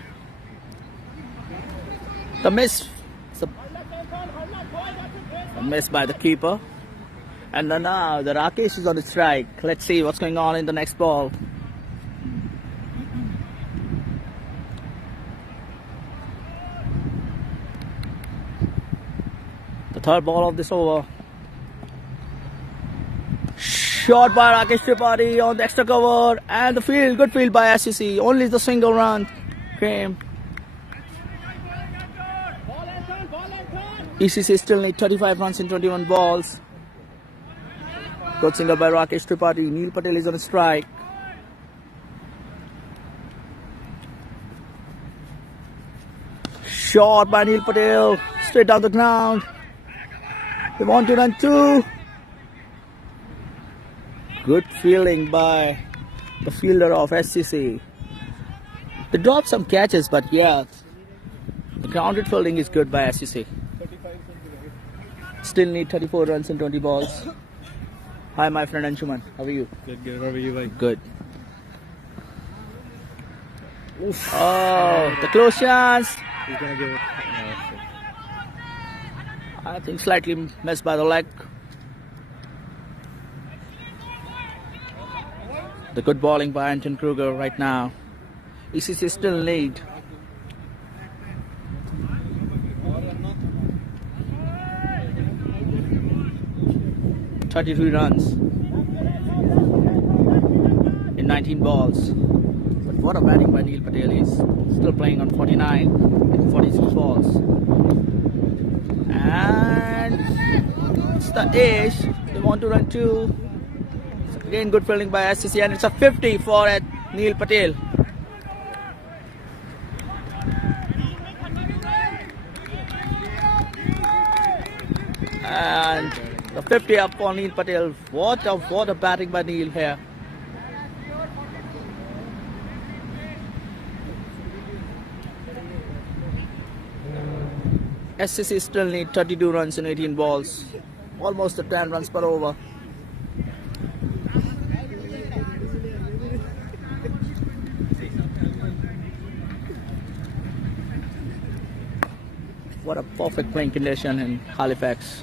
the miss. A miss by the keeper. And then now the Rakesh is on the strike. Let's see what's going on in the next ball. The third ball of this over. Shot by Rakesh Tripathi on the extra cover, and the field, good field by SCC. Only the single run came. ECC still need 35 runs in 21 balls. Good single by Rakesh Tripathi. Neil Patel is on a strike. Shot by Neil Patel, straight down the ground. They want to run 2. Good fielding by the fielder of SCC. They dropped some catches, but yeah, the grounded fielding is good by SCC. Still need 34 runs in 20 balls. Hi, my friend Anshuman. How are you? Good. How are you, like? Good. Oh, the close chance. He's gonna give it. I think slightly missed by the leg. The good bowling by Anton Kruger right now. ECC still lead. .33 runs in 19 balls. But what a batting by Neil Patel. Is still playing on 49 in 46 balls. And it's the ace. They want to run 2. Again, good fielding by SCC, and it's a 50 for Neil Patel. And the 50 up for Neil Patel. What a batting by Neil here. SCC still need 32 runs in 18 balls, almost the 10 runs per over. What a perfect playing condition in Halifax.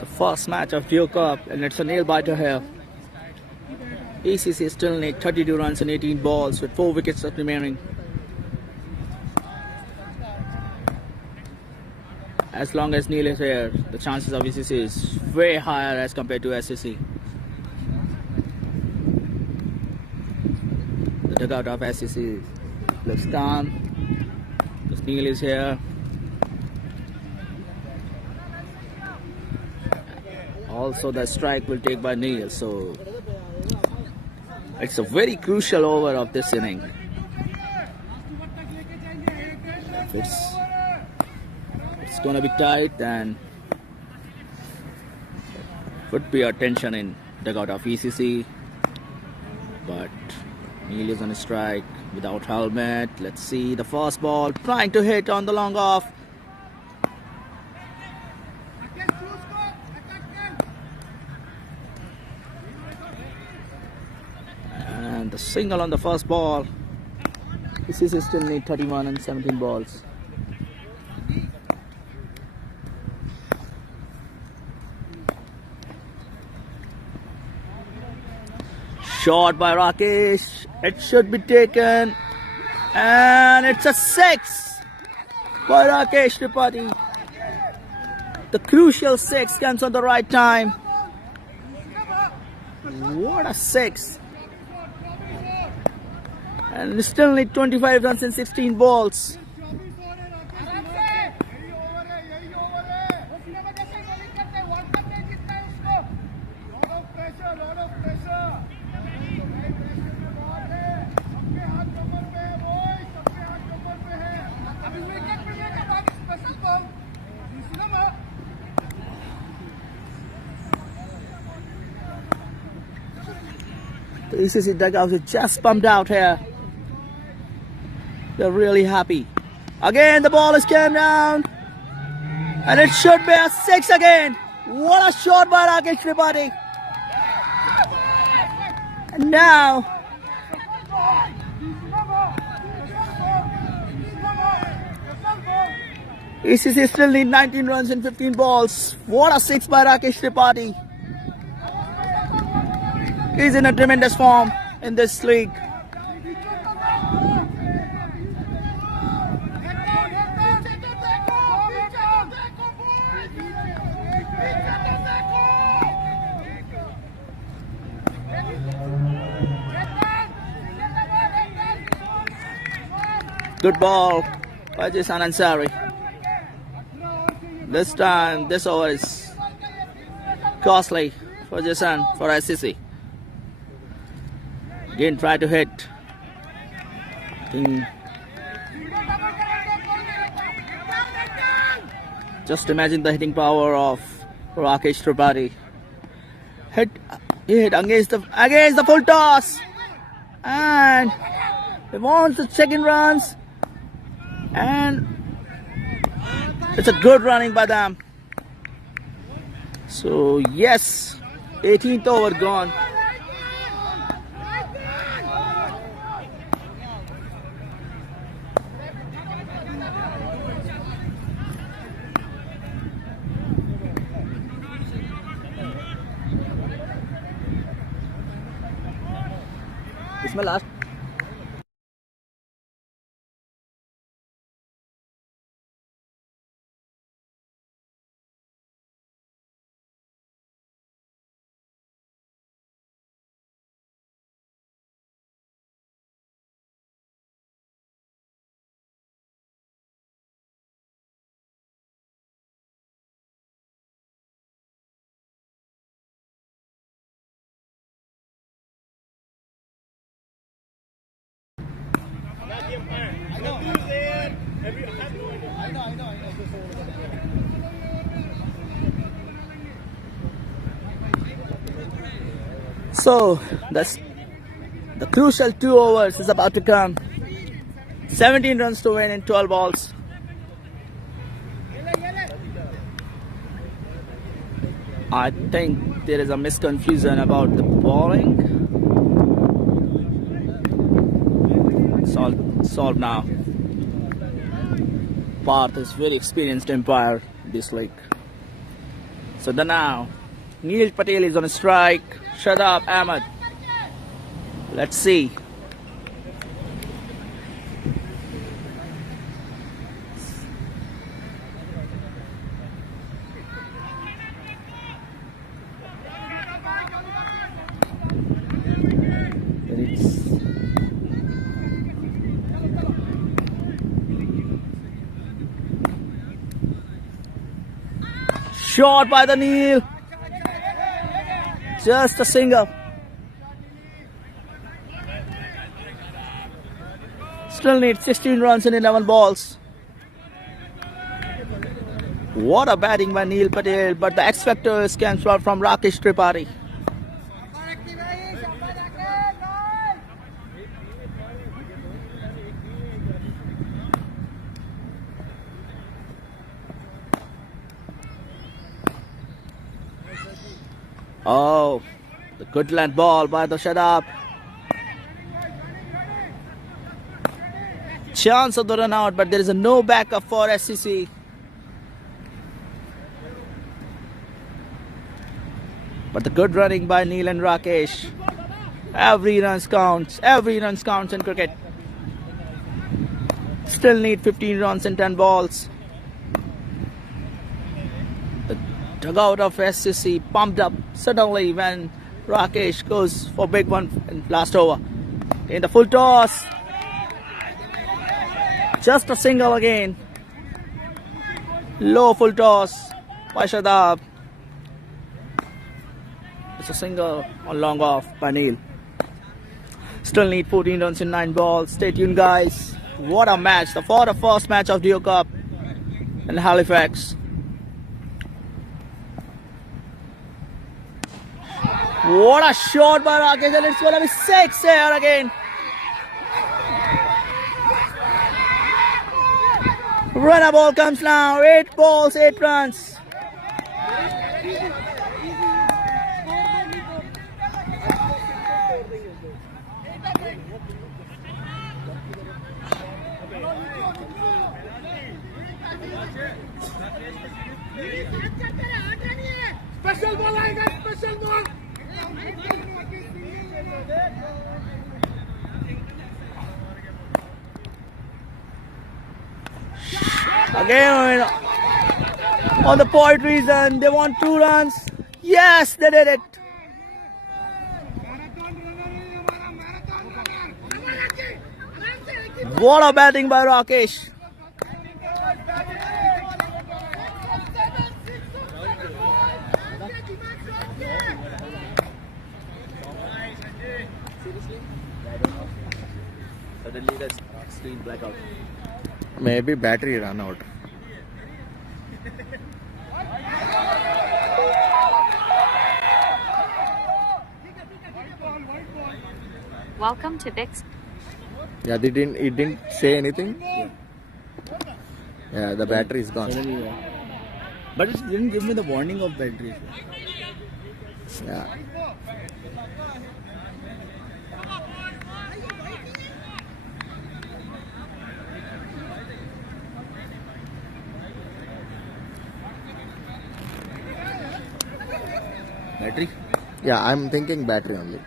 The first match of Dio Cup, and it's a nail biter here. ECC still need 32 runs in 18 balls with 4 wickets remaining. As long as Neil is here, the chances of ECC is way higher as compared to SCC. The dugout of SCC looks calm because Neil is here. Also, the strike will take by Neil, so it's a very crucial over of this inning. If it's going to be tight, then would be a tension in dugout of ECC. But Neil is on a strike without helmet. Let's see the first ball trying to hit on the long off. And the single on the first ball. ECC still need 31 and 17 balls. Shot by Rakesh. It should be taken. And it's a 6 by Rakesh Tripathi. The crucial 6 comes on the right time. What a 6. And we still need 25 runs in 16 balls. The ECC dugout is just pumped out here. They're really happy. Again, the ball is came down. And it should be a 6 again. What a shot by Rakesh Tripathi. And now, ECC still need 19 runs in 15 balls. What a 6 by Rakesh Tripathi. He's in a tremendous form in this league. Good ball by Jason Ansari. This time, this over is costly for Jason, for SCC. Again, try to hit. Just imagine the hitting power of Rakesh Tripathi. He hit against the full toss. And he wants the second runs. And it's a good running by them. So yes, 18th over gone. इसमें last So that's the crucial 2 overs is about to come. 17 runs to win in 12 balls. I think there is a misconfusion about the bowling. Solved now. Parth is very experienced umpire this league. So then now, Neil Patel is on a strike. Shut up, Ahmed. Let's see. Shot by the Neil. Just a single. Still needs 16 runs in 11 balls. What a batting by Neil Patel, but the X factor comes from Rakesh Tripathi. Oh, the good length ball by the shut-up. Chance of the run out, but there is no backup for SCC. But the good running by Neil and Rakesh. Every run counts. Every run counts in cricket. Still need 15 runs in 10 balls. The dugout of SCC pumped up suddenly when Rakesh goes for big one in last over. In the full toss. Just a single again. Low full toss by Shadab. It's a single on long off by Neil. Still need 14 runs in 9 balls. Stay tuned, guys. What a match. For the first match of Deo Cup in Halifax. What a shot by Rakesh, and it's going to be 6 here again. Runner ball comes now. 8 balls, 8 runs. Special ball आएगा, special ball. Again on the poetry zone, they want 2 runs. Yes, they did it. What a batting by Rakesh. Suddenly the screen blackout. Maybe battery run out. Welcome to Bix. Yeah, it didn't say anything. Yeah, the battery is gone. Suddenly, yeah. But it didn't give me the warning of battery. Yeah. Battery? Yeah, I'm thinking battery only.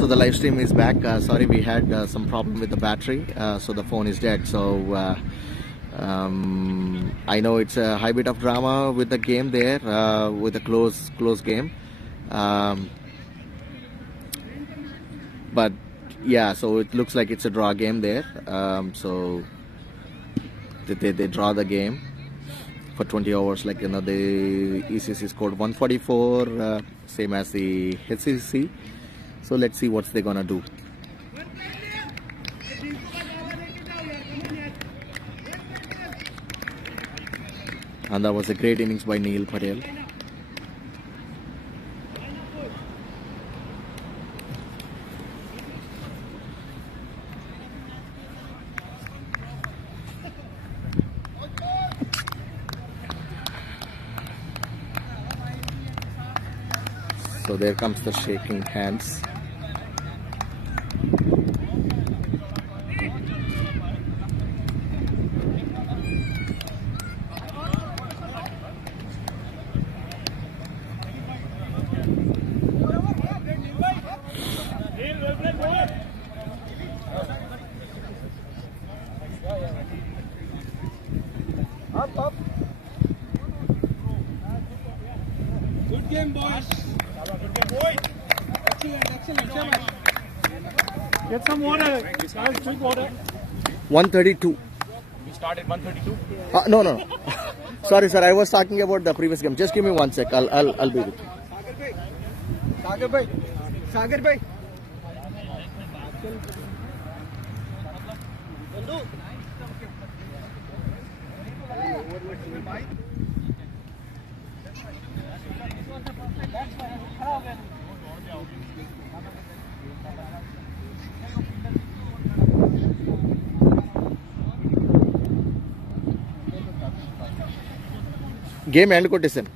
So the live stream is back. Sorry, we had some problem with the battery, so the phone is dead. So I know it's a high bit of drama with the game there, with a close game. But yeah, so it looks like it's a draw game there. So they draw the game for 20 overs. Like, you know, the ECC scored 144, same as the HCC. So let's see what they're gonna do. And that was a great innings by Neil Patel. So there comes the shaking hands. Good game, boys. Excellent. Get some water. Guys, drink water. 132. We started 132. No. Sorry, sir. I was talking about the previous game. Just give me 1 sec. I'll be with you. Sagar bhai. Game end కొట్టేసాను.